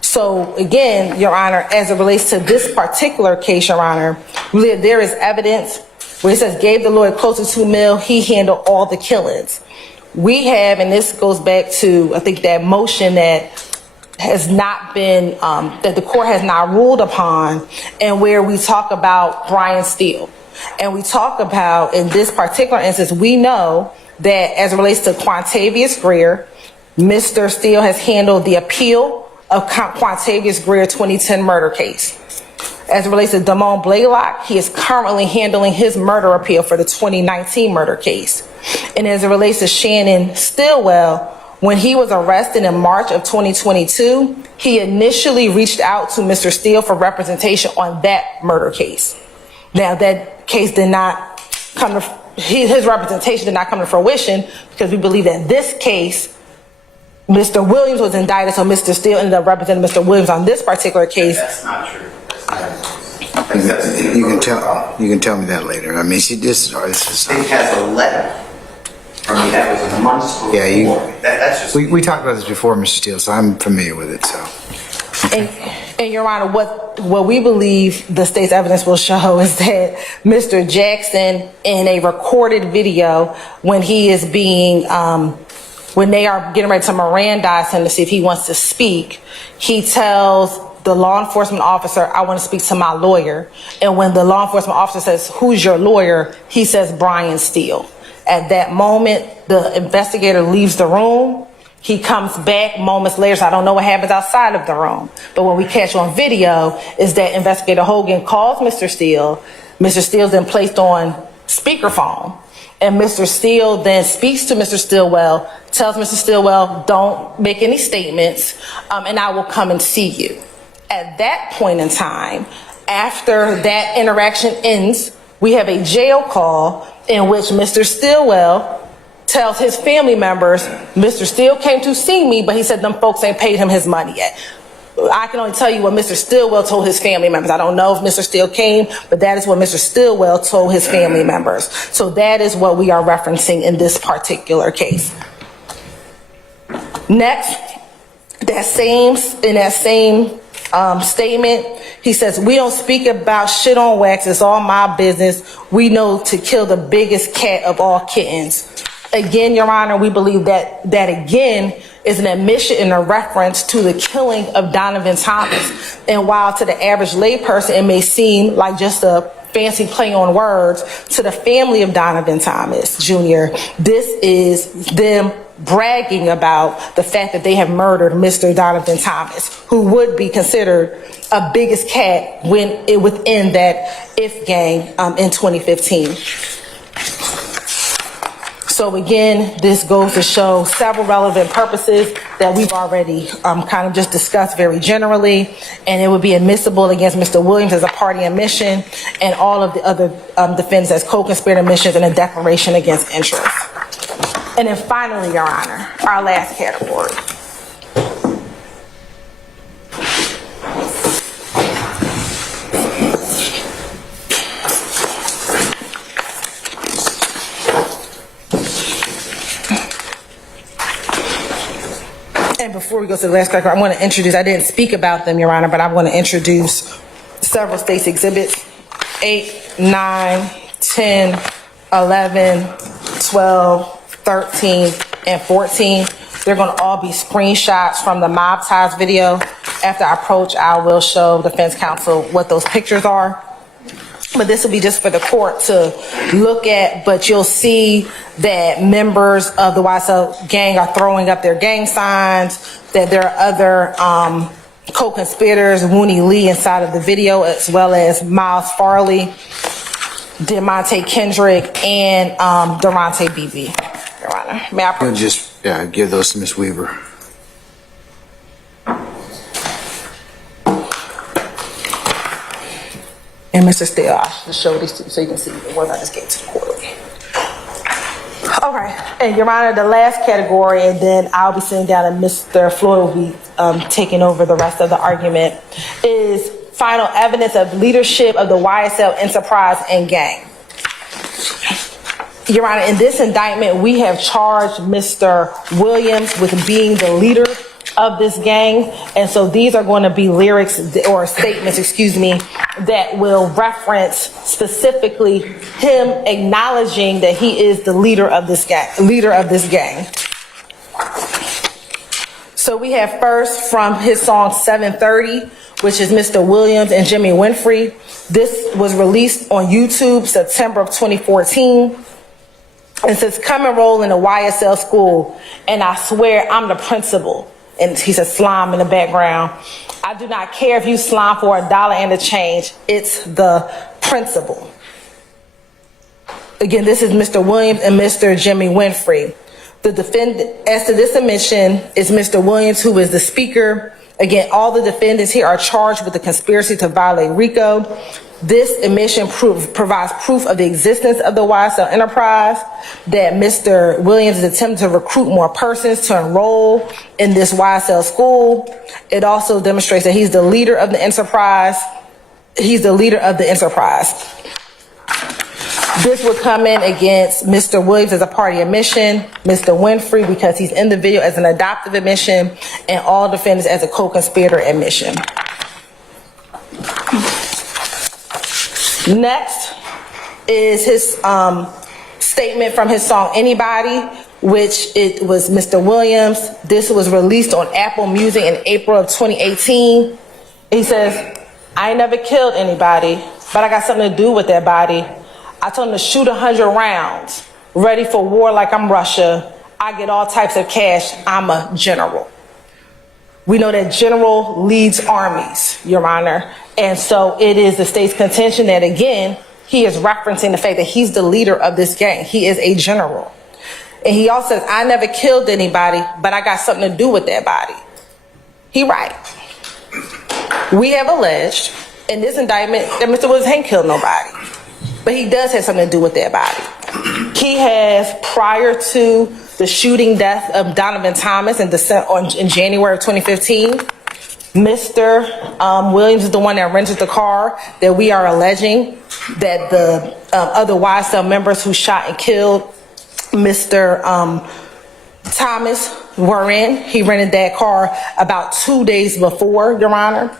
So again, Your Honor, as it relates to this particular case, Your Honor, there is evidence where it says gave the lawyer close to $2 million, he handled all the killings. We have, and this goes back to, I think, that motion that has not been, that the court has not ruled upon, and where we talk about Brian Steele. And we talk about, in this particular instance, we know that as it relates to Quantavious Greer, Mr. Steele has handled the appeal of Quantavious Greer 2010 murder case. As it relates to Damone Blaylock, he is currently handling his murder appeal for the 2019 murder case. And as it relates to Shannon Stillwell, when he was arrested in March of 2022, he initially reached out to Mr. Steele for representation on that murder case. Now, that case did not come to, his representation did not come to fruition because we believe that this case, Mr. Williams was indicted, so Mr. Steele ended up representing Mr. Williams on this particular case. That's not true. That's not You can tell me that later. I mean, this is It has a letter from me that was months before. Yeah, That's just. we talked about this before, Mr. Steele, so I'm familiar with it. So. And Your Honor, what we believe the state's evidence will show is that Mr. Jackson, in a recorded video, when he is being, when they are getting ready to Mirandize him to see if he wants to speak, he tells the law enforcement officer, I want to speak to my lawyer. And when the law enforcement officer says, who's your lawyer? He says, Brian Steele. At that moment, the investigator leaves the room. He comes back moments later, so I don't know what happens outside of the room. But what we catch on video is that Investigator Hogan calls Mr. Steele. Mr. Steele's then placed on speakerphone. And Mr. Steele then speaks to Mr. Stillwell, tells Mr. Stillwell, don't make any statements, and I will come and see you. At that point in time, after that interaction ends, we have a jail call in which Mr. Stillwell tells his family members, Mr. Steele came to see me, but he said them folks ain't paid him his money yet. I can only tell you what Mr. Stillwell told his family members. I don't know if Mr. Steele came, but that is what Mr. Stillwell told his family members. So that is what we are referencing in this particular case. Next, in that same statement, he says, we don't speak about shit on wax, it's all my business. We know to kill the biggest cat of all kittens. Again, Your Honor, we believe that again is an admission and a reference to the killing of Donovan Thomas. And while to the average layperson it may seem like just a fancy play on words, to the family of Donovan Thomas Jr., this is them bragging about the fact that they have murdered Mr. Donovan Thomas, who would be considered a biggest cat within that IF gang in 2015. So again, this goes to show several relevant purposes that we've already kind of just discussed very generally, and it would be admissible against Mr. Williams as a party admission and all of the other defendants as co-conspirator admissions and a declaration against interest. And then finally, Your Honor, our last category. And before we go to the last category, I want to introduce, I didn't speak about them, Your Honor, but I want to introduce several state's exhibits, 8, 9, 10, 11, 12, 13, and 14. They're going to all be screenshots from the mob ties video. After I approach, I will show defense counsel what those pictures are. But this will be just for the court to look at, but you'll see that members of the YSL gang are throwing up their gang signs, that there are other co-conspirators, Wooney Lee inside of the video, as well as Miles Farley, DeMonte Kendrick, and Durante BB. Your Honor, may I We'll just give those to Ms. Weaver. And Mr. Steele, I'll just show these to you so you can see the ones I just gave to the court. All right, and Your Honor, the last category, and then I'll be sitting down and Mr. Floyd will be taking over the rest of the argument, is final evidence of leadership of the YSL enterprise and gang. Your Honor, in this indictment, we have charged Mr. Williams with being the leader of this gang, and so these are going to be lyrics or statements, that will reference specifically him acknowledging that he is the leader of this gang. So we have first from his song 730, which is Mr. Williams and Jimmy Winfrey. This was released on YouTube September of 2014. It says, "Come and roll in a YSL school, and I swear I'm the principal." And he says slime in the background. "I do not care if you slime for $1 and a change. It's the principal." Again, this is Mr. Williams and Mr. Jimmy Winfrey. The defendant, as to this admission, is Mr. Williams, who is the speaker. Again, all the defendants here are charged with the conspiracy to violate Rico. This admission provides proof of the existence of the YSL enterprise, that Mr. Williams is attempting to recruit more persons to enroll in this YSL school. It also demonstrates that he's the leader of the enterprise. This would come in against Mr. Williams as a party admission, Mr. Winfrey because he's in the video as an adoptive admission, and all defendants as a co-conspirator admission. Next is his statement from his song Anybody, which it was Mr. Williams. This was released on Apple Music in April of 2018. He says, "I ain't never killed anybody, but I got something to do with that body. I told him to shoot 100 rounds, ready for war like I'm Russia. I get all types of cash, I'm a general." We know that general leads armies, Your Honor. And so it is the state's contention that, again, he is referencing the fact that he's the leader of this gang. He is a general. And he also says, "I never killed anybody, but I got something to do with that body." He right. We have alleged in this indictment that Mr. Williams ain't killed nobody, but he does have something to do with that body. He has, prior to the shooting death of Donovan Thomas in January of 2015, Mr. Williams is the one that rented the car that we are alleging that the other YSL members who shot and killed Mr. Thomas were in. He rented that car about 2 days before, Your Honor.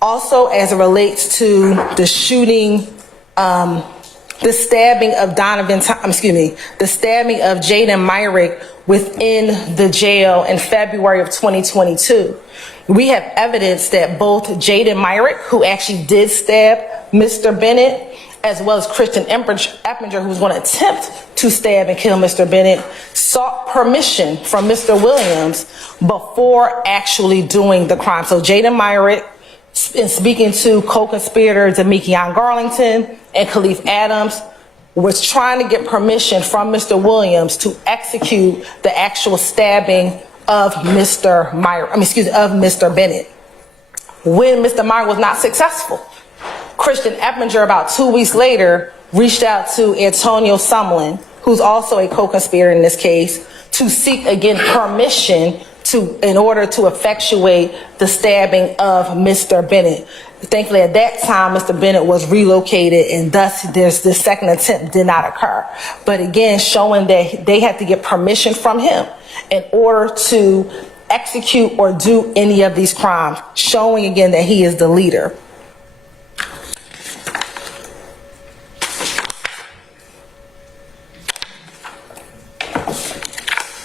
Also, as it relates to the shooting, the stabbing of the stabbing of Jaden Myrick within the jail in February of 2022. We have evidence that both Jaden Myrick, who actually did stab Mr. Bennett, as well as Christian Eppinger, who was going to attempt to stab and kill Mr. Bennett, sought permission from Mr. Williams before actually doing the crime. So Jaden Myrick, in speaking to co-conspirators Demikion Garlington and Khalif Adams, was trying to get permission from Mr. Williams to execute the actual stabbing of Mr. Bennett. When Mr. Meyer was not successful, Christian Eppinger, about 2 weeks later, reached out to Antonio Sumlin, who's also a co-conspirator in this case, to seek again permission in order to effectuate the stabbing of Mr. Bennett. Thankfully, at that time, Mr. Bennett was relocated, and thus this second attempt did not occur. But again, showing that they had to get permission from him in order to execute or do any of these crimes, showing again that he is the leader.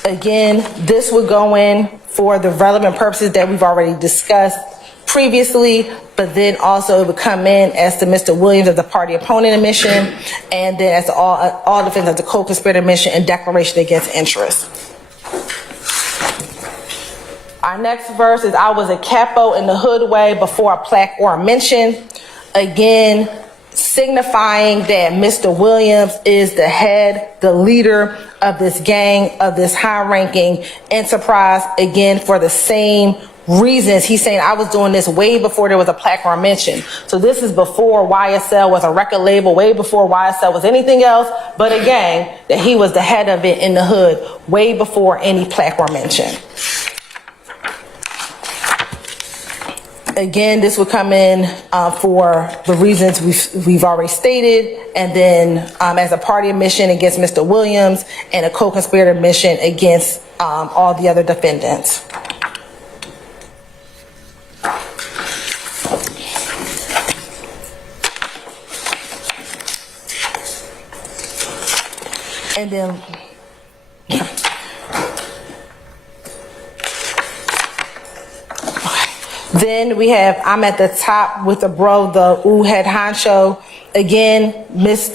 Again, this would go in for the relevant purposes that we've already discussed previously, but then also it would come in as to Mr. Williams as the party opponent admission, and then as all defendants as the co-conspirator admission and declaration against interest. Our next verse is, I was a capo in the hood way before a plaque or a mention. Again, signifying that Mr. Williams is the head, the leader of this gang, of this high-ranking enterprise, again, for the same reasons. He's saying, I was doing this way before there was a plaque or a mention. So this is before YSL was a record label, way before YSL was anything else but a gang, that he was the head of it in the hood, way before any plaque or mention. Again, this would come in for the reasons we've already stated, and then as a party admission against Mr. Williams and a co-conspirator admission against all the other defendants. And then then we have, I'm at the top with the bro, the head honcho. Again, this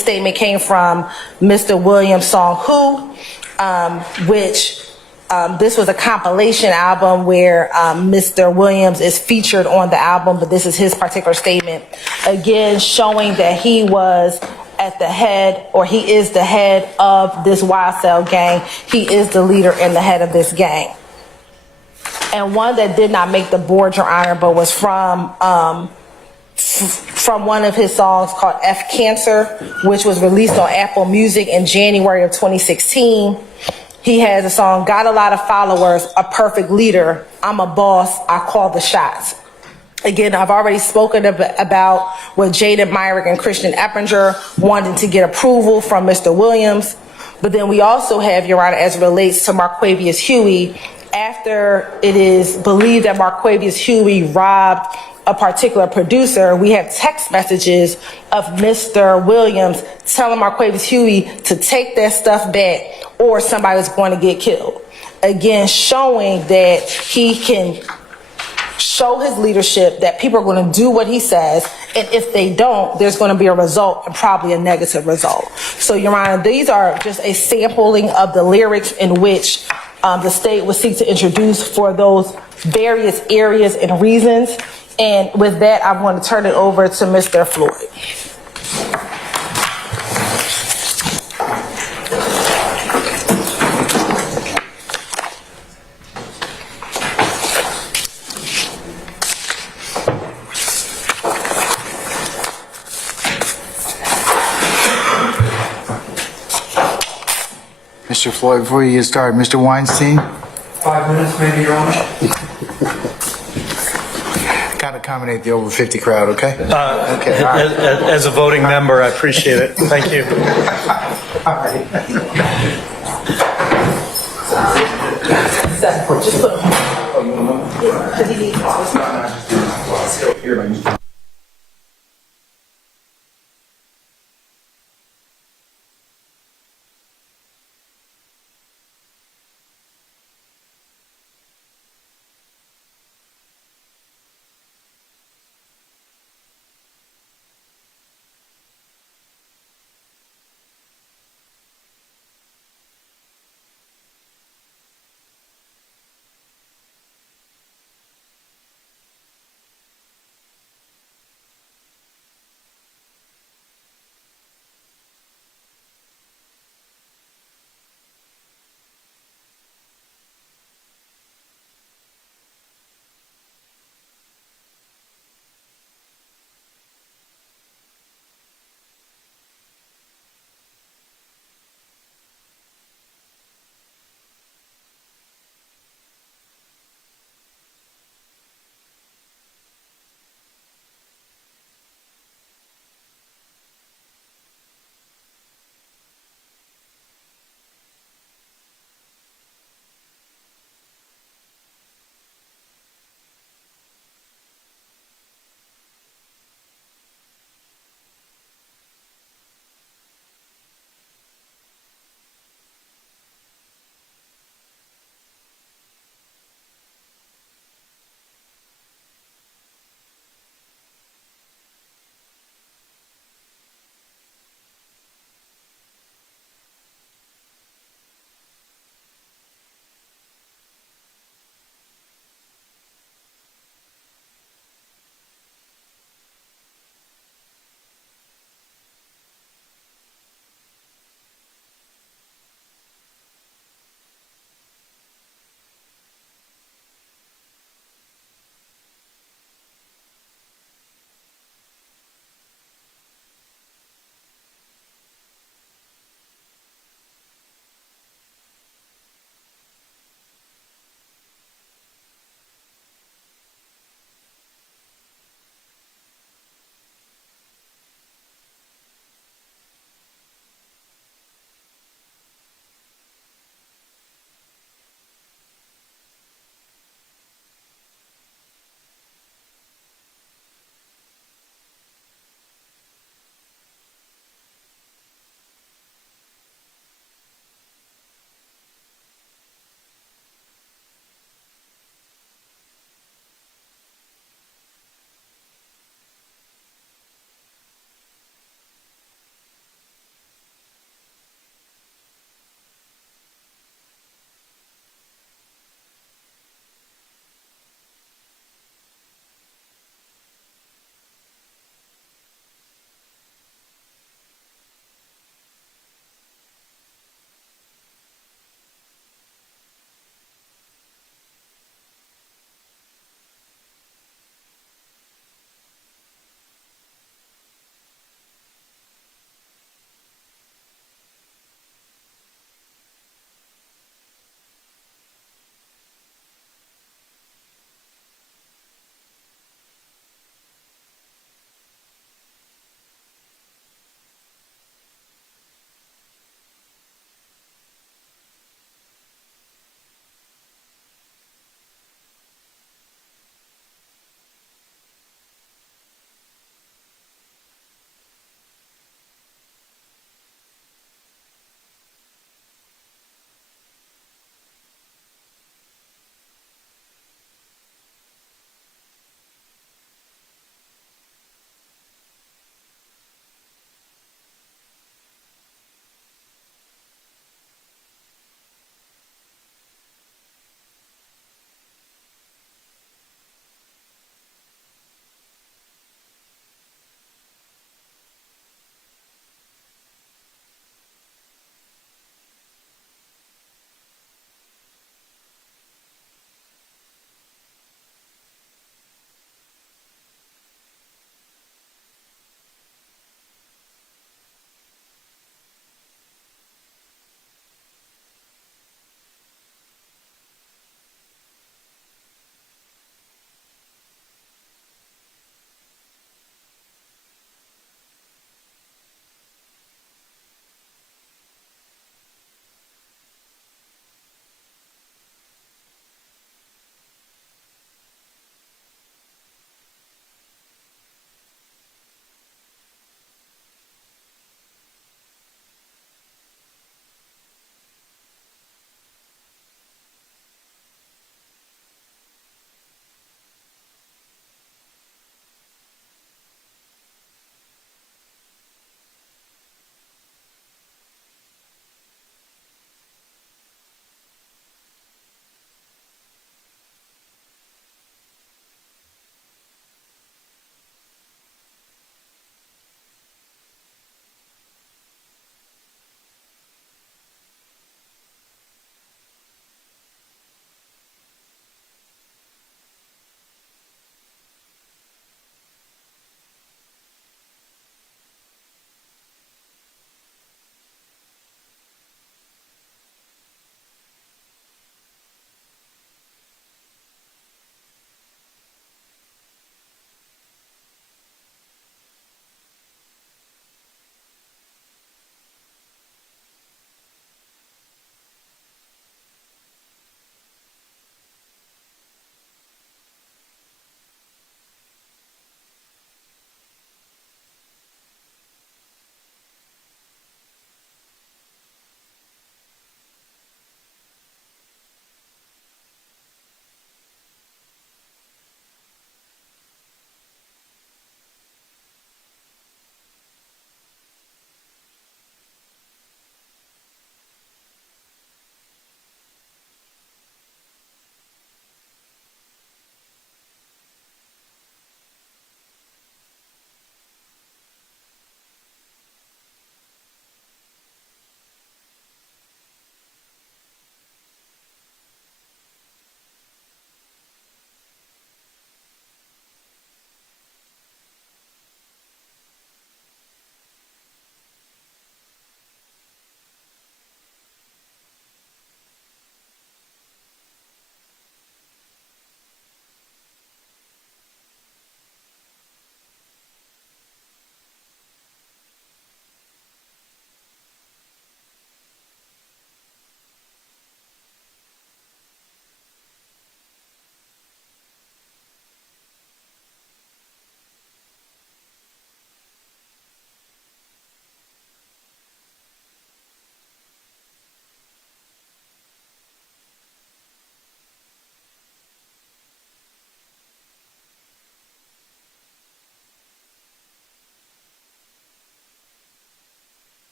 statement came from Mr. Williams' song Who, which this was a compilation album where Mr. Williams is featured on the album, but this is his particular statement. Again, showing that he was at the head, or he is the head of this YSL gang. He is the leader and the head of this gang. And one that did not make the board, Your Honor, but was from one of his songs called F Cancer, which was released on Apple Music in January of 2016. He has a song, Got a Lot of Followers, A Perfect Leader, I'm a Boss, I Call the Shots. Again, I've already spoken about what Jaden Myrick and Christian Eppinger wanted to get approval from Mr. Williams. But then we also have, Your Honor, as it relates to Marquavius Huey, after it is believed that Marquavius Huey robbed a particular producer, we have text messages of Mr. Williams telling Marquavius Huey to take that stuff back or somebody's going to get killed. Again, showing that he can show his leadership, that people are going to do what he says, and if they don't, there's going to be a result, and probably a negative result. So, Your Honor, these are just a sampling of the lyrics in which the state would seek to introduce for those various areas and reasons. And with that, I want to turn it over to Mr. Floyd. Mr. Floyd, before you get started, Mr. Weinstein? 5 minutes, maybe, Your Honor? Got to accommodate the over 50 crowd, okay? Okay, all right. As a voting member, I appreciate it. Thank you. All right. Just put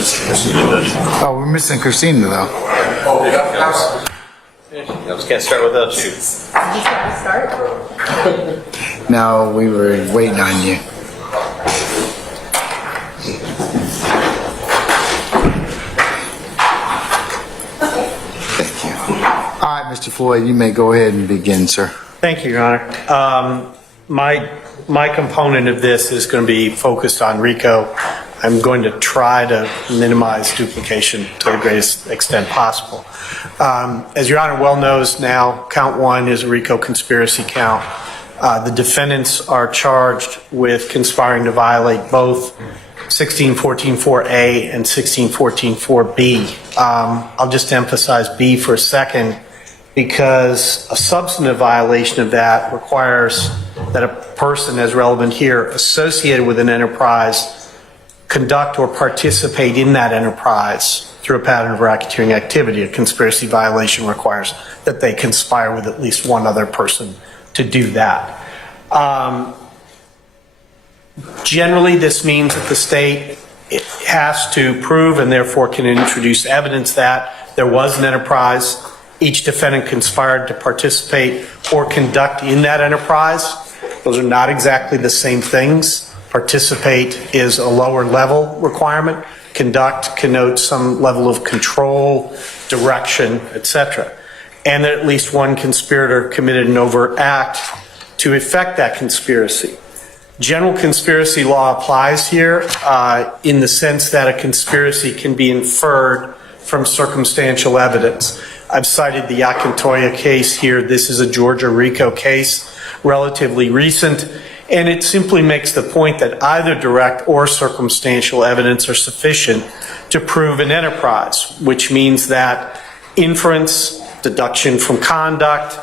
Oh, we're missing Christina, though. Let's get started with those two. No, we were waiting on you. Thank you. All right, Mr. Floyd, you may go ahead and begin, sir. Thank you, Your Honor. My component of this is going to be focused on Rico. I'm going to try to minimize duplication to the greatest extent possible. As Your Honor well knows now, count one is a Rico conspiracy count. The defendants are charged with conspiring to violate both 1614-4A and 1614-4B. I'll just emphasize B for a second because a substantive violation of that requires that a person, as relevant here, associated with an enterprise, conduct or participate in that enterprise through a pattern of racketeering activity. A conspiracy violation requires that they conspire with at least one other person to do that. Generally, this means that the state has to prove and therefore can introduce evidence that there was an enterprise. Each defendant conspired to participate or conduct in that enterprise. Those are not exactly the same things. Participate is a lower level requirement. Conduct connotes some level of control, direction, etc. And that at least one conspirator committed an overt act to effect that conspiracy. General conspiracy law applies here in the sense that a conspiracy can be inferred from circumstantial evidence. I've cited the Akintoya case here. This is a Georgia Rico case, relatively recent, and it simply makes the point that either direct or circumstantial evidence are sufficient to prove an enterprise, which means that inference, deduction from conduct,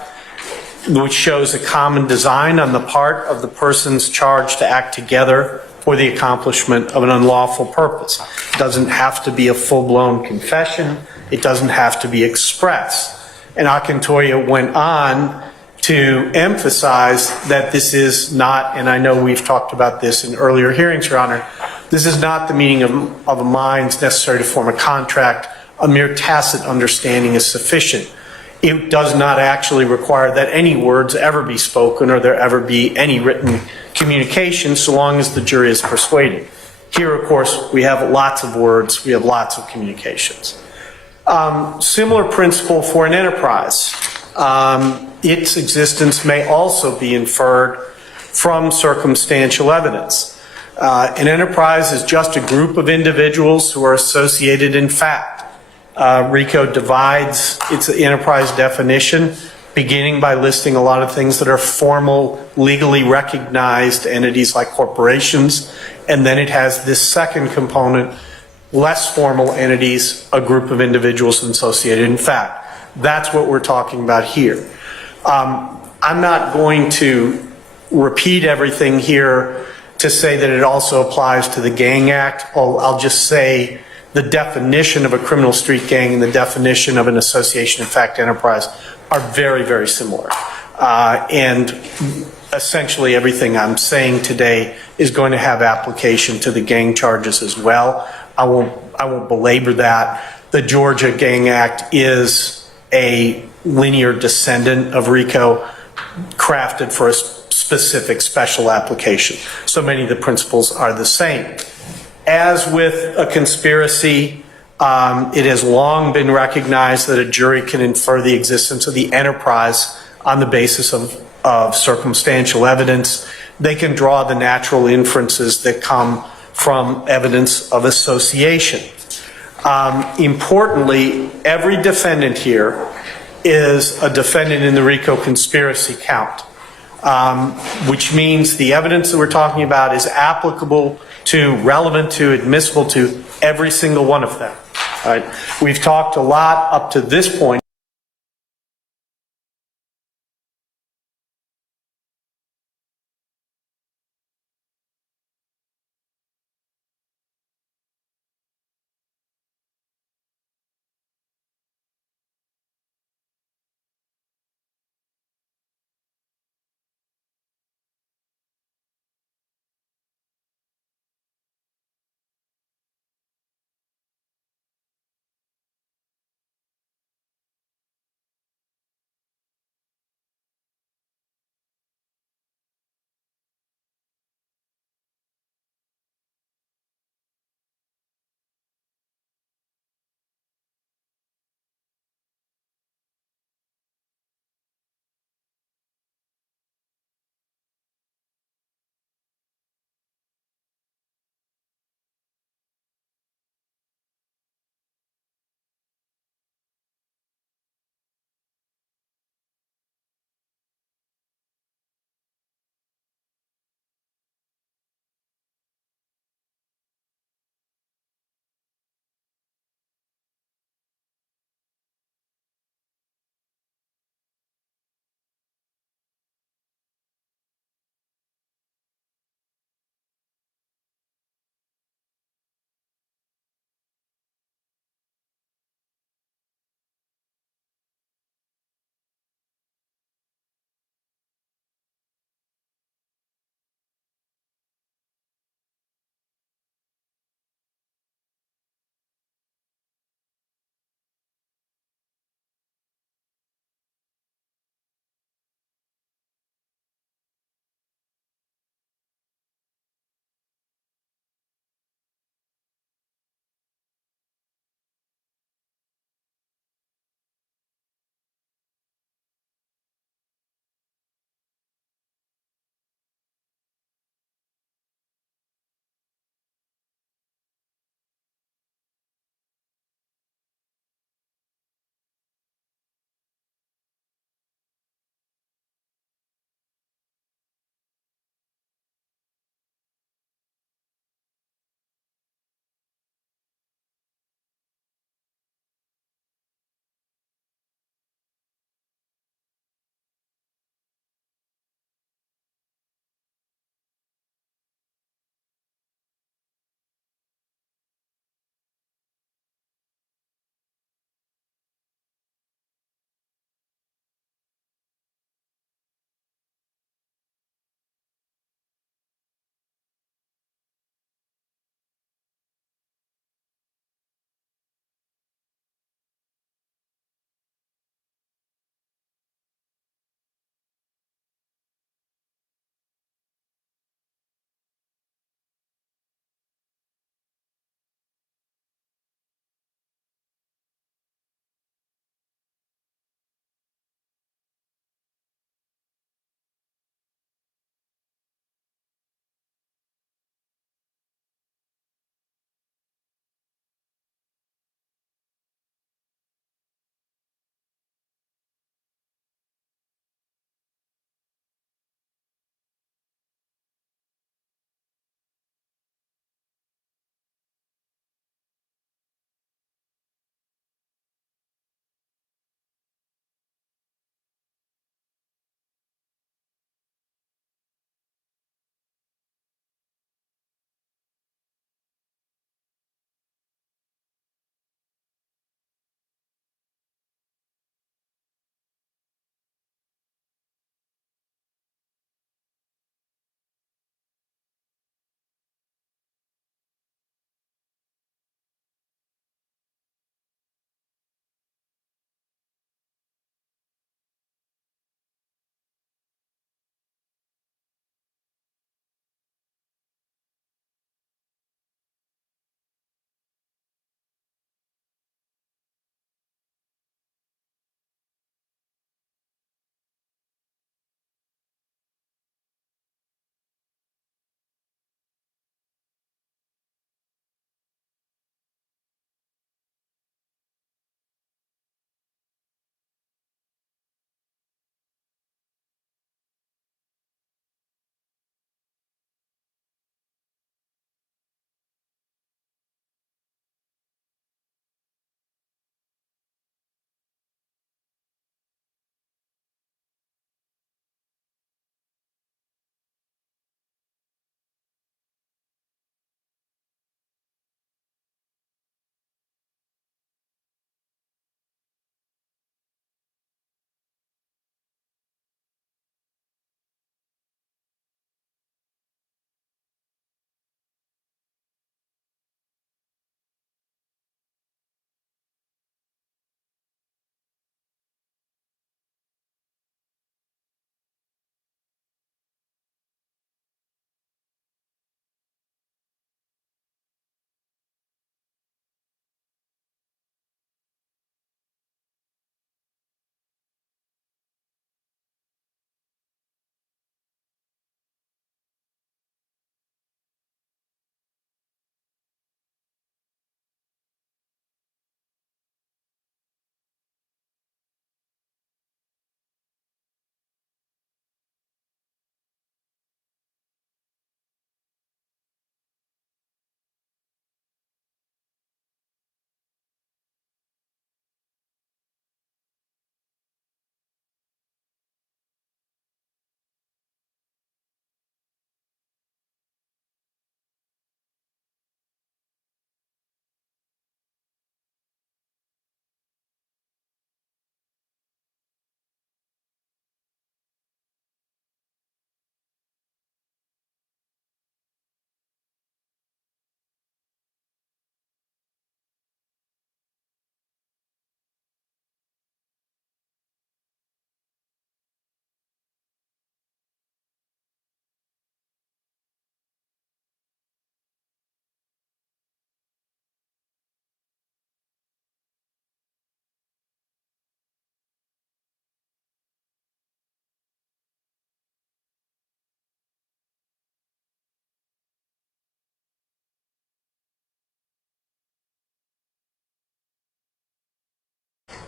which shows a common design on the part of the persons charged to act together for the accomplishment of an unlawful purpose. It doesn't have to be a full-blown confession. It doesn't have to be expressed. And Akintoya went on to emphasize that this is not, and I know we've talked about this in earlier hearings, Your Honor, this is not the meaning of a minds necessary to form a contract. A mere tacit understanding is sufficient. It does not actually require that any words ever be spoken or there ever be any written communication so long as the jury is persuaded. Here, of course, we have lots of words, we have lots of communications. Similar principle for an enterprise. Its existence may also be inferred from circumstantial evidence. An enterprise is just a group of individuals who are associated in fact. Rico divides its enterprise definition, beginning by listing a lot of things that are formal, legally recognized entities like corporations, and then it has this second component, less formal entities, a group of individuals associated in fact. That's what we're talking about here. I'm not going to repeat everything here to say that it also applies to the Gang Act. I'll just say the definition of a criminal street gang and the definition of an association in fact enterprise are very, very similar. And essentially everything I'm saying today is going to have application to the gang charges as well. I won't belabor that. The Georgia Gang Act is a linear descendant of Rico, crafted for a specific special application. So many of the principles are the same. As with a conspiracy, it has long been recognized that a jury can infer the existence of the enterprise on the basis of circumstantial evidence. They can draw the natural inferences that come from evidence of association. Importantly, every defendant here is a defendant in the Rico conspiracy count, which means the evidence that we're talking about is applicable to, relevant to, admissible to every single one of them. All right? We've talked a lot up to this point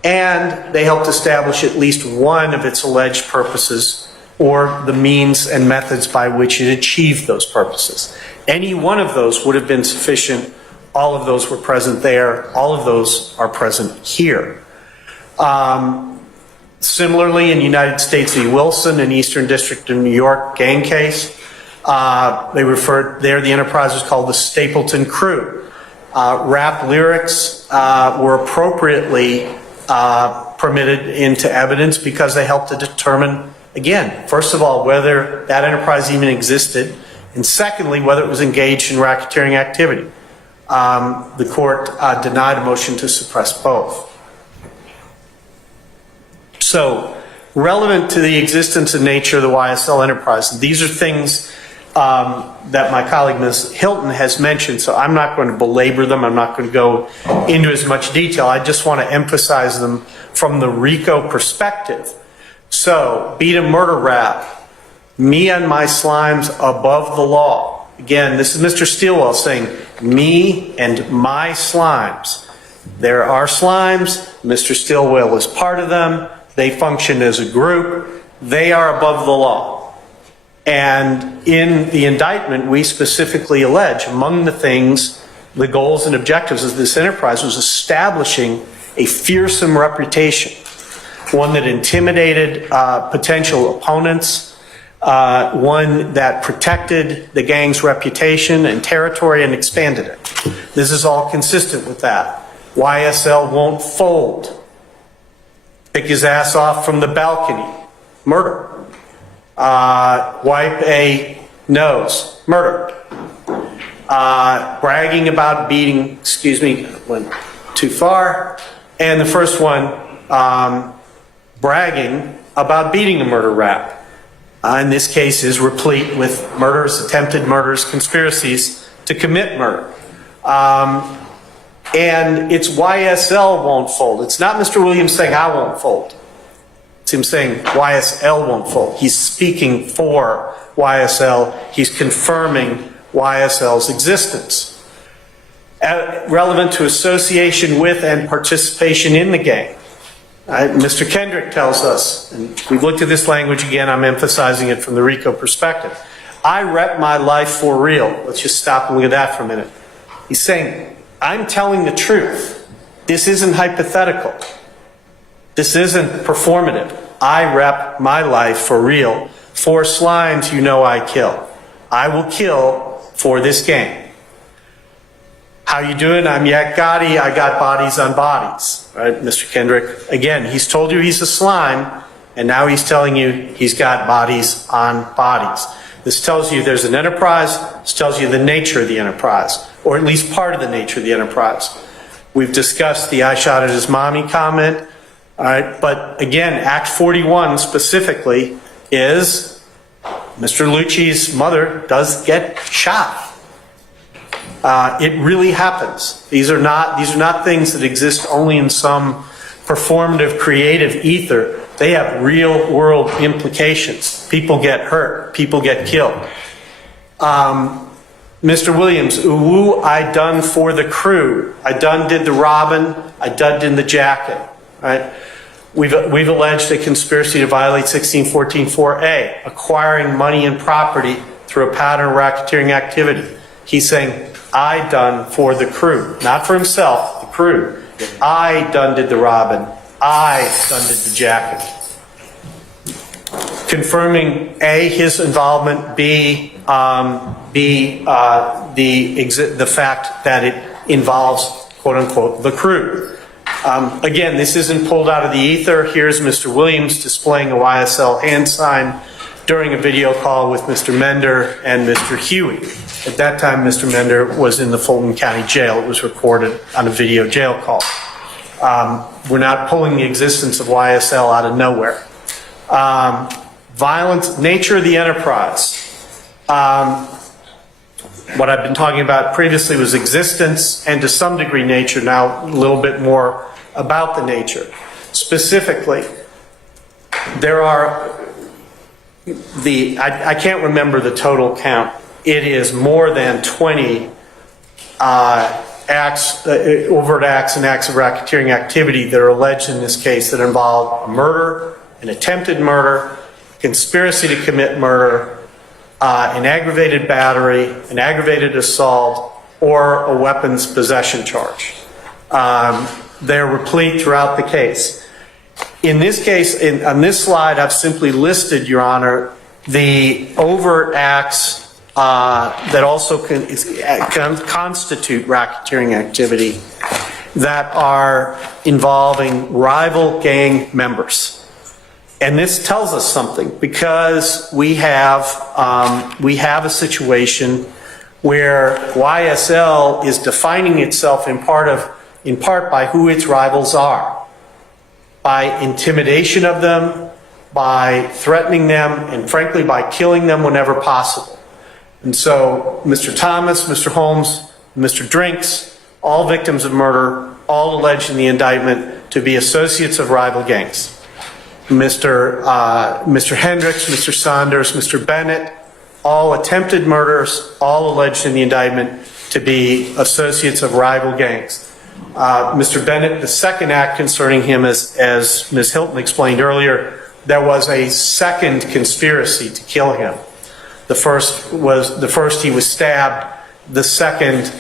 and they helped establish at least one of its alleged purposes or the means and methods by which it achieved those purposes. Any one of those would have been sufficient. All of those were present there. All of those are present here. Similarly, in United States v. Wilson, an Eastern District of New York gang case, they referred there, the enterprise was called the Stapleton Crew. Rap lyrics were appropriately permitted into evidence because they helped to determine, again, first of all, whether that enterprise even existed, and secondly, whether it was engaged in racketeering activity. The court denied a motion to suppress both. So, relevant to the existence and nature of the YSL enterprise, these are things that my colleague Ms. Hilton has mentioned, so I'm not going to belabor them. I'm not going to go into as much detail. I just want to emphasize them from the Rico perspective. So, beat a murder rap, me and my slimes above the law. Again, this is Mr. Stilwell saying, me and my slimes. There are slimes. Mr. Stilwell is part of them. They function as a group. They are above the law. And in the indictment, we specifically allege, among the things, the goals and objectives of this enterprise was establishing a fearsome reputation, one that intimidated potential opponents, one that protected the gang's reputation and territory and expanded it. This is all consistent with that. YSL won't fold. Pick his ass off from the balcony. Murder. Wipe a nose. Murder. Bragging about beating, went too far. And the first one, bragging about beating a murder rap. In this case is replete with murders, attempted murders, conspiracies to commit murder. And it's YSL won't fold. It's not Mr. Williams saying I won't fold. It's him saying YSL won't fold. He's speaking for YSL. He's confirming YSL's existence. Relevant to association with and participation in the gang. Mr. Kendrick tells us, and we've looked at this language again, I'm emphasizing it from the Rico perspective. I rep my life for real. Let's just stop and look at that for a minute. He's saying, I'm telling the truth. This isn't hypothetical. This isn't performative. I rep my life for real. For slimes, you know I kill. I will kill for this gang. How you doing? I'm Yak Gotti. I got bodies on bodies. Right, Mr. Kendrick? Again, he's told you he's a slime, and now he's telling you he's got bodies on bodies. This tells you there's an enterprise. This tells you the nature of the enterprise, or at least part of the nature of the enterprise. We've discussed the I shot at his mommy comment. All right, but again, Act 41 specifically is Mr. Lucci's mother does get shot. It really happens. These are not things that exist only in some performative, creative ether. They have real world implications. People get hurt. People get killed. Mr. Williams, ooh, I done for the crew. I done did the robbing. I done did the jacket. Right? We've alleged a conspiracy to violate 1614(4)(a), acquiring money and property through a pattern of racketeering activity. He's saying, I done for the crew, not for himself, the crew. I done did the robbing. I done did the jacket. Confirming A, his involvement, B, the fact that it involves, quote unquote, the crew. Again, this isn't pulled out of the ether. Here's Mr. Williams displaying a YSL hand sign during a video call with Mr. Mender and Mr. Huey. At that time, Mr. Mender was in the Fulton County Jail. It was recorded on a video jail call. We're not pulling the existence of YSL out of nowhere. Violence, nature of the enterprise. What I've been talking about previously was existence and to some degree nature. Now a little bit more about the nature. Specifically, there are I can't remember the total count. It is more than 20 overt acts and acts of racketeering activity that are alleged in this case that involve a murder, an attempted murder, conspiracy to commit murder, an aggravated battery, an aggravated assault, or a weapons possession charge. They're replete throughout the case. In this case, on this slide, I've simply listed, Your Honor, the overt acts that also constitute racketeering activity that are involving rival gang members. And this tells us something, because we have a situation where YSL is defining itself in part by who its rivals are, by intimidation of them, by threatening them, and frankly by killing them whenever possible. And so Mr. Thomas, Mr. Holmes, Mr. Drinks, all victims of murder, all alleged in the indictment to be associates of rival gangs. Mr. Hendricks, Mr. Saunders, Mr. Bennett, all attempted murders, all alleged in the indictment to be associates of rival gangs. Mr. Bennett, the second act concerning him, as Ms. Hilton explained earlier, there was a second conspiracy to kill him. The first he was stabbed. The second,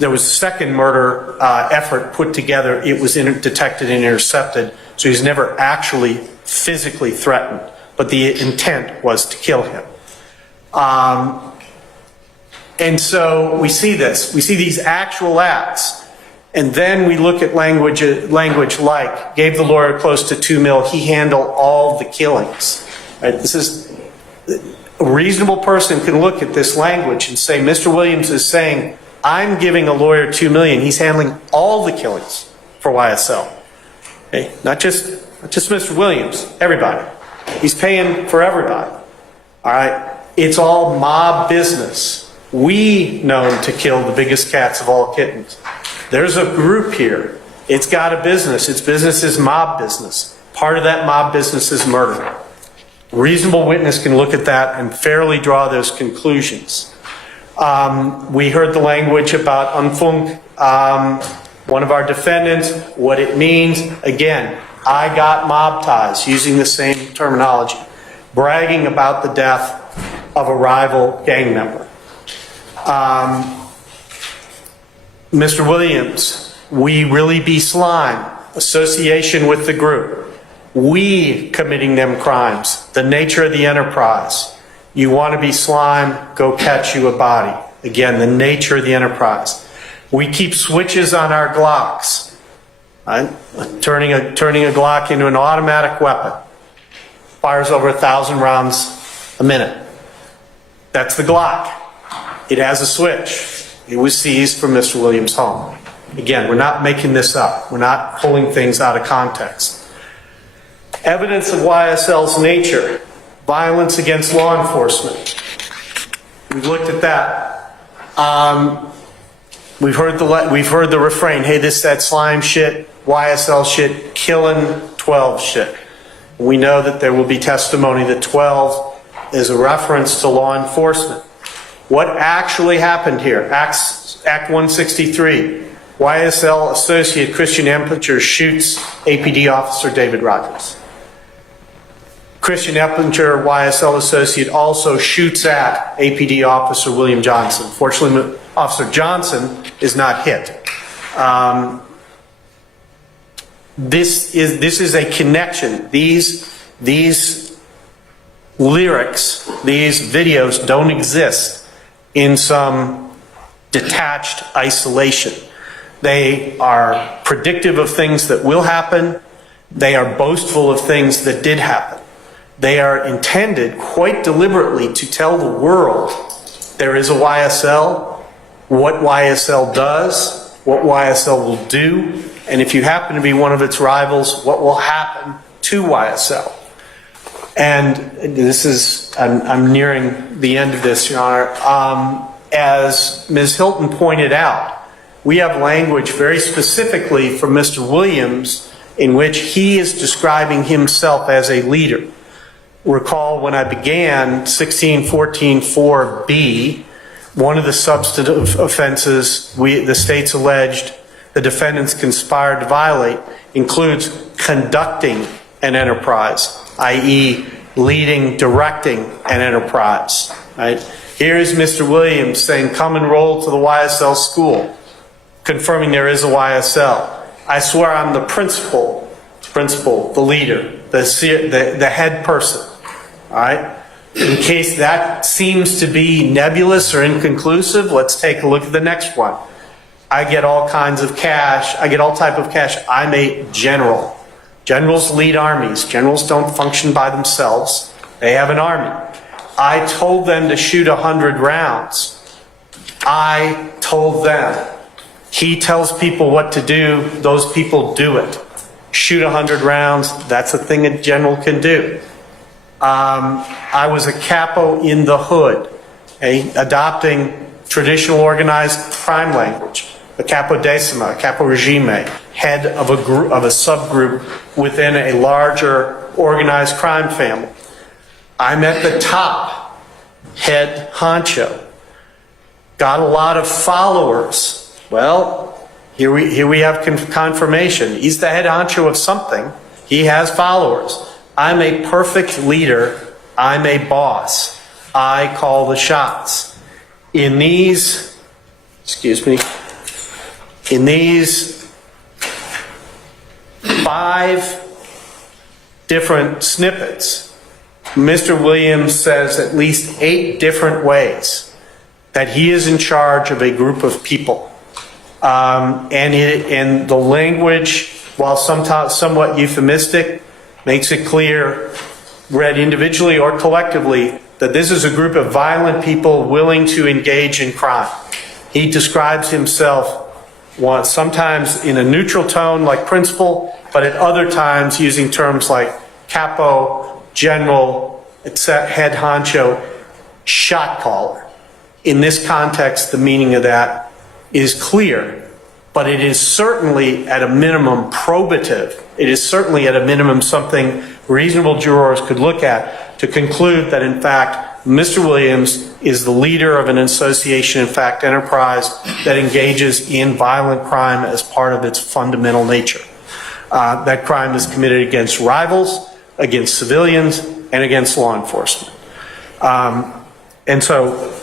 there was a second murder effort put together. It was detected and intercepted, so he's never actually physically threatened, but the intent was to kill him. And so we see this. We see these actual acts. And then we look at language like, gave the lawyer close to $2 million, he handled all the killings. Right? This is, a reasonable person can look at this language and say, Mr. Williams is saying, I'm giving a lawyer $2 million, he's handling all the killings for YSL. Okay? Not just Mr. Williams, everybody. He's paying for everybody. All right? It's all mob business. We known to kill the biggest cats of all kittens. There's a group here. It's got a business. Its business is mob business. Part of that mob business is murder. A reasonable witness can look at that and fairly draw those conclusions. We heard the language about unfunk, one of our defendants, what it means. Again, I got mob ties, using the same terminology, bragging about the death of a rival gang member. Mr. Williams, we really be slime, association with the group, we committing them crimes, the nature of the enterprise. You want to be slime, go catch you a body. Again, the nature of the enterprise. We keep switches on our Glocks, right? Turning a Glock into an automatic weapon. Fires over 1,000 rounds a minute. That's the Glock. It has a switch. It was seized from Mr. Williams' home. Again, we're not making this up. We're not pulling things out of context. Evidence of YSL's nature, violence against law enforcement. We've looked at that. We've heard the refrain, hey, this, that slime shit, YSL shit, killing 12 shit. We know that there will be testimony that 12 is a reference to law enforcement. What actually happened here? Act 163. YSL associate Christian Eppinger shoots APD officer David Rogers. Christian Eppinger, YSL associate, also shoots at APD officer William Johnson. Fortunately, Officer Johnson is not hit. This is a connection. These lyrics, these videos don't exist in some detached isolation. They are predictive of things that will happen. They are boastful of things that did happen. They are intended quite deliberately to tell the world there is a YSL, what YSL does, what YSL will do, and if you happen to be one of its rivals, what will happen to YSL. And this is, I'm nearing the end of this, Your Honor. As Ms. Hilton pointed out, we have language very specifically from Mr. Williams in which he is describing himself as a leader. Recall when I began 1614.4b, One of the substantive offenses the state's alleged the defendants conspired to violate includes conducting an enterprise, i.e. leading, directing an enterprise, right? Here's Mr. Williams saying, come enroll to the YSL school, confirming there is a YSL. I swear I'm the principal, the leader, the head person, all right? In case that seems to be nebulous or inconclusive, let's take a look at the next one. I get all kinds of cash. I get all type of cash. I'm a general. Generals lead armies. Generals don't function by themselves. They have an army. I told them to shoot 100 rounds. I told them. He tells people what to do. Those people do it. Shoot 100 rounds. That's a thing a general can do. I was a capo in the hood, adopting traditional organized crime language, a capodecima, a capo regime, head of a group, of a subgroup within a larger organized crime family. I'm at the top, head honcho. Got a lot of followers. Well, here we have confirmation. He's the head honcho of something. He has followers. I'm a perfect leader. I'm a boss. I call the shots. In these 5 different snippets, Mr. Williams says at least 8 different ways that he is in charge of a group of people. And the language, while somewhat euphemistic, makes it clear, read individually or collectively, that this is a group of violent people willing to engage in crime. He describes himself sometimes in a neutral tone like principal, but at other times using terms like capo, general, head honcho, shot caller. In this context, the meaning of that is clear, but it is certainly at a minimum probative. It is certainly at a minimum something reasonable jurors could look at to conclude that, in fact, Mr. Williams is the leader of an association, in fact, enterprise that engages in violent crime as part of its fundamental nature. That crime is committed against rivals, against civilians, and against law enforcement. And so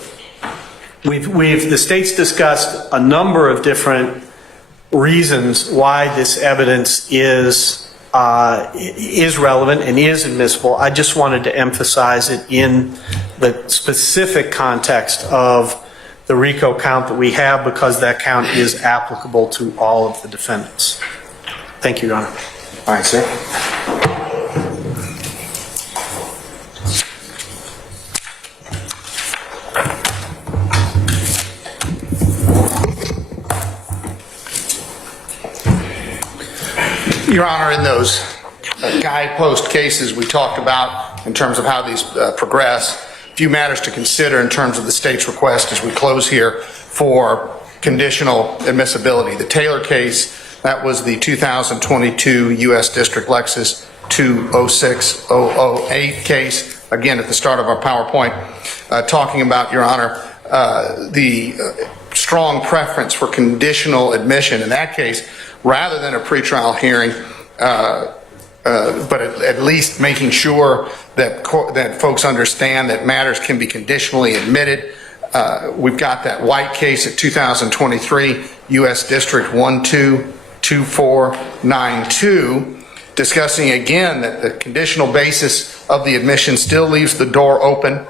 the state's discussed a number of different reasons why this evidence is relevant and is admissible. I just wanted to emphasize it in the specific context of the Rico count that we have, because that count is applicable to all of the defendants. Thank you, Your Honor. All right, sir. Your Honor, in those guidepost cases we talked about in terms of how these progress, a few matters to consider in terms of the state's request as we close here for conditional admissibility. The Taylor case, that was the 2022 U.S. District Lexus 206008 case, again at the start of our PowerPoint, talking about, Your Honor, the strong preference for conditional admission in that case, rather than a pretrial hearing, but at least making sure that folks understand that matters can be conditionally admitted. We've got that White case at 2023, U.S. District 122492, discussing again that the conditional basis of the admission still leaves the door open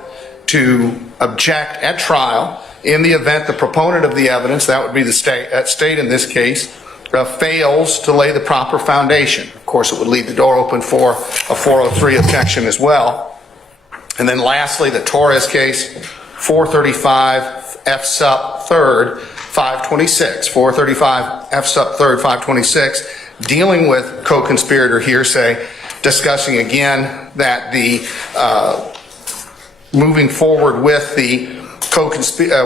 to object at trial in the event the proponent of the evidence, that would be the state in this case, fails to lay the proper foundation. Of course, it would leave the door open for a 403 objection as well. And then lastly, the Torres case, 435 F sub 3rd 526, 435 F sub 3rd 526, dealing with co-conspirator hearsay, discussing again that the moving forward with the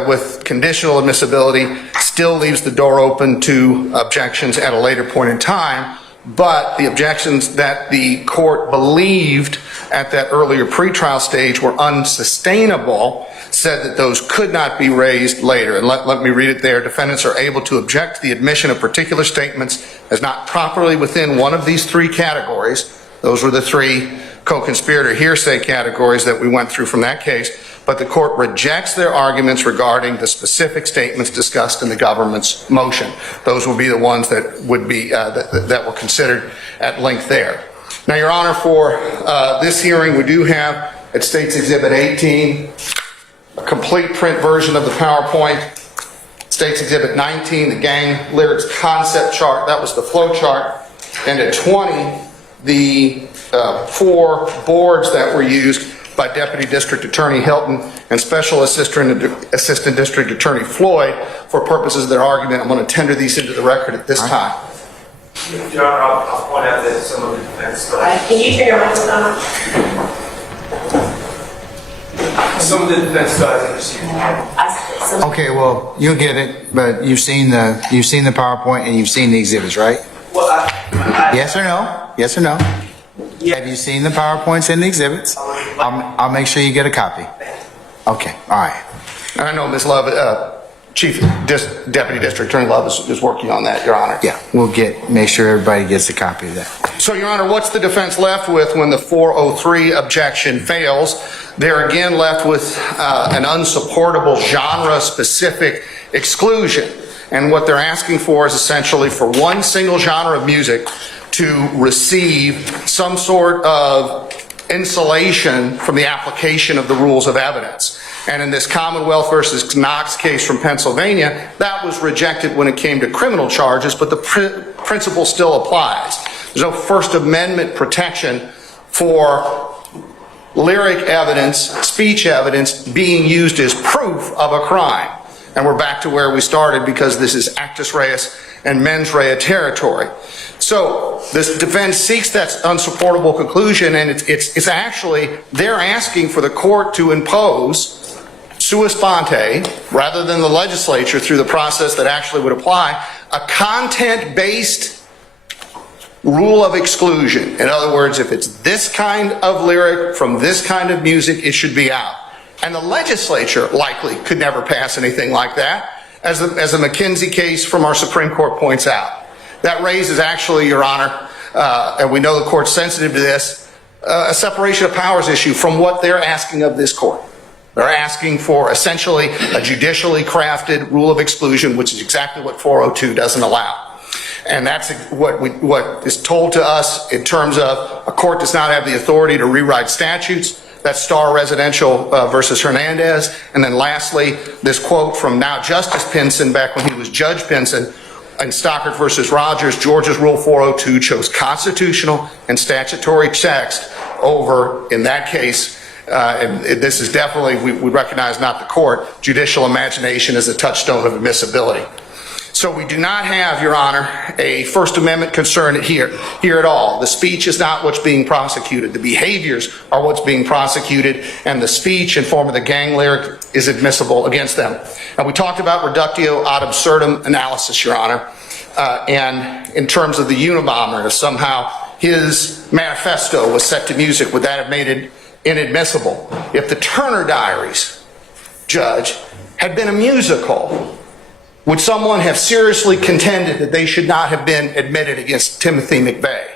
with conditional admissibility still leaves the door open to objections at a later point in time, but the objections that the court believed at that earlier pretrial stage were unsustainable, said that those could not be raised later. And let me read it there. Defendants are able to object to the admission of particular statements as not properly within one of these three categories. Those were the three co-conspirator hearsay categories that we went through from that case. But the court rejects their arguments regarding the specific statements discussed in the government's motion. Those will be the ones that would be that were considered at length there. Now, Your Honor, for this hearing, we do have at State's Exhibit 18 a complete print version of the PowerPoint. State's Exhibit 19, the gang lyrics concept chart, that was the flow chart, and at 20, the 4 boards that were used by Deputy District Attorney Hilton and Special Assistant District Attorney Floyd for purposes of their argument. I'm going to tender these into the record at this time. Your Honor, I'll point out that some of the defense Can you turn your microphone on? some of the defense studies received. Okay, well, you'll get it, but you've seen the PowerPoint and you've seen the exhibits, right? Well, Yes or no? Yes or no? Yeah. Have you seen the PowerPoints and the exhibits? I'll make sure you get a copy. Okay, all right. And I know Ms. Love, Deputy District Attorney Love is working on that, Your Honor. Yeah, we'll make sure everybody gets a copy of that. So, Your Honor, what's the defense left with when the 403 objection fails? They're again left with an unsupportable genre-specific exclusion. And what they're asking for is essentially for one single genre of music to receive some sort of insulation from the application of the rules of evidence. And in this Commonwealth versus Knox case from Pennsylvania, that was rejected when it came to criminal charges, but the principle still applies. There's no First Amendment protection for lyric evidence, speech evidence being used as proof of a crime. And we're back to where we started because this is actus reus and mens rea territory. So this defense seeks that unsupportable conclusion, and it's actually, they're asking for the court to impose sua sponte, rather than the legislature through the process that actually would apply, a content-based rule of exclusion. In other words, if it's this kind of lyric from this kind of music, it should be out. And the legislature likely could never pass anything like that, as the McKinsey case from our Supreme Court points out. That raises actually, Your Honor, and we know the court's sensitive to this, a separation of powers issue from what they're asking of this court. They're asking for essentially a judicially crafted rule of exclusion, which is exactly what 402 doesn't allow. And that's what is told to us in terms of a court does not have the authority to rewrite statutes. That's Starr Residential versus Hernandez. And then lastly, this quote from now Justice Pinson back when he was Judge Pinson in Stockard versus Rogers, Georgia's Rule 402 chose constitutional and statutory text over, in that case, and this is definitely, we recognize not the court, judicial imagination as a touchstone of admissibility. So we do not have, Your Honor, a First Amendment concern here at all. The speech is not what's being prosecuted. The behaviors are what's being prosecuted, and the speech in form of the gang lyric is admissible against them. And we talked about reductio ad absurdum analysis, Your Honor, and in terms of the Unabomber, if somehow his manifesto was set to music, would that have made it inadmissible? If the Turner Diaries, Judge, had been a musical, would someone have seriously contended that they should not have been admitted against Timothy McVeigh?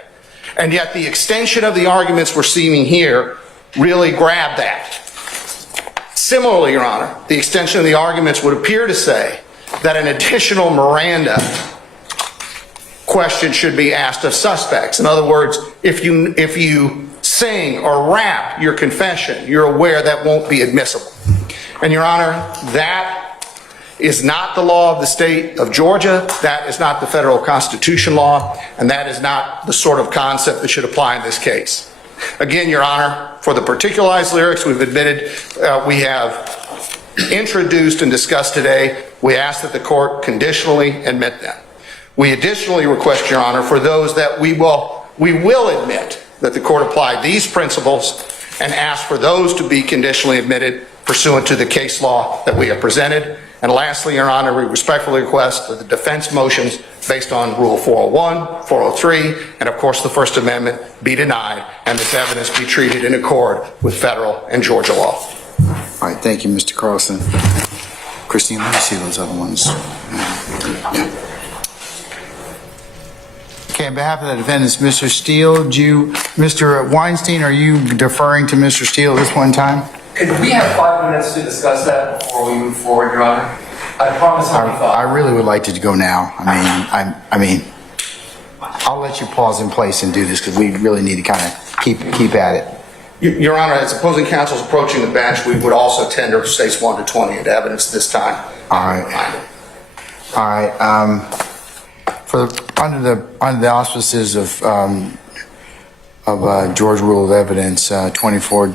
And yet the extension of the arguments we're seeing here really grabbed that. Similarly, Your Honor, the extension of the arguments would appear to say that an additional Miranda question should be asked of suspects. In other words, if you sing or rap your confession, you're aware that won't be admissible. And Your Honor, that is not the law of the state of Georgia, that is not the federal constitution law, and that is not the sort of concept that should apply in this case. Again, Your Honor, for the particularized lyrics we've admitted, we have introduced and discussed today, we ask that the court conditionally admit them. We additionally request, Your Honor, for those that we will admit that the court apply these principles and ask for those to be conditionally admitted pursuant to the case law that we have presented. And lastly, Your Honor, we respectfully request that the defense motions based on Rule 401, 403, and of course the First Amendment be denied and this evidence be treated in accord with federal and Georgia law. All right, thank you, Mr. Carlson. Christine, let me see those other ones. Yeah. Okay, on behalf of the defendants, Mr. Steele, Mr. Weinstein, are you deferring to Mr. Steele this one time? Could we have 5 minutes to discuss that before we move forward, Your Honor? I promise I'll be I fine. really would like to go now. I mean, I'll let you pause in place and do this because we really need to kind of keep at it. Your Honor, as opposing counsel is approaching the bench, we would also tender states 1 to 20 into evidence this time. All right. All right. Under the auspices of George Rule of Evidence 24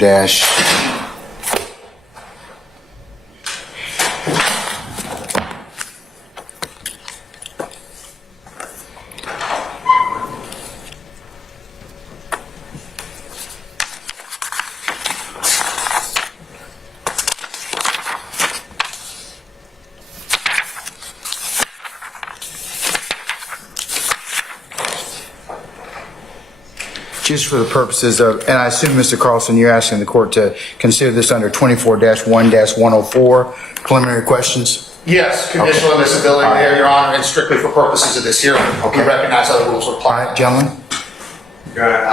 just for the purposes of, and I assume, Mr. Carlson, you're asking the court to consider this under 24-1-104, preliminary questions? Yes, conditional admissibility there, Your Honor, and strictly for purposes of this hearing. We recognize other rules All apply. right, gentlemen? Your Honor,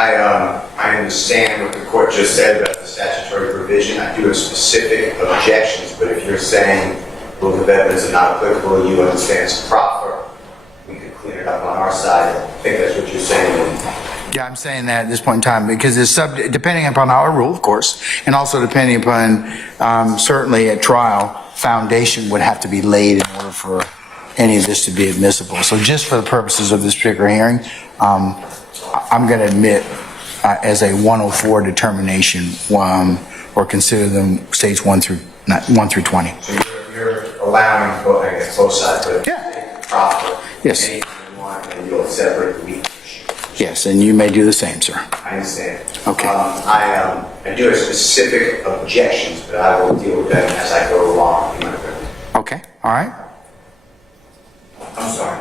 I understand what the court just said about the statutory provision. I do have specific objections, but if you're saying rules of evidence are not applicable, you understand it's proper, we could clean it up on our side. I think that's what you're saying. Yeah, I'm saying that at this point in time because it's depending upon our rule, of course, and also depending upon certainly at trial, foundation would have to be laid in order for any of this to be admissible. So just for the purposes of this particular hearing, I'm going to admit as a 104 determination or consider them states 1 through 20. So you're allowing both, I guess, both sides, but Yeah. proper. Yes. Anything you want, and you'll separate the weak. Yes, and you may do the same, sir. I understand. Okay. I do have specific objections, but I will deal with them as I go along. Okay, all right. I'm sorry.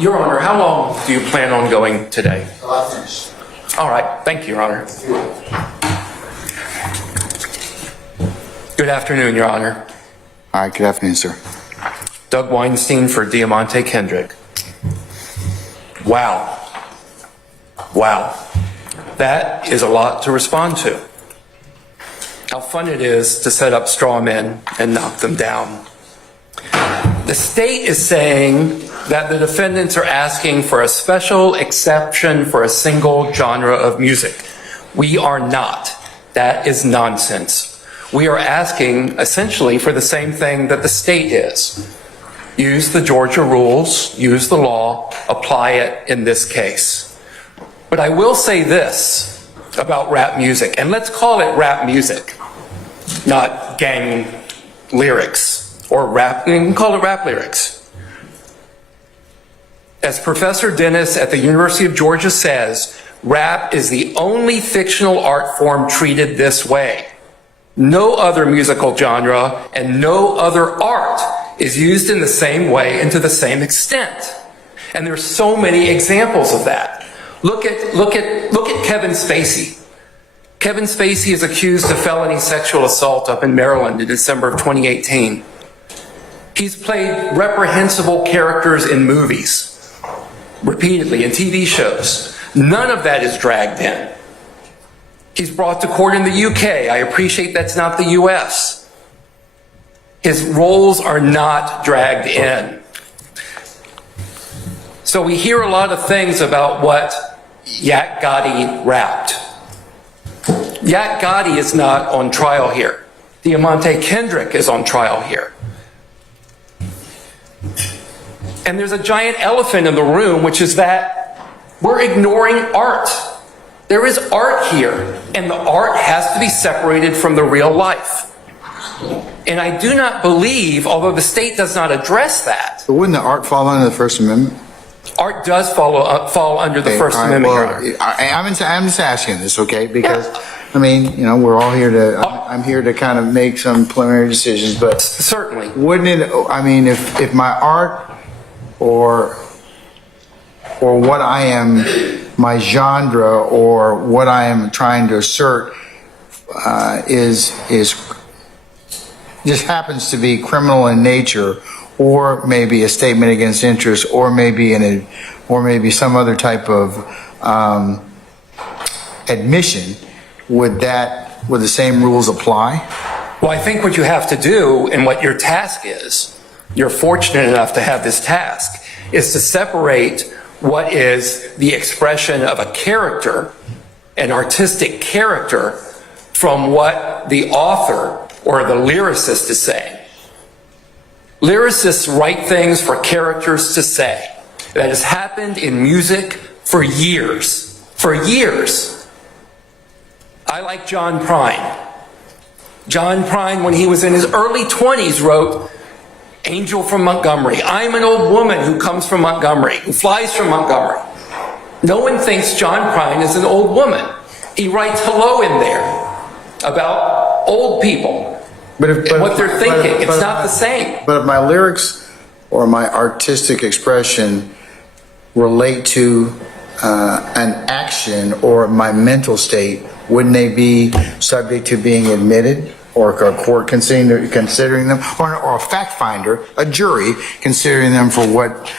Your Honor, how long do you plan on going today? All right, thank you, Your Honor. Good afternoon, Your Honor. All right, good afternoon, sir. Doug Weinstein for Diamante Kendrick. Wow. Wow. That is a lot to respond to. How fun it is to set up straw men and knock them down. The state is saying that the defendants are asking for a special exception for a single genre of music. We are not. That is nonsense. We are asking essentially for the same thing that the state is. Use the Georgia rules, use the law, apply it in this case. But I will say this, about rap music, and let's call it rap music, not gang lyrics, or rap, you can call it rap lyrics. As Professor Dennis at the University of Georgia says, rap is the only fictional art form treated this way. No other musical genre and no other art is used in the same way and to the same extent. And there's so many examples of that. Look at Kevin Spacey. Kevin Spacey is accused of felony sexual assault up in Maryland in December of 2018. He's played reprehensible characters in movies, repeatedly, in TV shows. None of that is dragged in. He's brought to court in the UK. I appreciate that's not the US. His roles are not dragged in. So we hear a lot of things about what Yak Gotti rapped. Yak Gotti is not on trial here. Diamante Kendrick is on trial here. And there's a giant elephant in the room, which is that we're ignoring art. There is art here, and the art has to be separated from the real life. And I do not believe, although the state does not address that. But wouldn't the art fall under the First Amendment? Art does fall under the First Amendment, Your Honor. I'm just asking this, okay? Because, I mean, you know, we're all here to, I'm here to kind of make some preliminary decisions, but. Certainly. Wouldn't it, I mean, if my art or what I am, my genre or what I am trying to assert is just happens to be criminal in nature, or maybe a statement against interest, or maybe some other type of admission, would the same rules apply? Well, I think what you have to do, and what your task is, you're fortunate enough to have this task, is to separate what is the expression of a character, an artistic character, from what the author or the lyricist is saying. Lyricists write things for characters to say. That has happened in music for years. For years. I like John Prine. John Prine, when he was in his early 20s, wrote Angel from Montgomery. I'm an old woman who comes from Montgomery, who flies from Montgomery. No one thinks John Prine is an old woman. He writes hello in there about old people and what they're thinking. It's not the same. But if my lyrics or my artistic expression relate to an action or my mental state, wouldn't they be subject to being admitted, or a court considering them, or a fact finder, a jury, considering them for what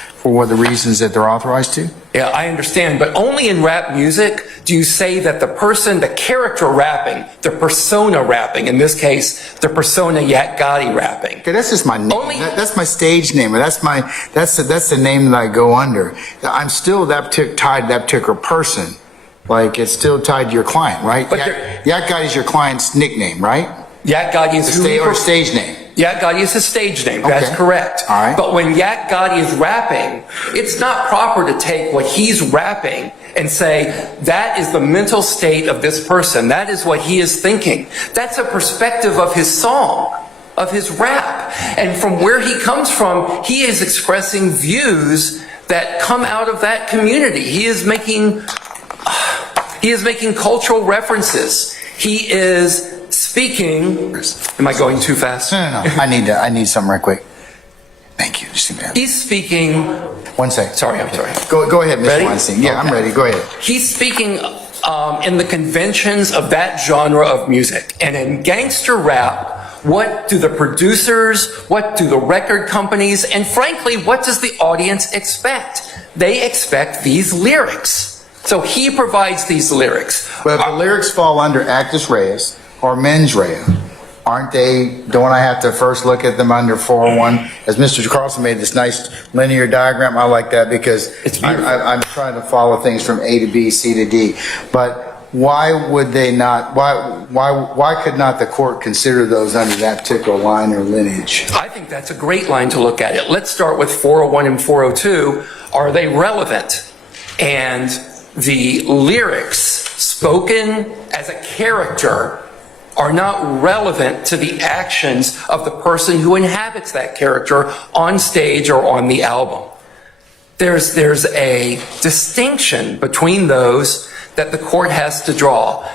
the reasons that they're authorized to? Yeah, I understand, but only in rap music do you say that the person, the character rapping, the persona rapping, in this case, the persona Yak Gotti rapping. Okay, that's just my name. That's my stage name. That's the name that I go under. I'm still tied to that particular person. Like, it's still tied to your client, right? Yak Gotti is your client's nickname, right? Yak Gotti is or stage name. Yak Gotti is his stage name. Okay. That's correct. All right. But when Yak Gotti is rapping, it's not proper to take what he's rapping and say, that is the mental state of this person. That is what he is thinking. That's a perspective of his song, of his rap. And from where he comes from, he is expressing views that come out of that community. He is making cultural references. He is speaking. Am I going too fast? No. I need something right quick. Thank you. He's speaking. 1 second. Sorry, I'm sorry. Go ahead, Mr. Ready? Weinstein. Yeah, Okay. I'm ready. Go ahead. He's speaking in the conventions of that genre of music. And in gangster rap, what do the producers, what do the record companies, and frankly, what does the audience expect? They expect these lyrics. So he provides these lyrics. But if the lyrics fall under actus reus or mens rea, don't I have to first look at them under 401? As Mr. Carlson made this nice linear diagram, I like that because I'm trying to follow things from A to B, C to D. But why would they not, why could not the court consider those under that particular line or lineage? I think that's a great line to look at it. Let's start with 401 and 402. Are they relevant? And the lyrics spoken as a character are not relevant to the actions of the person who inhabits that character on stage or on the album. There's a distinction between those that the court has to draw,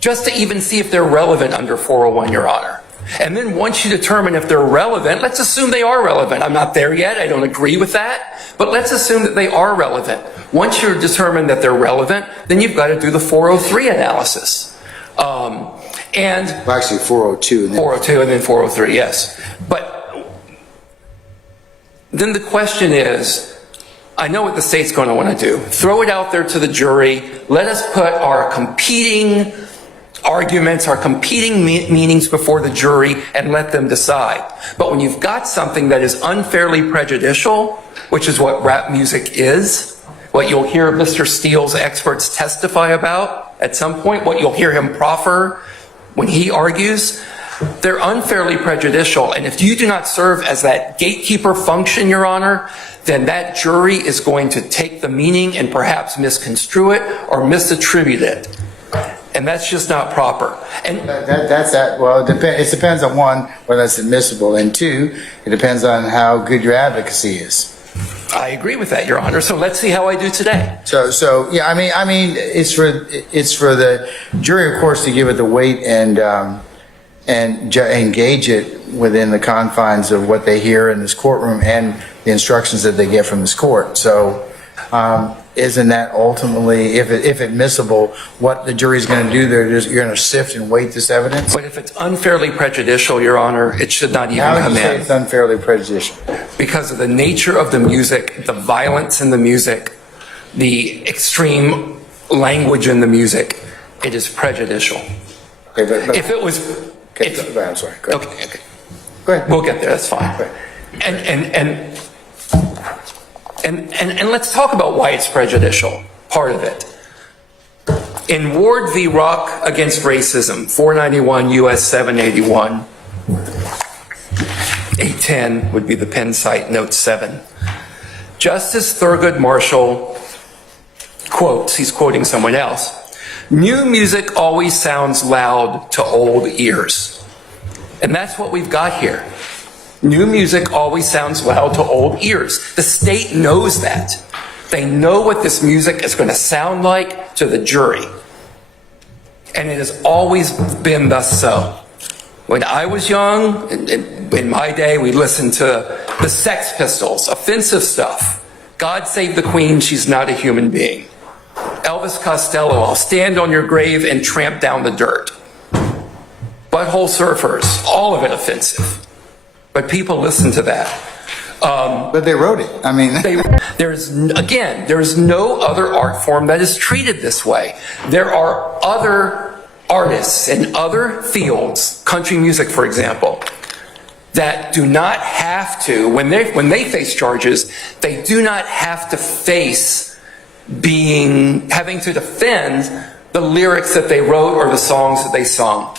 just to even see if they're relevant under 401, Your Honor. And then once you determine if they're relevant, let's assume they are relevant. I'm not there yet. I don't agree with that. But let's assume that they are relevant. Once you're determined that they're relevant, then you've got to do the 403 analysis. And Well, actually, 402. 402 and then 403, yes. But then the question is, I know what the state's going to want to do. Throw it out there to the jury. Let us put our competing arguments, our competing meanings before the jury and let them decide. But when you've got something that is unfairly prejudicial, which is what rap music is, what you'll hear Mr. Steele's experts testify about at some point, what you'll hear him proffer when he argues, they're unfairly prejudicial. And if you do not serve as that gatekeeper function, Your Honor, then that jury is going to take the meaning and perhaps misconstrue it or misattribute it. And that's just not proper. And That's that. Well, it depends on one, whether it's admissible, and two, it depends on how good your advocacy is. I agree with that, Your Honor. So let's see how I do today. So yeah, I mean, it's for the jury, of course, to give it the weight and engage it within the confines of what they hear in this courtroom and the instructions that they get from this court. So, isn't that ultimately, if admissible, what the jury's going to do? You're going to sift and weight this evidence? But if it's unfairly prejudicial, Your Honor, it should not even How would come you say in. it's unfairly prejudicial? Because of the nature of the music, the violence in the music, the extreme language in the music, it is prejudicial. Okay, but If it was... okay, if- I'm sorry. Go ahead. Okay. Go ahead. We'll get there, that's fine. And let's talk about why it's prejudicial, part of it. In Ward v. Rock against racism, 491 U.S. 781, 810 would be the Penn site, note 7. Justice Thurgood Marshall quotes, he's quoting someone else, "New music always sounds loud to old ears." And that's what we've got here. New music always sounds loud to old ears. The state knows that. They know what this music is going to sound like to the jury. And it has always been thus so. When I was young, in my day, we listened to the Sex Pistols, offensive stuff. God Save the Queen, she's not a human being. Elvis Costello, I'll stand on your grave and tramp down the dirt. Butthole Surfers, all of it offensive. But people listen to that. But they wrote it. I mean, There's no other art form that is treated this way. There are other artists in other fields, country music, for example, that do not have to, when they face charges, they do not have to face having to defend the lyrics that they wrote or the songs that they sung.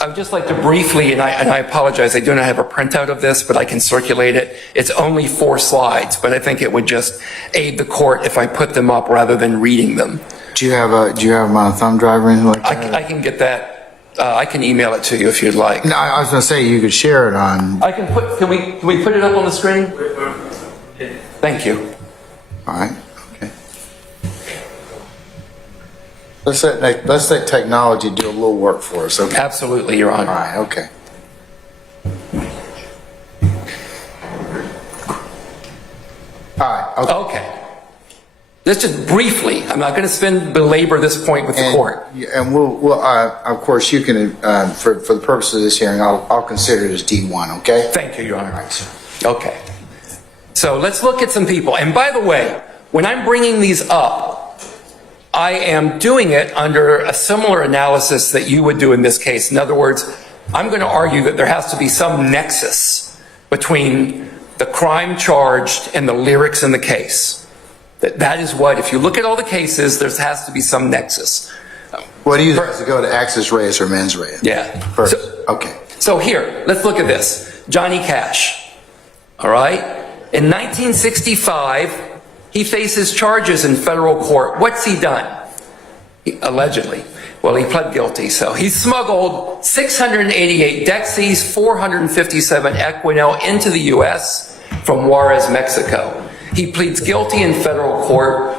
I would just like to briefly, and I apologize, I do not have a printout of this, but I can circulate it. It's only 4 slides, but I think it would just aid the court if I put them up rather than reading them. do you have them on a thumb drive or anything like that? I can get that. I can email it to you if you'd like. No, I was going to say you could share it on. Can we put it up on the screen? Thank you. All right. Okay. Let's let technology do a little work for us. Okay. Absolutely, Your Honor. All right. Okay. All right. Okay. Okay. Just briefly, I'm not going to belabor this point with the court. And we'll of course, you can, for the purpose of this hearing, I'll consider it as D1, okay? Thank you, Your Honor. All right, sir. Okay. So let's look at some people. And by the way, when I'm bringing these up, I am doing it under a similar analysis that you would do in this case. In other words, I'm going to argue that there has to be some nexus between the crime charged and the lyrics in the case. That is what, if you look at all the cases, there has to be some nexus. What do you think? Does it go to access reus or mens rea? Yeah. First. Okay. So here, let's look at this. Johnny Cash. All right? In 1965, He faces charges in federal court. What's he done? Allegedly. Well, he pled guilty, so he smuggled 688 Dexys, 457 Equinel into the U.S. from Juarez, Mexico. He pleads guilty in federal court,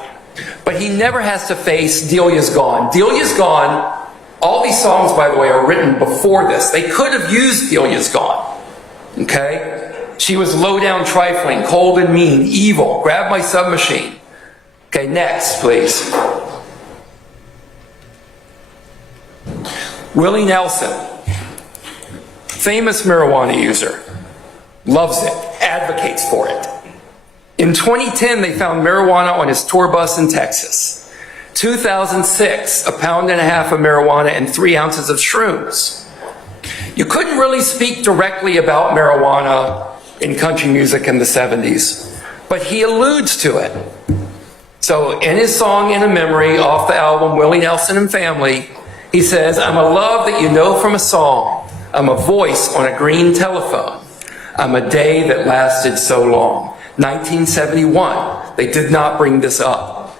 but he never has to face Delia's Gone. Delia's Gone, all these songs, by the way, are written before this. They could have used Delia's Gone, okay? She was low down, trifling, cold and mean, evil, grab my submachine. Okay, next, please. Willie Nelson, famous marijuana user, loves it, advocates for it. In 2010, they found marijuana on his tour bus in Texas. 2006, 1.5 pounds of marijuana and 3 ounces of shrooms. You couldn't really speak directly about marijuana in country music in the 70s, but he alludes to it. So in his song, In a Memory, off the album Willie Nelson and Family, he says, I'm a love that you know from a song. I'm a voice on a green telephone. I'm a day that lasted so long. 1971. They did not bring this up.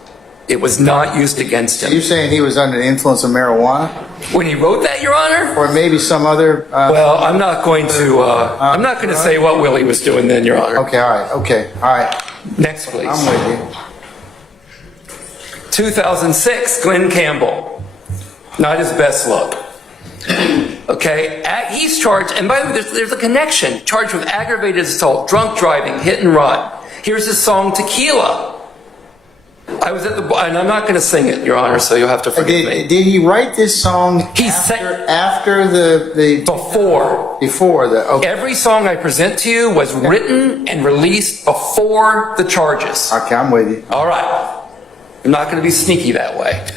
It was not used against him. You're saying he was under the influence of marijuana? When he wrote that, Your Honor? Or maybe some other... well, I'm not going to say what Willie was doing then, Your Honor. Okay, all right. Next, please. I'm with you. 2006, Glenn Campbell. Not his best look. Okay, he's charged, and by the way, there's a connection. Charged with aggravated assault, drunk driving, hit and run. Here's his song, Tequila. I was at the, and I'm not going to sing it, Your Honor, so you'll have to forgive me. Did he write this song after the... Before the... Okay. Every song I present to you was written and released before the charges. Okay, I'm with you. All right. I'm not going to be sneaky that way.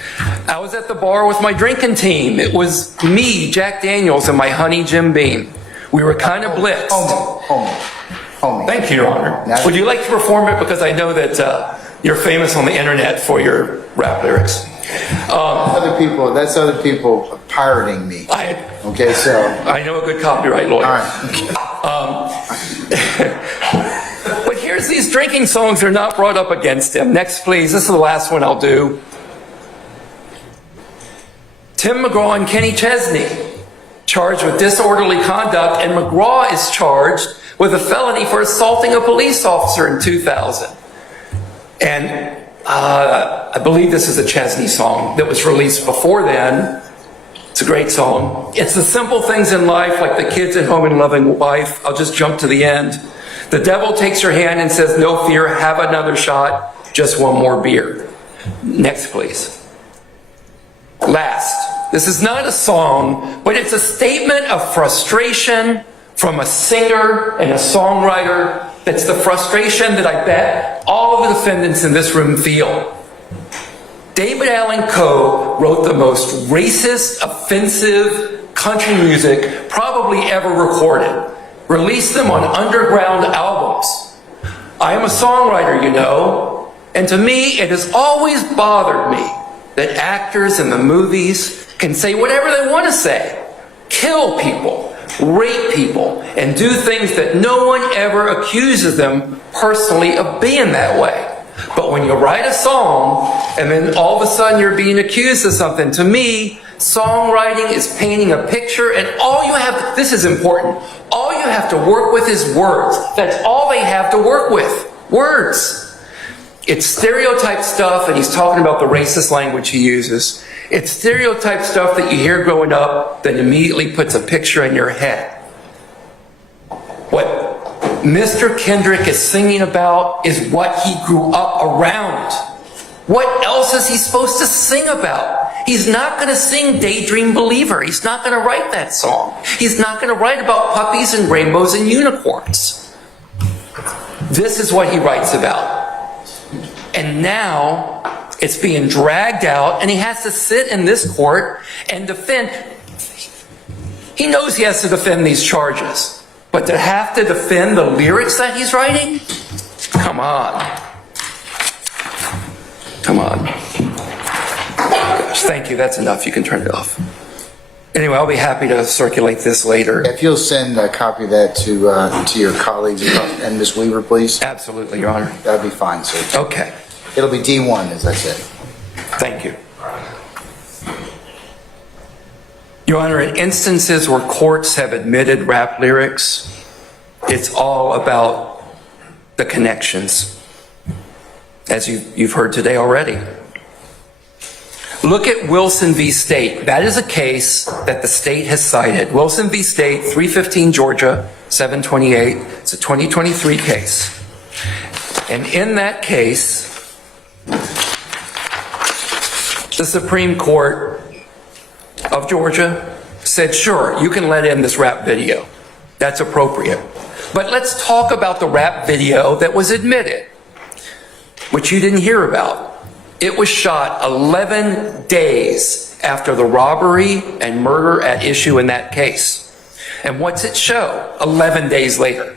I was at the bar with my drinking team. It was me, Jack Daniels, and my honey, Jim Beam. We were kind of blitzed. Homie. Thank you, Your Honor. Would you like to perform it? Because I know that you're famous on the internet for your rap lyrics. That's other people pirating me. Okay, so... I know a good copyright lawyer. All right. But here's these drinking songs that are not brought up against him. Next, please. This is the last one I'll do. Tim McGraw and Kenny Chesney, charged with disorderly conduct, and McGraw is charged with a felony for assaulting a police officer in 2000. And I believe this is a Chesney song that was released before then. It's a great song. It's the simple things in life, like the kids at home and loving wife. I'll just jump to the end. The devil takes your hand and says, no fear, have another shot, just one more beer. Next, please. Last. This is not a song, but it's a statement of frustration from a singer and a songwriter. That's the frustration that I bet all of the defendants in this room feel. David Allan Coe wrote the most racist, offensive country music probably ever recorded. Released them on underground albums. I am a songwriter, you know, and to me it has always bothered me that actors in the movies can say whatever they want to say. Kill people, rape people, and do things that no one ever accuses them personally of being that way. But when you write a song and then all of a sudden you're being accused of something, to me, songwriting is painting a picture, and all you have, this is important, all you have to work with is words. That's all they have to work with, words. It's stereotype stuff, and he's talking about the racist language he uses. It's stereotype stuff that you hear growing up that immediately puts a picture in your head. What Mr. Kendrick is singing about is what he grew up around. What else is he supposed to sing about? He's not going to sing Daydream Believer. He's not going to write that song. He's not going to write about puppies and rainbows and unicorns. This is what he writes about. And now it's being dragged out, and he has to sit in this court and defend. He knows he has to defend these charges, but to have to defend the lyrics that he's writing? Come on. Come on. Gosh, thank you. That's enough. You can turn it off. Anyway, I'll be happy to circulate this later. If you'll send a copy of that to your colleagues and Ms. Weaver, please. Absolutely, Your Honor. That'd be fine, sir. Okay. It'll be D1, as I said. Thank you. Your Honor, in instances where courts have admitted rap lyrics, it's all about the connections, as you've heard today already. Look at Wilson v. State. That is a case that the state has cited. Wilson v. State, 315 Georgia, 728. It's a 2023 case. And in that case, the Supreme Court of Georgia said, sure, you can let in this rap video. That's appropriate. But let's talk about the rap video that was admitted, which you didn't hear about. It was shot 11 days after the robbery and murder at issue in that case. And what's it show 11 days later?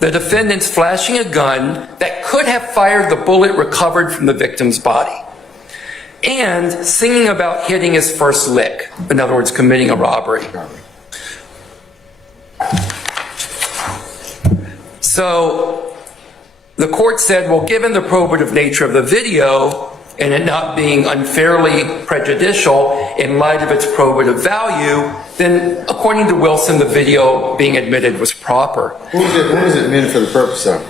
The defendant's flashing a gun that could have fired the bullet recovered from the victim's body, and singing about hitting his first lick, in other words, committing a robbery. So the court said, well, given the probative nature of the video and it not being unfairly prejudicial in light of its probative value, then according to Wilson, the video being admitted was proper. Who was it admitted for the purpose of?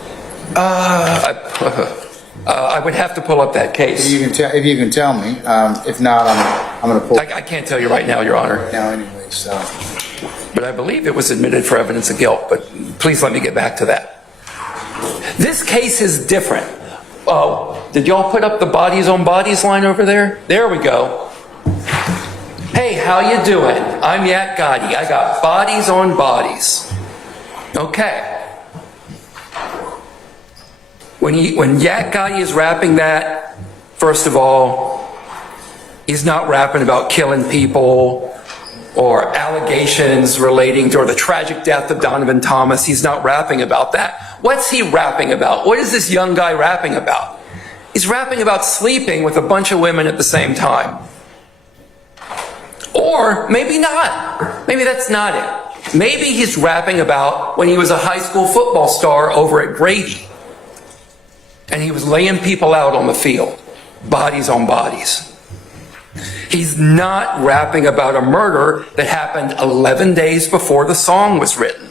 I would have to pull up that case. If you can tell me. If not, I'm going to pull it I can't tell you right now, Your Honor. now anyway. So, But I believe it was admitted for evidence of guilt, but please let me get back to that. This case is different. Oh, did y'all put up the bodies on bodies line over there? There we go. Hey, how you doing? I'm Yak Gotti. I got bodies on bodies. Okay. When Yak Gotti is rapping that, first of all, he's not rapping about killing people or allegations relating to or the tragic death of Donovan Thomas. He's not rapping about that. What's he rapping about? What is this young guy rapping about? He's rapping about sleeping with a bunch of women at the same time. Or maybe not. Maybe that's not it. Maybe he's rapping about when he was a high school football star over at Grady, and he was laying people out on the field, bodies on bodies. He's not rapping about a murder that happened 11 days before the song was written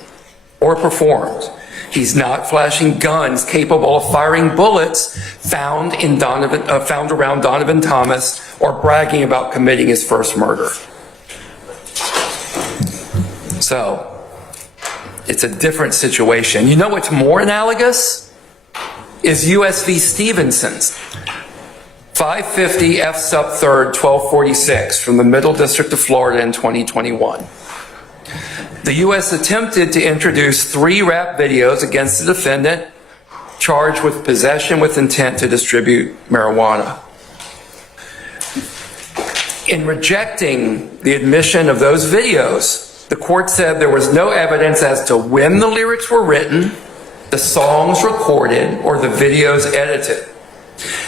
or performed. He's not flashing guns capable of firing bullets found around Donovan Thomas or bragging about committing his first murder. So, it's a different situation. You know what's more analogous? Is U.S. v. Stevenson's. 550 F sub 3rd 1246 from the Middle District of Florida in 2021. The U.S. attempted to introduce 3 rap videos against the defendant charged with possession with intent to distribute marijuana. In rejecting the admission of those videos, the court said there was no evidence as to when the lyrics were written, the songs recorded, or the videos edited.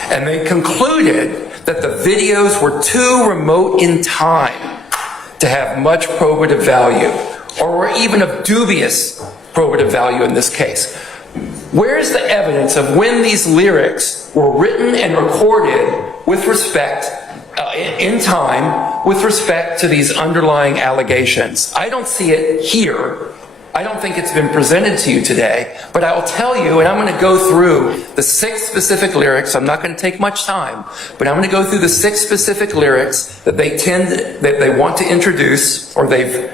And they concluded that the videos were too remote in time to have much probative value, or were even of dubious probative value in this case. Where's the evidence of when these lyrics were written and recorded with respect, in time, with respect to these underlying allegations? I don't see it here. I don't think it's been presented to you today, but I will tell you, and I'm going to go through the 6 specific lyrics. I'm not going to take much time, but I'm going to go through the 6 specific lyrics that they want to introduce, or they've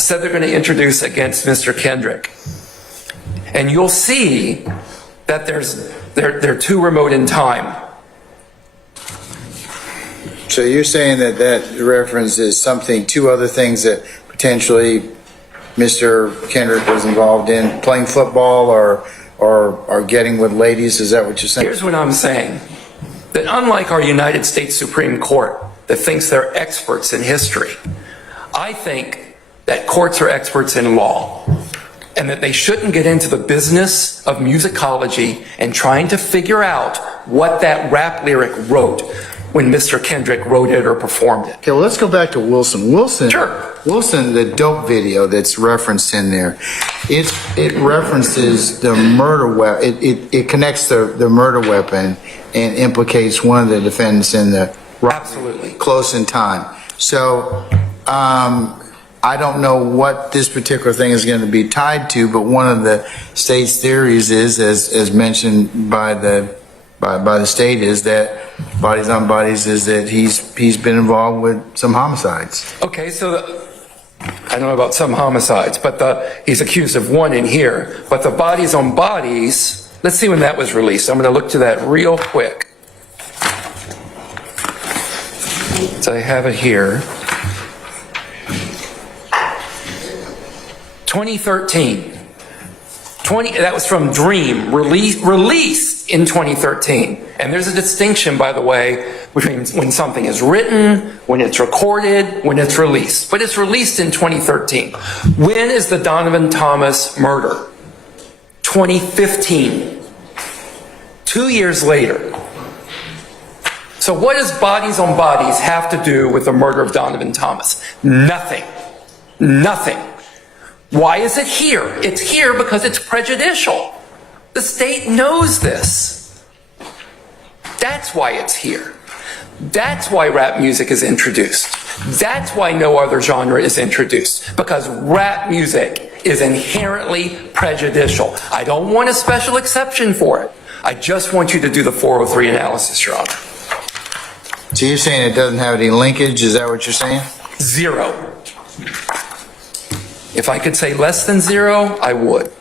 said they're going to introduce against Mr. Kendrick. And you'll see that they're too remote in time. so you're saying that references something, 2 other things that potentially Mr. Kendrick was involved in, playing football or getting with ladies. Is that what you're saying? Here's what I'm saying. That unlike our United States Supreme Court that thinks they're experts in history, I think that courts are experts in law, and that they shouldn't get into the business of musicology and trying to figure out what that rap lyric wrote. when Mr. Kendrick wrote it or performed it. Okay, well, let's go back to Wilson. Sure. Wilson, the dope video that's referenced in there, it references the murder weapon. It connects the murder weapon and implicates one of the defendants in the Absolutely. close in time. So I don't know what this particular thing is going to be tied to, but one of the state's theories is, as mentioned by the state, is that bodies on bodies is that he's been involved with some homicides. Okay, so I don't know about some homicides, but he's accused of one in here. But the bodies on bodies, let's see when that was released. I'm going to look to that real quick. So I have it here. 2013. That was from Dream, released in 2013. And there's a distinction, by the way, between when something is written, when it's recorded, when it's released. But it's released in 2013. When is the Donovan Thomas murder? 2015. 2 years later. So what does bodies on bodies have to do with the murder of Donovan Thomas? Nothing. Nothing. Why is it here? It's here because it's prejudicial. The state knows this. That's why it's here. That's why rap music is introduced. That's why no other genre is introduced, because rap music is inherently prejudicial. I don't want a special exception for it. I just want you to do the 403 analysis, Your Honor. So you're saying it doesn't have any linkage? Is that what you're saying? Zero. If I could say less than zero, I would.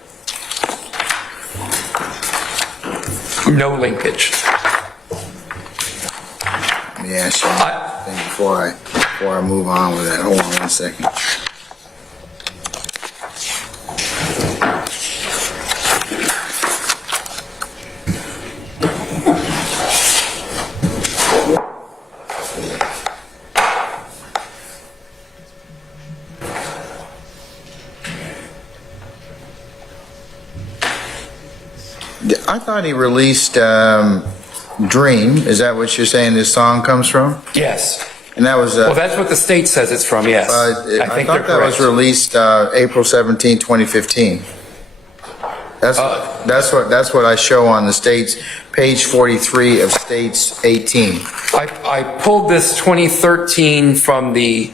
No linkage. Let me ask you one thing before I move on with that. Hold on 1 second. I thought he released Dream. Is that what you're saying this song comes from? Yes. And that was... well, that's what the state says it's from, yes. I think thought that was released April 17, 2015. That's what I show on the state's page 43 of state's 18. I pulled this 2013 from the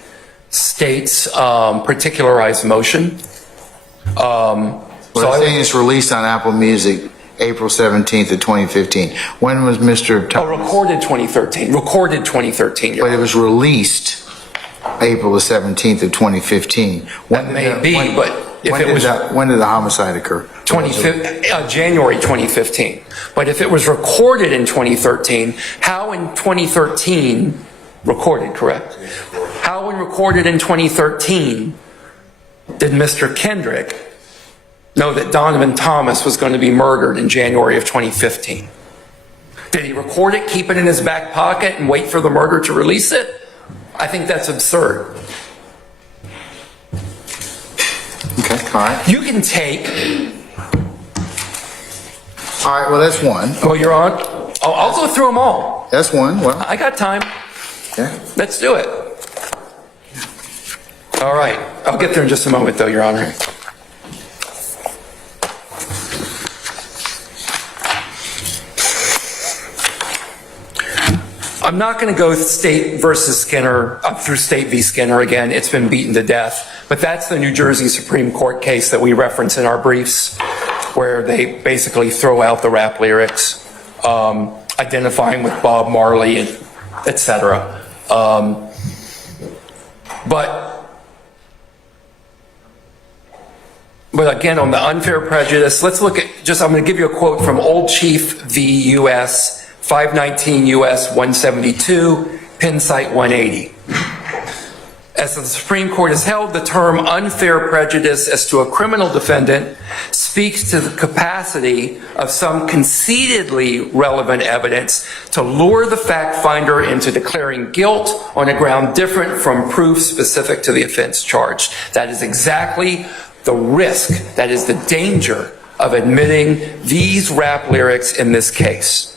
state's particularized motion. Well, I'm saying it's released on Apple Music April 17th of 2015. When was Mr. Thomas? Recorded 2013. Recorded 2013. But it was released April the 17th of 2015. That may be, but if it was... When did the homicide occur? January 2015. But if it was recorded in 2013, how in 2013, recorded, correct? How when recorded in 2013 did Mr. Kendrick know that Donovan Thomas was going to be murdered in January of 2015? Did he record it, keep it in his back pocket, and wait for the murder to release it? I think that's absurd. Okay, all right. You can take... All right, well, that's one. Well, you're on. I'll go through them all. That's one. Well, I got time. yeah. Let's do it. All right. I'll get there in just a moment, though, Your Honor. I'm not going to go State versus Skinner, through State v. Skinner again. It's been beaten to death. But that's the New Jersey Supreme Court case that we reference in our briefs, where they basically throw out the rap lyrics, identifying with Bob Marley, and et cetera. But again, on the unfair prejudice, let's look at I'm going to give you a quote from Old Chief v. U.S., 519 U.S. 172, Penn site 180. As the Supreme Court has held, the term unfair prejudice as to a criminal defendant speaks to the capacity of some concededly relevant evidence to lure the fact finder into declaring guilt on a ground different from proof specific to the offense charged. That is exactly the risk, that is the danger of admitting these rap lyrics in this case.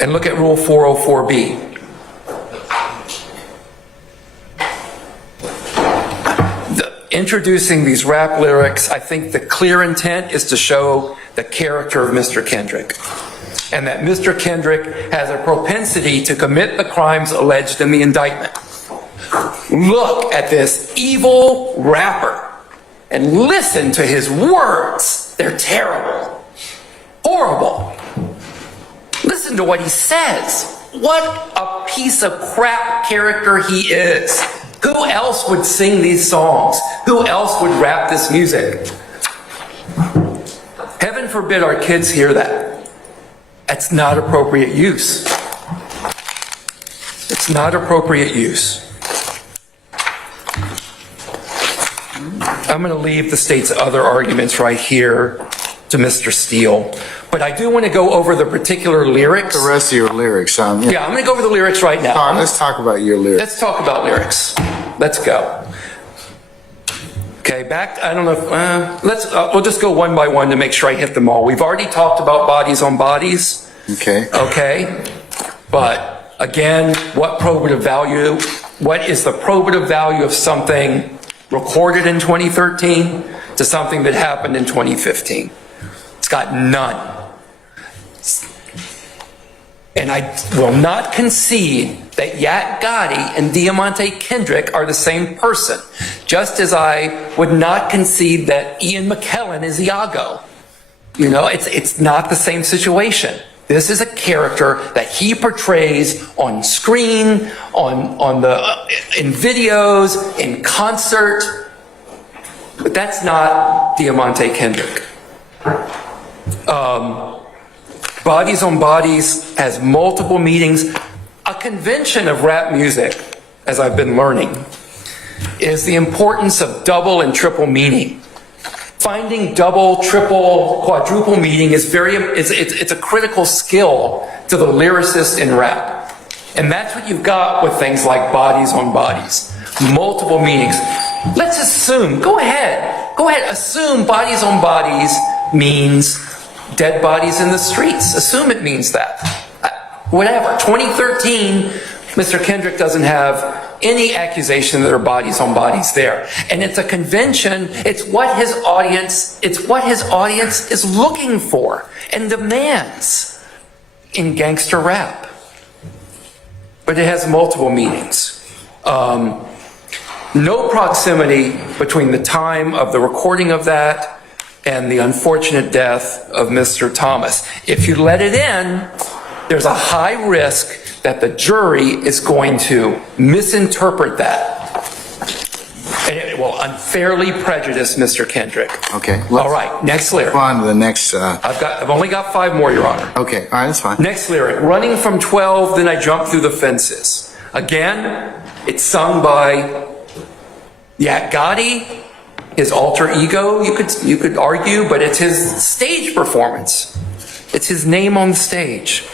And look at Rule 404B. Introducing these rap lyrics, I think the clear intent is to show the character of Mr. Kendrick, and that Mr. Kendrick has a propensity to commit the crimes alleged in the indictment. Look at this evil rapper and listen to his words. They're terrible, horrible. Listen to what he says. What a piece of crap character he is. Who else would sing these songs? Who else would rap this music? Heaven forbid our kids hear that. That's not appropriate use. It's not appropriate use. I'm going to leave the state's other arguments right here to Mr. Steele. But I do want to go over the particular lyrics. The rest of your lyrics. Yeah, I'm going to go over the lyrics right now. Let's talk about your lyrics. Let's talk about lyrics. Let's go. Okay, back, I don't know if, we'll just go one by one to make sure I hit them all. We've already talked about bodies on bodies. Okay. Okay, but again, what is the probative value of something recorded in 2013 to something that happened in 2015? It's got none. And I will not concede that Yak Gotti and Diamante Kendrick are the same person, just as I would not concede that Ian McKellen is Iago. You know, it's not the same situation. This is a character that he portrays on screen, in videos, in concert, but that's not Diamante Kendrick. Bodies on Bodies has multiple meanings. A convention of rap music, as I've been learning, is the importance of double and triple meaning. Finding double, triple, quadruple meaning is it's a critical skill to the lyricist in rap. And that's what you've got with things like Bodies on Bodies. Multiple meanings. Let's assume, go ahead, assume Bodies on Bodies means dead bodies in the streets. Assume it means that. Whatever. 2013, Mr. Kendrick doesn't have any accusation that there are bodies on bodies there. And it's a convention, it's what his audience is looking for and demands in gangster rap. But it has multiple meanings. No proximity between the time of the recording of that and the unfortunate death of Mr. Thomas. If you let it in, there's a high risk that the jury is going to misinterpret that. And it will unfairly prejudice Mr. Kendrick. Okay. All right, next lyric. On to the next. I've only got 5 more, Your Honor. Okay, all right, that's fine. Next lyric. Running from 12, then I jumped through the fences. Again, it's sung by Yak Gotti, his alter ego, you could argue, but it's his stage performance. It's his name on the stage.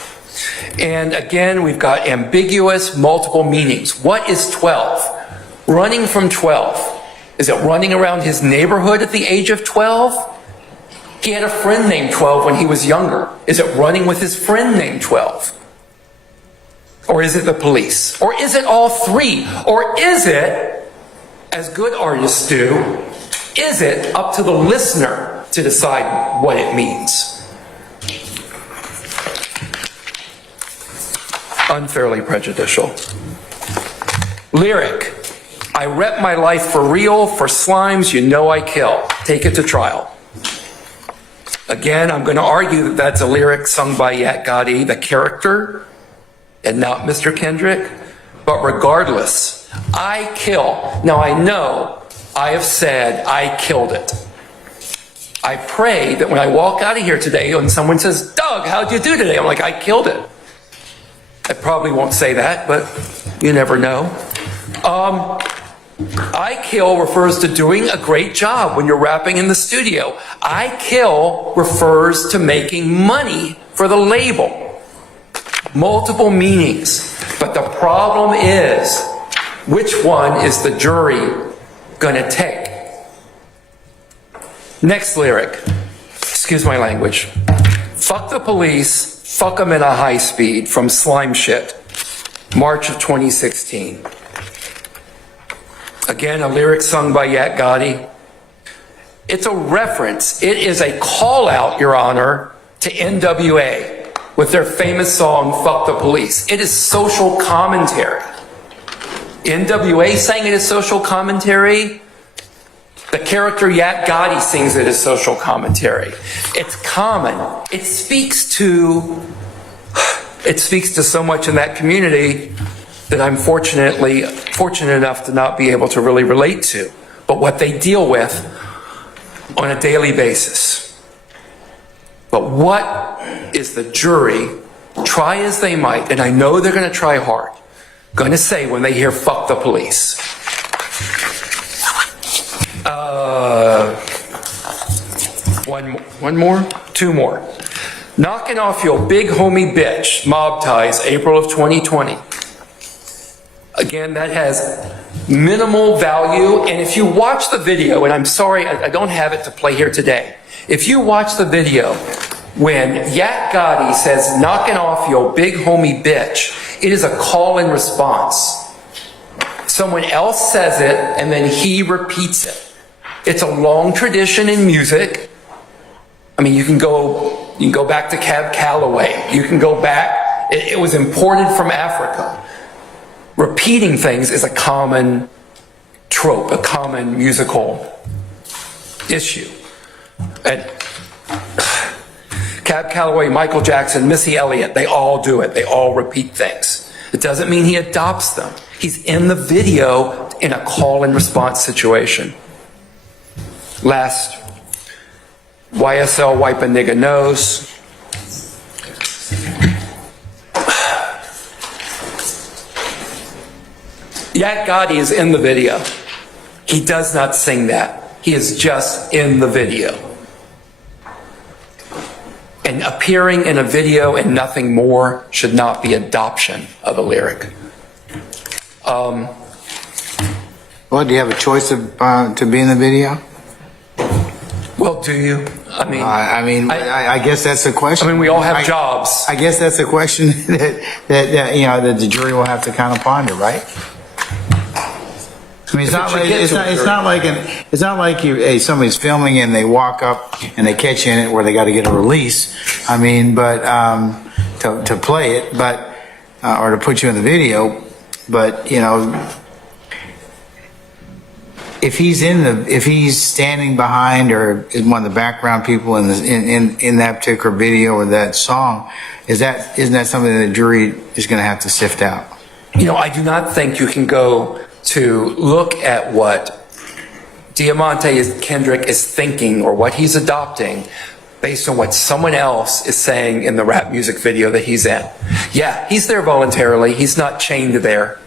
And again, we've got ambiguous, multiple meanings. What is 12? Running from 12. Is it running around his neighborhood at the age of 12? He had a friend named 12 when he was younger. Is it running with his friend named 12? Or is it the police? Or is it all three? Or is it, as good artists do, is it up to the listener to decide what it means? Unfairly prejudicial. Lyric. I rep my life for real, for slimes you know I kill. Take it to trial. Again, I'm going to argue that that's a lyric sung by Yak Gotti, the character, and not Mr. Kendrick. But regardless, I kill. Now I know I have said I killed it. I pray that when I walk out of here today and someone says, Doug, how'd you do today? I'm like, I killed it. I probably won't say that, but you never know. I kill refers to doing a great job when you're rapping in the studio. I kill refers to making money for the label. Multiple meanings. But the problem is, which one is the jury going to take? Next lyric. Excuse my language. Fuck the police. Fuck 'em in a high speed from Slime Shit, March of 2016. Again, a lyric sung by Yak Gotti. It's a reference. It is a call out, Your Honor, to NWA with their famous song, Fuck the Police. It is social commentary. NWA sang it as social commentary. The character Yak Gotti sings it as social commentary. It's common. It speaks to so much in that community that I'm fortunate enough to not be able to really relate to, but what they deal with on a daily basis. But what is the jury, try as they might, and I know they're going to try hard, going to say when they hear fuck the police? One more? Two more. Knocking off your big homie bitch, Mob Ties, April of 2020. Again, that has minimal value, and if you watch the video, and I'm sorry, I don't have it to play here today. If you watch the video, when Yak Gotti says, knocking off your big homie bitch, it is a call and response. Someone else says it, and then he repeats it. It's a long tradition in music. I mean, you can go back to Cab Calloway. You can go back, it was imported from Africa. Repeating things is a common trope, a common musical issue. And Cab Calloway, Michael Jackson, Missy Elliott, they all do it. They all repeat things. It doesn't mean he adopts them. He's in the video in a call and response situation. Last, YSL, wipe a nigga nose. Yak Gotti is in the video. He does not sing that. He is just in the video. And appearing in a video and nothing more should not be adoption of a lyric. Well, do you have a choice of, to be in the video? Well, do you? I guess that's the question. I mean, we all have jobs. I guess that's a question that the jury will have to kind of ponder, right? I mean, it's not like somebody's filming and they walk up and they catch you in it where they got to get a release. I mean, but to play it, but or to put you in the video, but if he's standing behind or is one of the background people in that particular video or that song, isn't that something that the jury is going to have to sift out? I do not think you can go to look at what Diamante Kendrick is thinking or what he's adopting based on what someone else is saying in the rap music video that he's in. Yeah, he's there voluntarily. He's not chained there,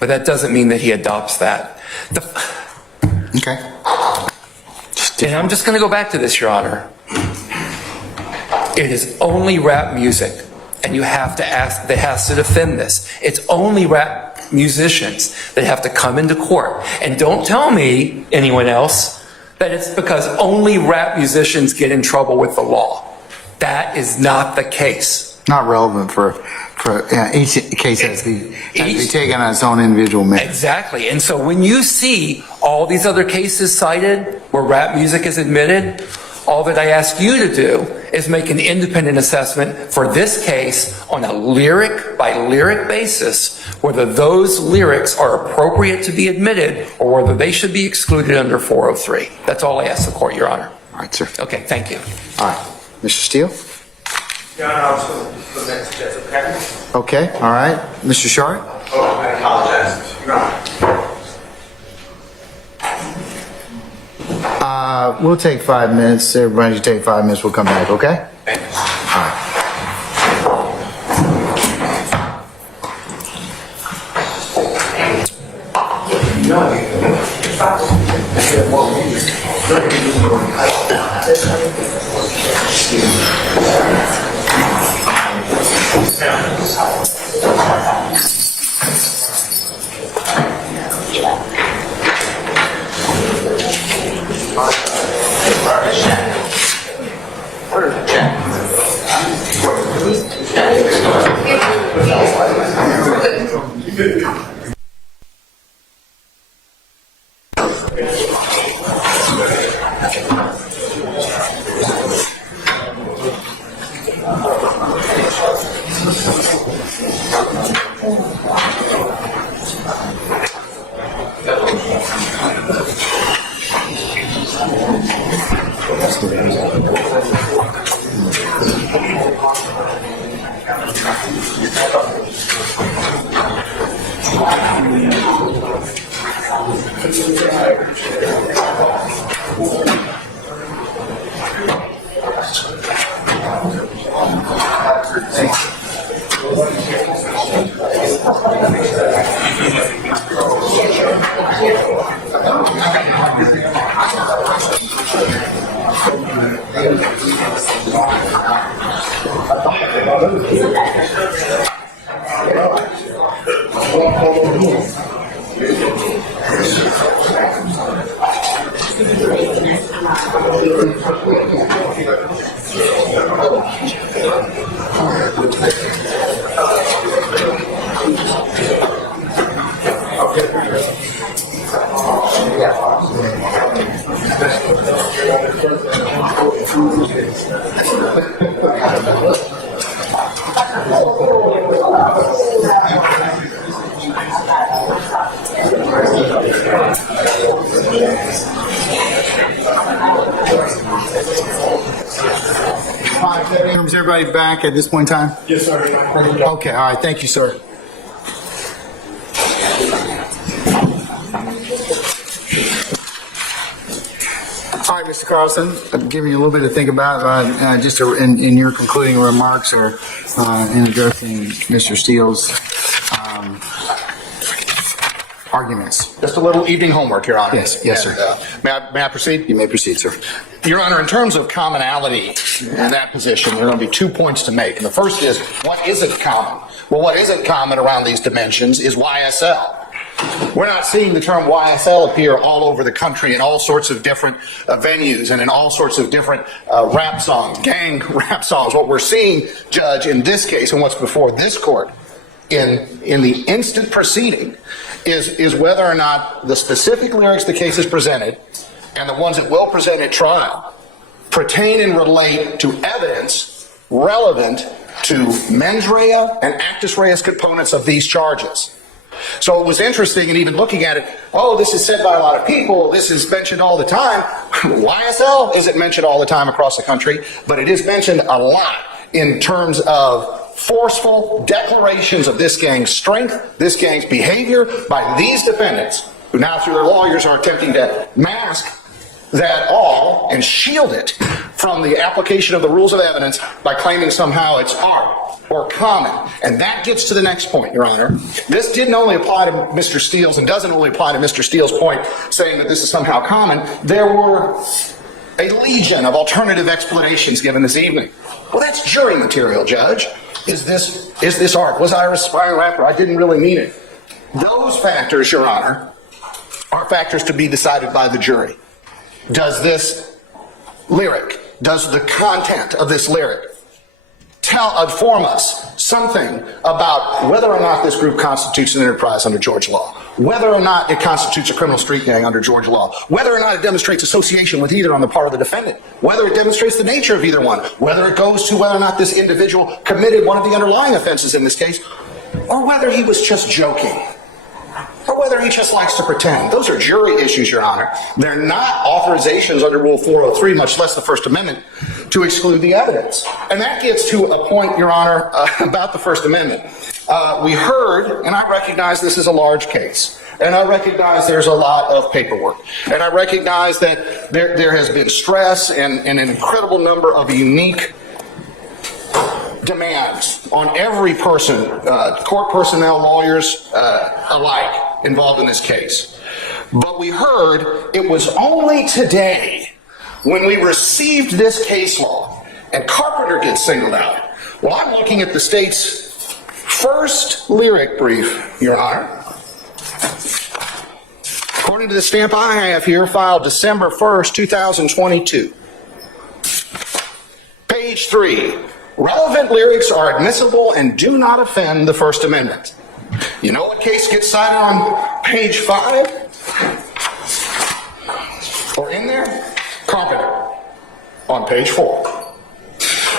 but that doesn't mean that he adopts that. Okay. And I'm just going to go back to this, Your Honor. It is only rap music, and you have to ask, that has to defend this. It's only rap musicians that have to come into court. And don't tell me, anyone else, that it's because only rap musicians get in trouble with the law. That is not the case. Not relevant for each case has to be taken on its own individual merit. Exactly. And so when you see all these other cases cited where rap music is admitted, all that I ask you to do is make an independent assessment for this case on a lyric by lyric basis, whether those lyrics are appropriate to be admitted or whether they should be excluded under 403. That's all I ask the court, Your Honor. All right, sir. Okay, thank you. All right. Mr. Steele? Your Honor, I was going to go next. That's okay? Okay, all right. Mr. Short? Oh, I apologize, Your Honor. We'll take 5 minutes. Everybody should take 5 minutes. We'll come back, okay? Thank you. All right. Is everybody back at this point in time? Yes, sir. Okay, all right, thank you, sir. All right, Mr. Carlson, I'm giving you a little bit to think about, just in your concluding remarks or in addressing Mr. Steele's arguments. Just a little evening homework, Your Honor. Yes, sir. May I proceed? You may proceed, sir. Your Honor, in terms of commonality in that position, there are going to be 2 points to make. And the first is, what isn't common? Well, what isn't common around these dimensions is YSL. We're not seeing the term YSL appear all over the country in all sorts of different venues and in all sorts of different rap songs, gang rap songs. What we're seeing, Judge, in this case and what's before this court in the instant proceeding is whether or not the specific lyrics the case is presented and the ones that will present at trial pertain and relate to evidence relevant to mens rea and actus reus components of these charges. So it was interesting, and even looking at it, oh, this is said by a lot of people, this is mentioned all the time. YSL isn't mentioned all the time across the country, but it is mentioned a lot in terms of forceful declarations of this gang's strength, this gang's behavior by these defendants, who now through their lawyers are attempting to mask that all and shield it from the application of the rules of evidence by claiming somehow it's art or common. And that gets to the next point, Your Honor. This didn't only apply to Mr. Steele's and doesn't only apply to Mr. Steele's point saying that this is somehow common. There were a legion of alternative explanations given this evening. Well, that's jury material, Judge. Is this art? Was I a aspiring rapper? I didn't really mean it. Those factors, Your Honor, are factors to be decided by the jury. Does this lyric, does the content of this lyric inform us something about whether or not this group constitutes an enterprise under Georgia law, whether or not it constitutes a criminal street gang under Georgia law, whether or not it demonstrates association with either on the part of the defendant, whether it demonstrates the nature of either one, whether it goes to whether or not this individual committed one of the underlying offenses in this case, or whether he was just joking, or whether he just likes to pretend. Those are jury issues, Your Honor. They're not authorizations under Rule 403, much less the First Amendment, to exclude the evidence. And that gets to a point, Your Honor, about the First Amendment. We heard, and I recognize this is a large case, and I recognize there's a lot of paperwork, and I recognize that there has been stress and an incredible number of unique demands on every person, court personnel, lawyers alike, involved in this case. But we heard it was only today when we received this case law and Carpenter gets singled out. Well, I'm looking at the state's first lyric brief, Your Honor. According to the stamp I have here, filed December 1st, 2022. Page 3. Relevant lyrics are admissible and do not offend the First Amendment. You know what case gets cited on page 5? Or in there? on page 4.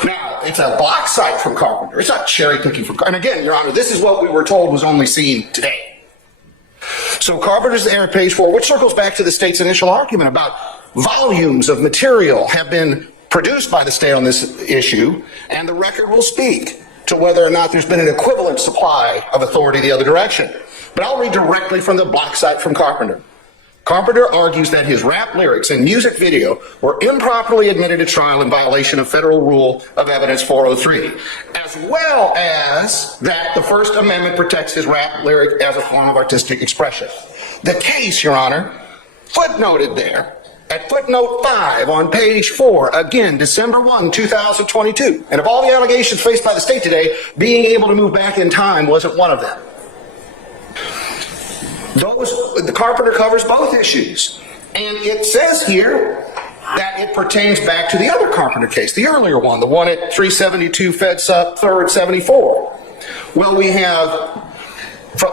Now, it's a block cite from Carpenter. It's not cherry picking from Carpenter. And again, Your Honor, this is what we were told was only seen today. So Carpenter's there at page 4, which circles back to the state's initial argument about volumes of material have been produced by the state on this issue, and the record will speak to whether or not there's been an equivalent supply of authority the other direction. But I'll read directly from the block cite from Carpenter. Carpenter argues that his rap lyrics and music video were improperly admitted at trial in violation of Federal Rule of Evidence 403, as well as that the First Amendment protects his rap lyric as a form of artistic expression. The case, Your Honor, footnoted there, at footnote 5 on page 4, again, December 1, 2022. And of all the allegations faced by the state today, being able to move back in time wasn't one of them. The Carpenter covers both issues. And it says here that it pertains back to the other Carpenter case, the earlier one, the one at 372 Fed Sup 3rd 74. Well, we have,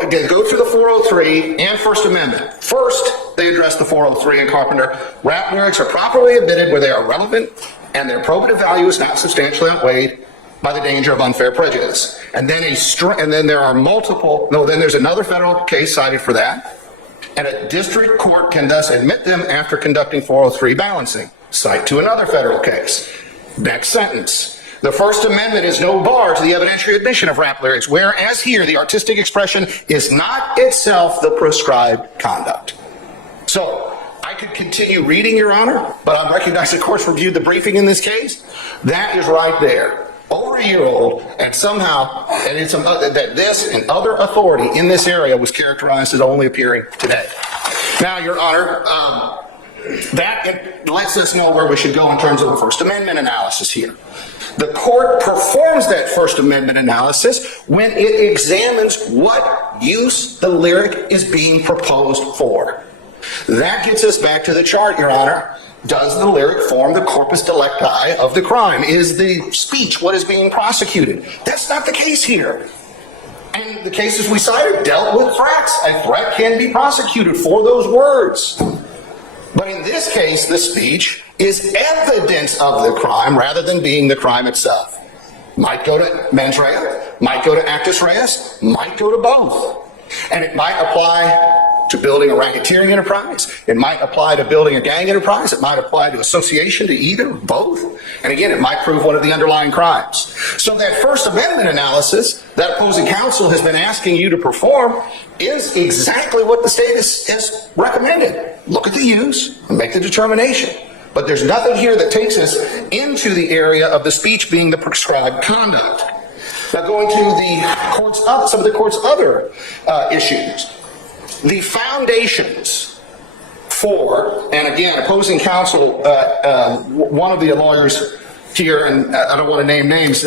again, go through the 403 and First Amendment. First, they address the 403 in Carpenter. Rap lyrics are properly admitted where they are relevant and their probative value is not substantially outweighed by the danger of unfair prejudice. And then there are multiple, then there's another federal case cited for that. And a district court can thus admit them after conducting 403 balancing. Cite to another federal case. Next sentence. The First Amendment is no bar to the evidentiary admission of rap lyrics, whereas here the artistic expression is not itself the prescribed conduct. So, I could continue reading, Your Honor, but I recognize the court's reviewed the briefing in this case. That is right there. Over a year old, and somehow, and it's that this and other authority in this area was characterized as only appearing today. Now, Your Honor, that lets us know where we should go in terms of the First Amendment analysis here. The court performs that First Amendment analysis when it examines what use the lyric is being proposed for. That gets us back to the chart, Your Honor. Does the lyric form the corpus delicti of the crime? Is the speech what is being prosecuted? That's not the case here. And the cases we cited dealt with threats. A threat can be prosecuted for those words. But in this case, the speech is evidence of the crime rather than being the crime itself. Might go to mens rea, might go to actus reus, might go to both. And it might apply to building a racketeering enterprise. It might apply to building a gang enterprise. It might apply to association, to either, both. And again, it might prove one of the underlying crimes. So that First Amendment analysis that opposing counsel has been asking you to perform is exactly what the state has recommended. Look at the use and make the determination. But there's nothing here that takes us into the area of the speech being the prescribed conduct. Now going to the court's some of the court's other issues. The foundations for, and again, opposing counsel, one of the lawyers here, and I don't want to name names,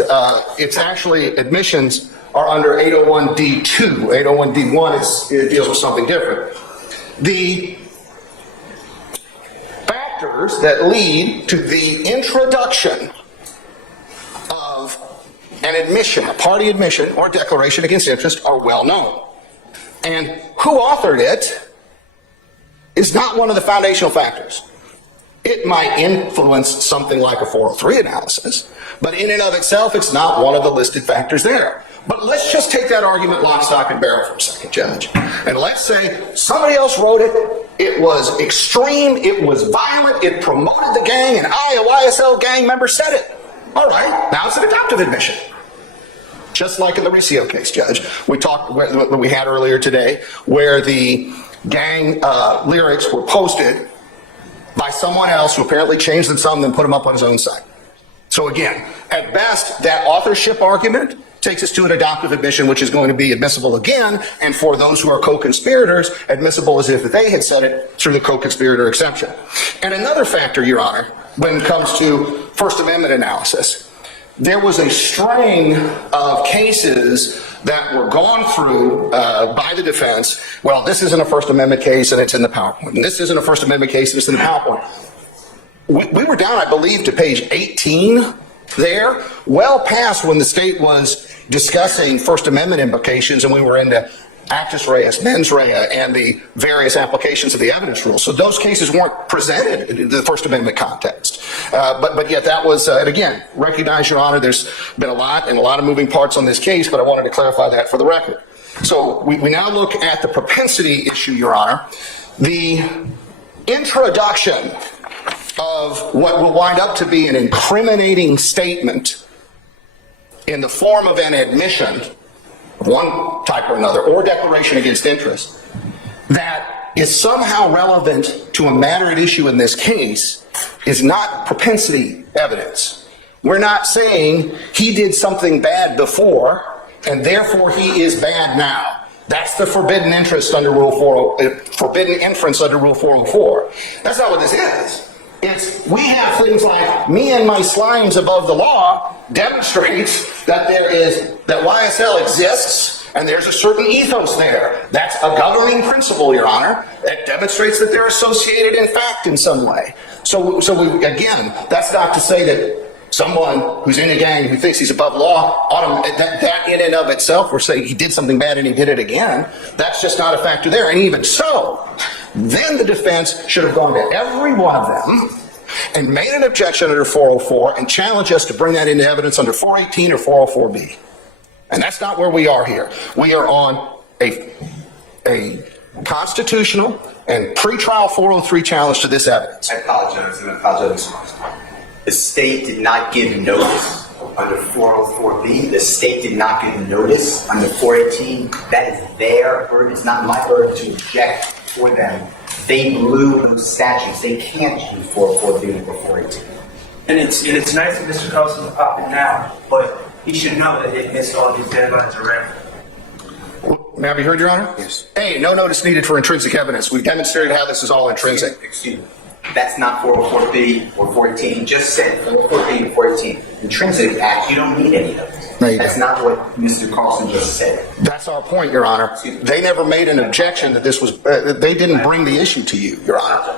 it's actually admissions are under 801D2. 801D1 deals with something different. The factors that lead to the introduction of an admission, a party admission or declaration against interest are well known. And who authored it is not one of the foundational factors. It might influence something like a 403 analysis, but in and of itself, it's not one of the listed factors there. But let's just take that argument lock, stock, and barrel for a second, Judge. And let's say somebody else wrote it, it was extreme, it was violent, it promoted the gang, and I, a YSL gang member, said it. All right, now it's an adoptive admission. Just like in the Rico case, Judge, we had earlier today, where the gang lyrics were posted by someone else who apparently changed them some, then put them up on his own site. So again, at best, that authorship argument takes us to an adoptive admission, which is going to be admissible again, and for those who are co-conspirators, admissible as if they had said it through the co-conspirator exception. And another factor, Your Honor, when it comes to First Amendment analysis, there was a string of cases that were gone through by the defense. Well, this isn't a First Amendment case and it's in the PowerPoint. And this isn't a First Amendment case and it's in the PowerPoint. We were down, I believe, to page 18 there, well past when the state was discussing First Amendment implications and we were into actus reus, mens rea, and the various applications of the evidence rules. So those cases weren't presented in the First Amendment context. But yet that was, and again, recognize, Your Honor, there's been a lot of moving parts on this case, but I wanted to clarify that for the record. So we now look at the propensity issue, Your Honor. The introduction of what will wind up to be an incriminating statement in the form of an admission of one type or another, or declaration against interest, that is somehow relevant to a matter at issue in this case is not propensity evidence. We're not saying he did something bad before and therefore he is bad now. That's the forbidden interest under Rule 4, forbidden inference under Rule 404. That's not what this is. It's, we have things like me and my slimes above the law demonstrates that that YSL exists and there's a certain ethos there. That's a governing principle, Your Honor. It demonstrates that they're associated in fact in some way. So again, that's not to say that someone who's in a gang who thinks he's above law, that in and of itself, we're saying he did something bad and he did it again. That's just not a factor there. And even so, then the defense should have gone to every one of them and made an objection under 404 and challenged us to bring that into evidence under 418 or 404B. And that's not where we are here. We are on a constitutional and pretrial 403 challenge to this evidence. I apologize. The state did not give notice under 404B. The state did not give notice under 418. That is their burden. It's not my burden to object for them. They blew those statutes. They can't do 404B or 418. And it's nice that Mr. Carlson is popping now, but he should know that they missed all these deadlines already. May I be heard, Your Honor? Yes. A, no notice needed for intrinsic evidence. We've demonstrated how this is all intrinsic. Excuse me. That's not 404B or 418. He just said 404B and 418. Intrinsic Act, you don't need any of it. That's not what Mr. Carlson just said. That's our point, Your Honor. They never made an objection that this was, they didn't bring the issue to you, Your Honor.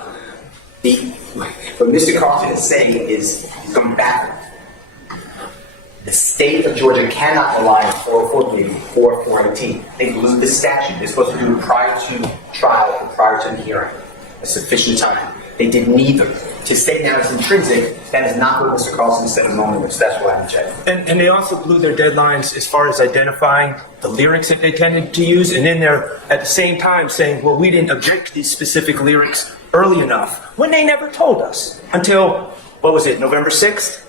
What Mr. Carlson is saying is going back. The state of Georgia cannot rely on 404B or 418. They blew the statute. They're supposed to do it prior to trial and prior to the hearing. A sufficient time. They did neither. To state now it's intrinsic, that is not what Mr. Carlson said a moment ago, so that's why I'm checking. And they also blew their deadlines as far as identifying the lyrics that they tended to use, and then they're at the same time saying, well, we didn't object to these specific lyrics early enough, when they never told us until, what was it, November 6th?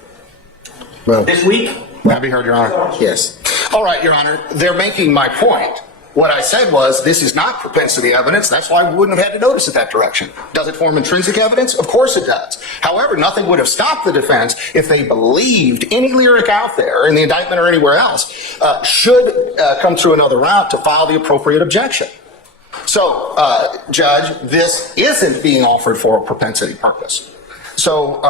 Well, this week? Have you heard, Your Honor? Yes. All right, Your Honor, they're making my point. What I said was, this is not propensity evidence. That's why we wouldn't have had to notice it that direction. Does it form intrinsic evidence? Of course it does. However, nothing would have stopped the defense if they believed any lyric out there in the indictment or anywhere else should come through another route to file the appropriate objection. So, Judge, this isn't being offered for a propensity purpose. So,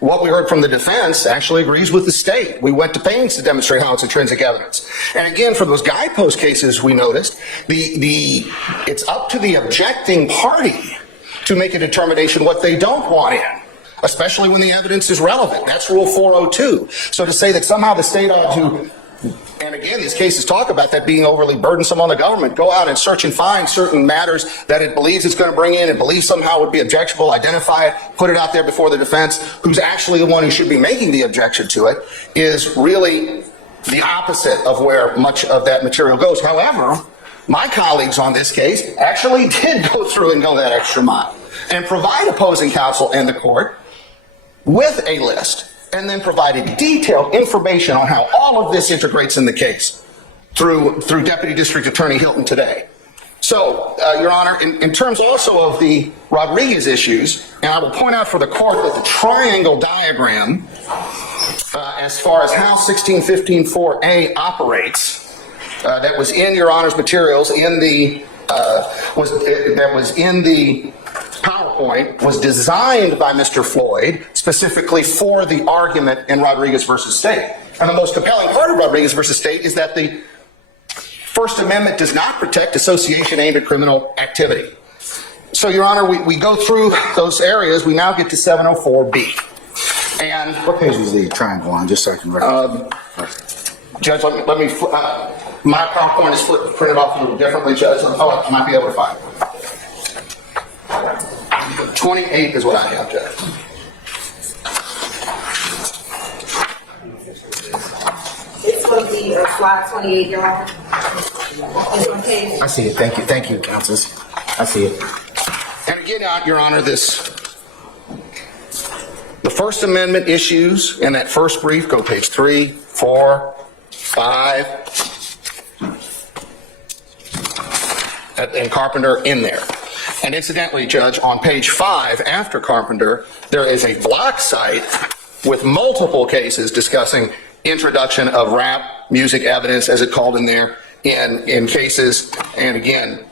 what we heard from the defense actually agrees with the state. We went to pains to demonstrate how it's intrinsic evidence. And again, for those guidepost cases we noticed, it's up to the objecting party to make a determination what they don't want in, especially when the evidence is relevant. That's Rule 402. So to say that somehow the state ought to, and again, these cases talk about that being overly burdensome on the government, go out and search and find certain matters that it believes it's going to bring in, it believes somehow would be objectionable, identify it, put it out there before the defense, who's actually the one who should be making the objection to it, is really the opposite of where much of that material goes. However, my colleagues on this case actually did go through and go that extra mile and provide opposing counsel and the court with a list, and then provided detailed information on how all of this integrates in the case through Deputy District Attorney Hilton today. So, Your Honor, in terms also of the Rodriguez issues, and I will point out for the court that the triangle diagram, as far as how 1615-4A operates, that was in Your Honor's materials, that was in the PowerPoint, was designed by Mr. Floyd specifically for the argument in Rodriguez versus State. And the most compelling part of Rodriguez versus State is that the First Amendment does not protect association aimed at criminal activity. So, Your Honor, we go through those areas. We now get to 704B. And what page was the triangle on, just so I can recognize? Judge, let me My PowerPoint is printed off a little differently, Judge. Oh, I might be able to find it. 28 is what I have, Judge. It's going to be slide 28, Your Honor. I see it. Thank you, counsels. I see it. And again, Your Honor, the First Amendment issues in that first brief go page 3, 4, 5, and Carpenter in there. And incidentally, Judge, on page 5, after Carpenter, there is a block site with multiple cases discussing introduction of rap music evidence, as it called in there, in cases, and again,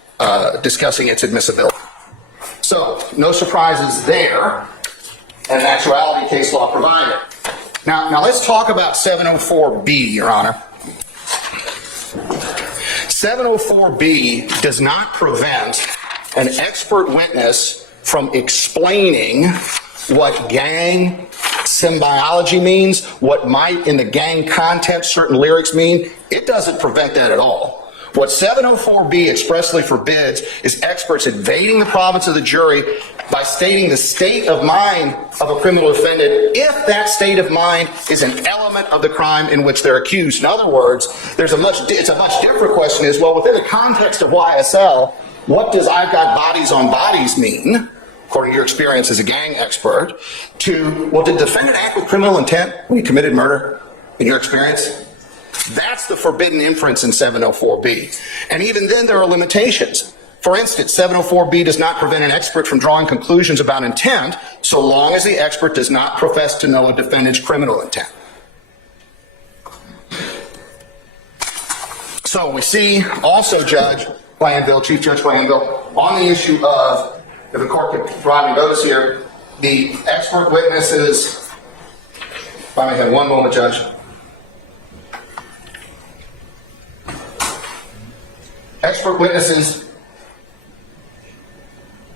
discussing its admissibility. So, no surprises there, and actuality case law provided. Now let's talk about 704B, Your Honor. 704B does not prevent an expert witness from explaining what gang symbiology means, what might in the gang content certain lyrics mean. It doesn't prevent that at all. What 704B expressly forbids is experts invading the province of the jury by stating the state of mind of a criminal defendant if that state of mind is an element of the crime in which they're accused. In other words, it's a much different question is, well, within the context of YSL, what does I've got bodies on bodies mean, according to your experience as a gang expert, to, well, did the defendant act with criminal intent when he committed murder, in your experience? That's the forbidden inference in 704B. And even then, there are limitations. For instance, 704B does not prevent an expert from drawing conclusions about intent so long as the expert does not profess to know a defendant's criminal intent. So we see also Chief Judge Blanville, on the issue of, if the court could provide me notice here, the expert witnesses, if I may have one moment, Judge. Expert witnesses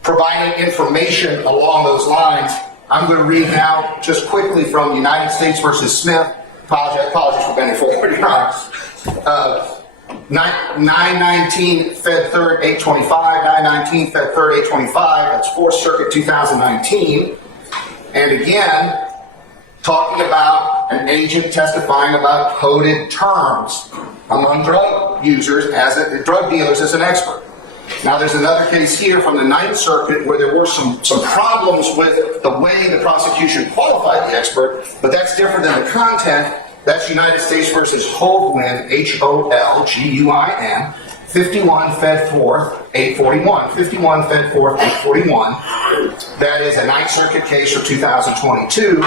providing information along those lines. I'm going to read now just quickly from United States versus Smith. Apologies for bending forward, Your Honor. 919 Fed 3rd 825, 919 Fed 3rd 825, that's 4th Circuit 2019. And again, talking about an agent testifying about coded terms among drug users, drug dealers as an expert. Now there's another case here from the 9th Circuit where there were some problems with the way the prosecution qualified the expert, but that's different than the content. That's United States versus Holguin, Holguin, 51 Fed 4th 841. 51 Fed 4th 841. That is a 9th Circuit case for 2022.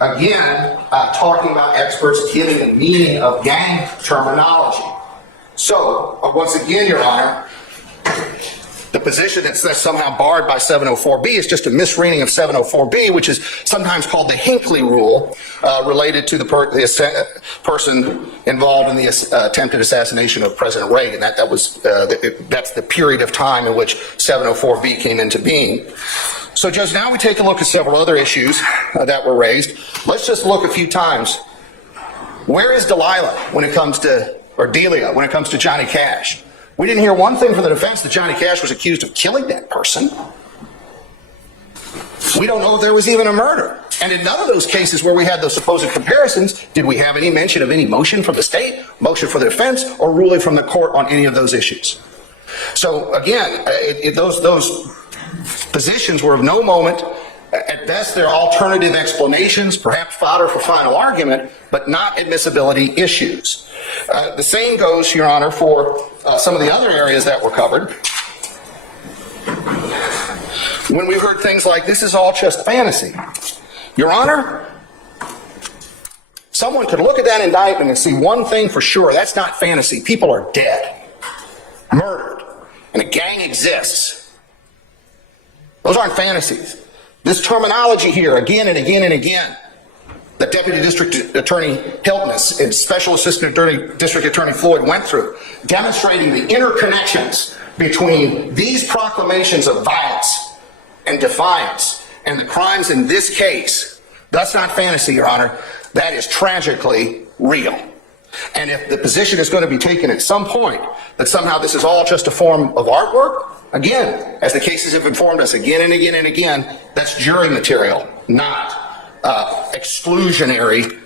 Again, talking about experts giving the meaning of gang terminology. So, once again, Your Honor, the position that's somehow barred by 704B is just a misreading of 704B, which is sometimes called the Hinckley Rule, related to the person involved in the attempted assassination of President Reagan. That's the period of time in which 704B came into being. So, Judge, now we take a look at several other issues that were raised. Let's just look a few times. Where is Delilah when it comes to, or Delia, when it comes to Johnny Cash? We didn't hear one thing from the defense that Johnny Cash was accused of killing that person. We don't know if there was even a murder. And in none of those cases where we had those supposed comparisons, did we have any mention of any motion from the state, motion for the defense, or ruling from the court on any of those issues. So again, those positions were of no moment. At best, they're alternative explanations, perhaps fodder for final argument, but not admissibility issues. The same goes, Your Honor, for some of the other areas that were covered. When we heard things like, this is all just fantasy. Your Honor, someone could look at that indictment and see one thing for sure, that's not fantasy. People are dead, murdered, and a gang exists. Those aren't fantasies. This terminology here, again and again and again, that Deputy District Attorney Hiltness and Special Assistant District Attorney Floyd went through, demonstrating the interconnections between these proclamations of violence and defiance and the crimes in this case. That's not fantasy, Your Honor. That is tragically real. And if the position is going to be taken at some point that somehow this is all just a form of artwork, again, as the cases have informed us again and again and again, that's jury material, not exclusionary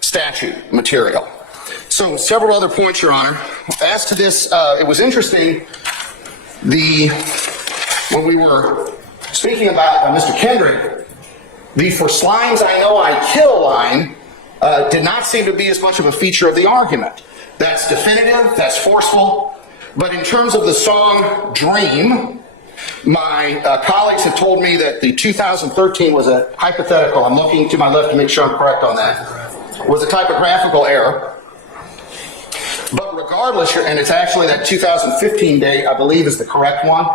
statute material. So several other points, Your Honor. As to this, it was interesting, when we were speaking about Mr. Kendrick, the "for slimes I know I kill" line did not seem to be as much of a feature of the argument. That's definitive, that's forceful, but in terms of the song "Dream," my colleagues have told me that the 2013 was a hypothetical. I'm looking to my left to make sure I'm correct on that. Was a typographical error. But regardless, and it's actually that 2015 date, I believe, is the correct one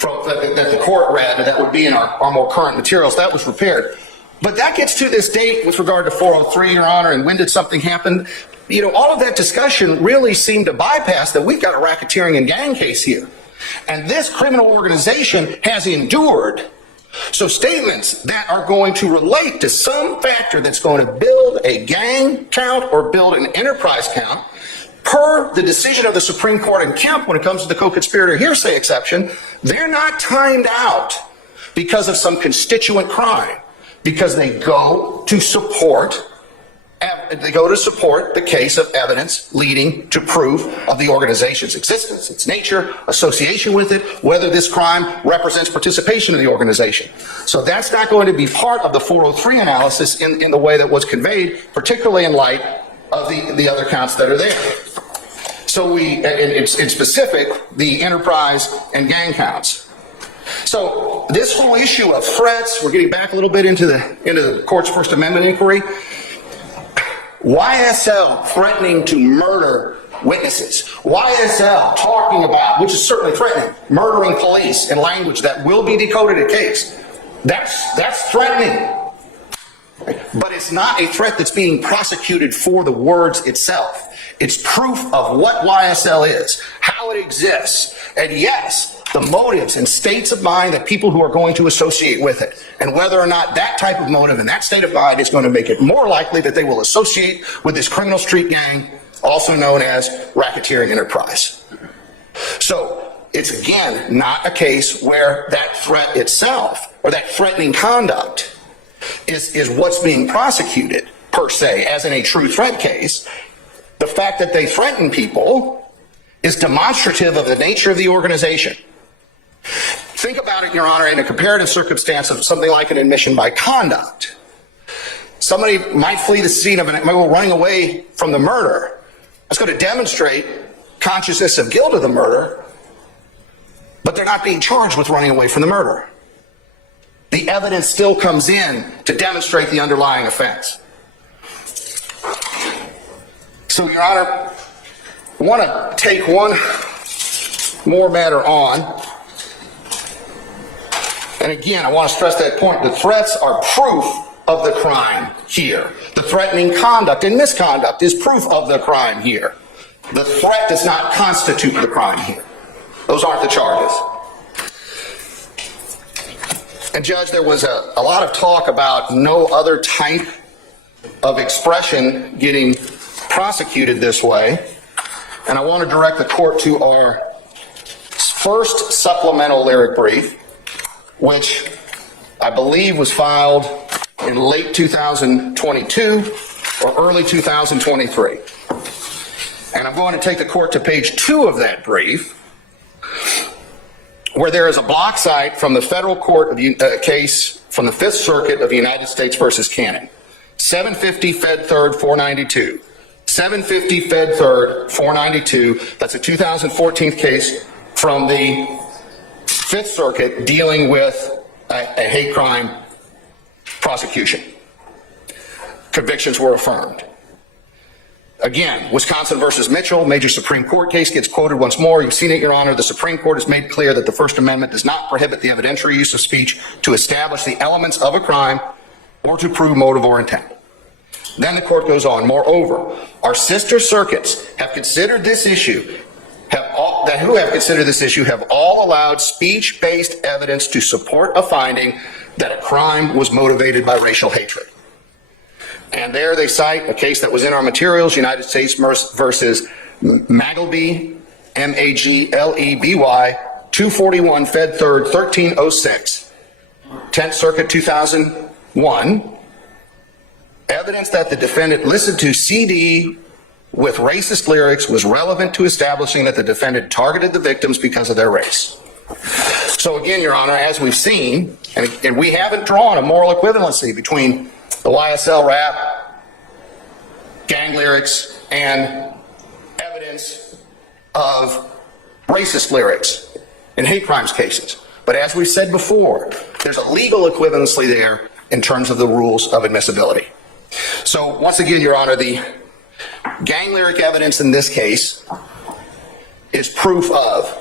that the court read, and that would be in our more current materials. That was repaired. But that gets to this date with regard to 403, Your Honor, and when did something happen? You know, all of that discussion really seemed to bypass that we've got a racketeering and gang case here. And this criminal organization has endured. So statements that are going to relate to some factor that's going to build a gang count or build an enterprise count, per the decision of the Supreme Court in Kemp when it comes to the co-conspirator hearsay exception, they're not timed out because of some constituent crime, because they go to support the case of evidence leading to proof of the organization's existence, its nature, association with it, whether this crime represents participation in the organization. So that's not going to be part of the 403 analysis in the way that was conveyed, particularly in light of the other counts that are there. So in specific, the enterprise and gang counts. So this whole issue of threats, we're getting back a little bit into the court's First Amendment inquiry. YSL threatening to murder witnesses. YSL talking about, which is certainly threatening, murdering police in language that will be decoded in case. That's threatening. But it's not a threat that's being prosecuted for the words itself. It's proof of what YSL is, how it exists, and yes, the motives and states of mind that people who are going to associate with it, and whether or not that type of motive and that state of mind is going to make it more likely that they will associate with this criminal street gang, also known as racketeering enterprise. So it's again not a case where that threat itself or that threatening conduct is what's being prosecuted per se, as in a true threat case. The fact that they threaten people is demonstrative of the nature of the organization. Think about it, Your Honor, in a comparative circumstance of something like an admission by conduct. Somebody might flee the scene of might go running away from the murder. That's going to demonstrate consciousness of guilt of the murder, but they're not being charged with running away from the murder. The evidence still comes in to demonstrate the underlying offense. So, Your Honor, I want to take one more matter on. And again, I want to stress that point. The threats are proof of the crime here. The threatening conduct and misconduct is proof of the crime here. The threat does not constitute the crime here. Those aren't the charges. And Judge, there was a lot of talk about no other type of expression getting prosecuted this way. And I want to direct the court to our first supplemental lyric brief, which I believe was filed in late 2022 or early 2023. And I'm going to take the court to page 2 of that brief, where there is a block cite from the federal court of case from the Fifth Circuit of the United States versus Cannon. 750 Fed 3rd 492. 750 Fed 3rd 492. That's a 2014 case from the Fifth Circuit dealing with a hate crime prosecution. Convictions were affirmed. Again, Wisconsin versus Mitchell, major Supreme Court case, gets quoted once more. You've seen it, Your Honor. The Supreme Court has made clear that the First Amendment does not prohibit the evidentiary use of speech to establish the elements of a crime or to prove motive or intent. Then the court goes on. Moreover, our sister circuits have considered this issue, have all allowed speech-based evidence to support a finding that a crime was motivated by racial hatred. And there they cite a case that was in our materials, United States versus Magleby, M-A-G-L-E-B-Y, 241 Fed 3rd, 1306, 10th Circuit 2001. Evidence that the defendant listened to CD with racist lyrics was relevant to establishing that the defendant targeted the victims because of their race. So again, Your Honor, as we've seen, and we haven't drawn a moral equivalency between the YSL rap, gang lyrics, and evidence of racist lyrics in hate crimes cases. But as we said before, there's a legal equivalency there in terms of the rules of admissibility. So once again, Your Honor, the gang lyric evidence in this case is proof of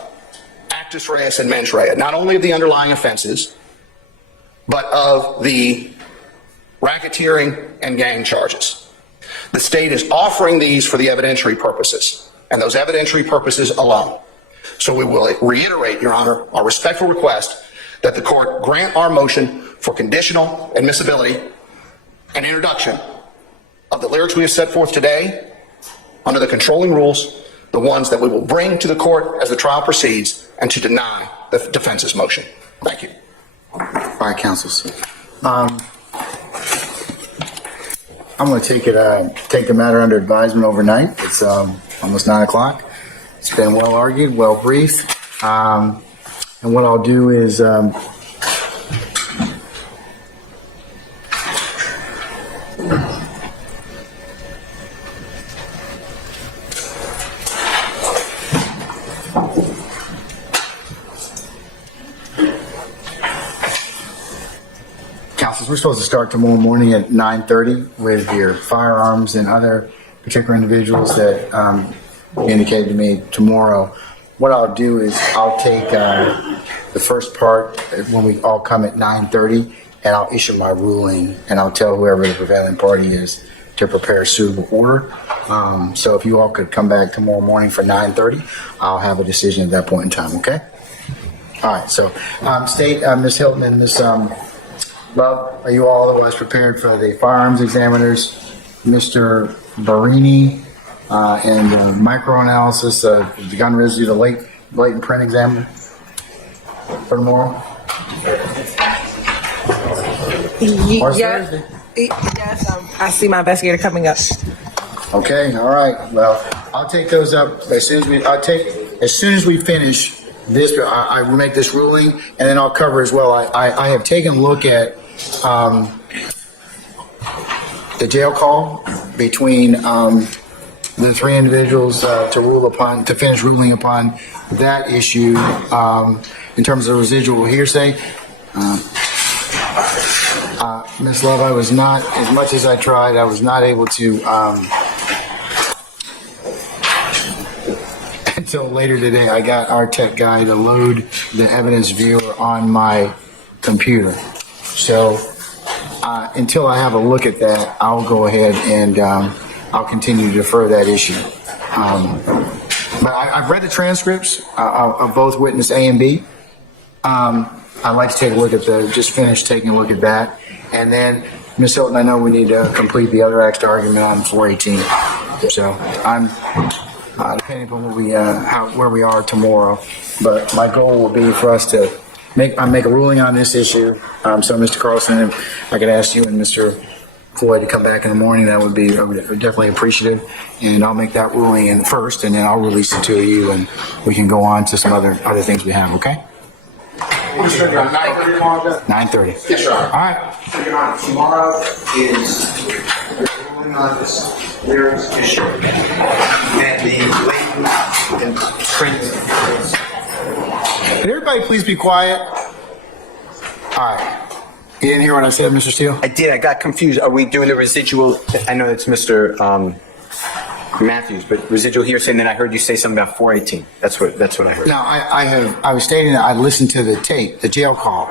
actus reus and mens rea, not only of the underlying offenses, but of the racketeering and gang charges. The state is offering these for the evidentiary purposes, and those evidentiary purposes alone. So we will reiterate, Your Honor, our respectful request that the court grant our motion for conditional admissibility and introduction of the lyrics we have set forth today under the controlling rules, the ones that we will bring to the court as the trial proceeds, and to deny the defense's motion. Thank you. All right, counsels. I'm going to take the matter under advisement overnight. It's almost 9 o'clock. It's been well argued, well briefed. And what I'll do is counsels, we're supposed to start tomorrow morning at 9:30 with your firearms and other particular individuals that indicated to me tomorrow. What I'll do is I'll take the first part when we all come at 9:30, and I'll issue my ruling, and I'll tell whoever the prevailing party is to prepare a suitable order. So if you all could come back tomorrow morning for 9:30, I'll have a decision at that point in time, okay? All right, so State, Ms. Hilton and Ms. Love, are you all otherwise prepared for the firearms examiners, Mr. Barini, and microanalysis, the gun residue, the blatant print examiner for tomorrow? Or Thursday? Yes, I see my investigator coming up. Okay, all right. Well, I'll take those up as soon as we finish this. I will make this ruling, and then I'll cover as well. I have taken a look at the jail call between the three individuals to finish ruling upon that issue in terms of residual hearsay. Ms. Love, I was not, as much as I tried, I was not able to until later today. I got our tech guy to load the evidence viewer on my computer. So until I have a look at that, I'll go ahead and I'll continue to defer that issue. But I've read the transcripts of both witness A and B. I'd like to take a look at just finish taking a look at that. And then, Ms. Hilton, I know we need to complete the other extra argument on 418. So I'm, depending upon where we are tomorrow, but my goal will be for us to make a ruling on this issue. So Mr. Carlson, if I could ask you and Mr. Floyd to come back in the morning, I would definitely appreciative. And I'll make that ruling in first, and then I'll release it to you, and we can go on to some other things we have, okay? 9:30 tomorrow? 9:30. Yes, sir. All right. Your Honor, tomorrow is ruling on this lyrics issue and the blatant and print. Can everybody please be quiet? All right. You didn't hear what I said, Mr. Steele? I did. I got confused. Are we doing the residual? I know it's Mr. Matthews, but residual hearsay, and then I heard you say something about 418. That's what I heard. No, I was stating that I listened to the tape, the jail call.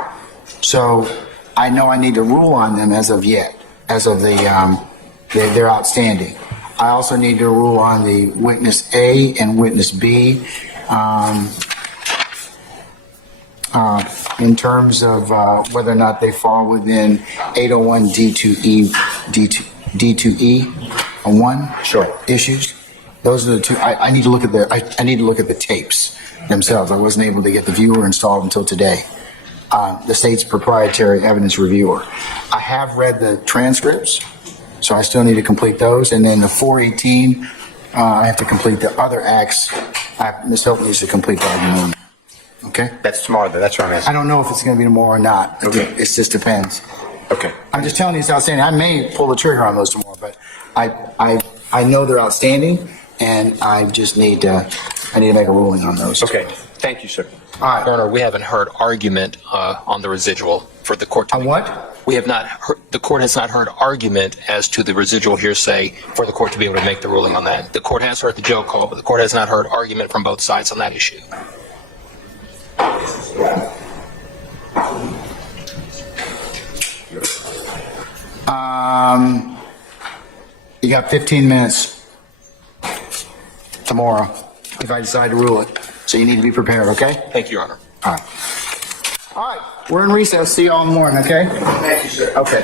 So I know I need to rule on them as of they're outstanding. I also need to rule on the witness A and witness B. In terms of whether or not they fall within 801 D2E, D2E on one? Sure. Issues? Those are the two. I need to look at I need to look at the tapes themselves. I wasn't able to get the viewer installed until today. The state's proprietary evidence reviewer. I have read the transcripts, so I still need to complete those. And then the 418, I have to complete the other acts. Ms. Hilton needs to complete that. Okay? That's tomorrow, though. That's what I'm I asking. don't know if it's going to be tomorrow or not. Okay. It just depends. Okay. I'm just telling you it's outstanding. I may pull the trigger on those tomorrow, but I know they're outstanding, and I just need to make a ruling on those. Okay. Thank you, sir. All right. Your Honor, we haven't heard argument on the residual for the court to On make- what? We have not heard, the court has not heard argument as to the residual hearsay for the court to be able to make the ruling on that. The court has heard the jail call, but the court has not heard argument from both sides on that issue. You got 15 minutes tomorrow if I decide to rule it. So you need to be prepared, okay? Thank you, Your Honor. All right. All right. We're in recess. See you all in the morning, okay? Thank you, sir. Okay.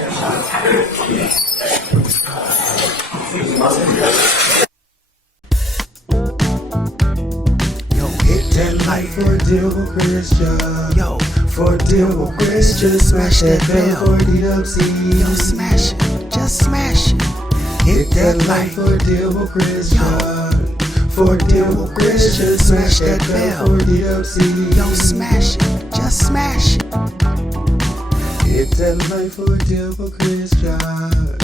Hit that like for a deal with Christian. Yo, for a deal with Christian. Smash that bell for DWC. Yo, smash it. Just smash it. Hit that like for a deal with Christian. For a deal with Christian. Smash that bell for DWC. Yo, smash it. Just smash it. Hit that like for a deal with Christian.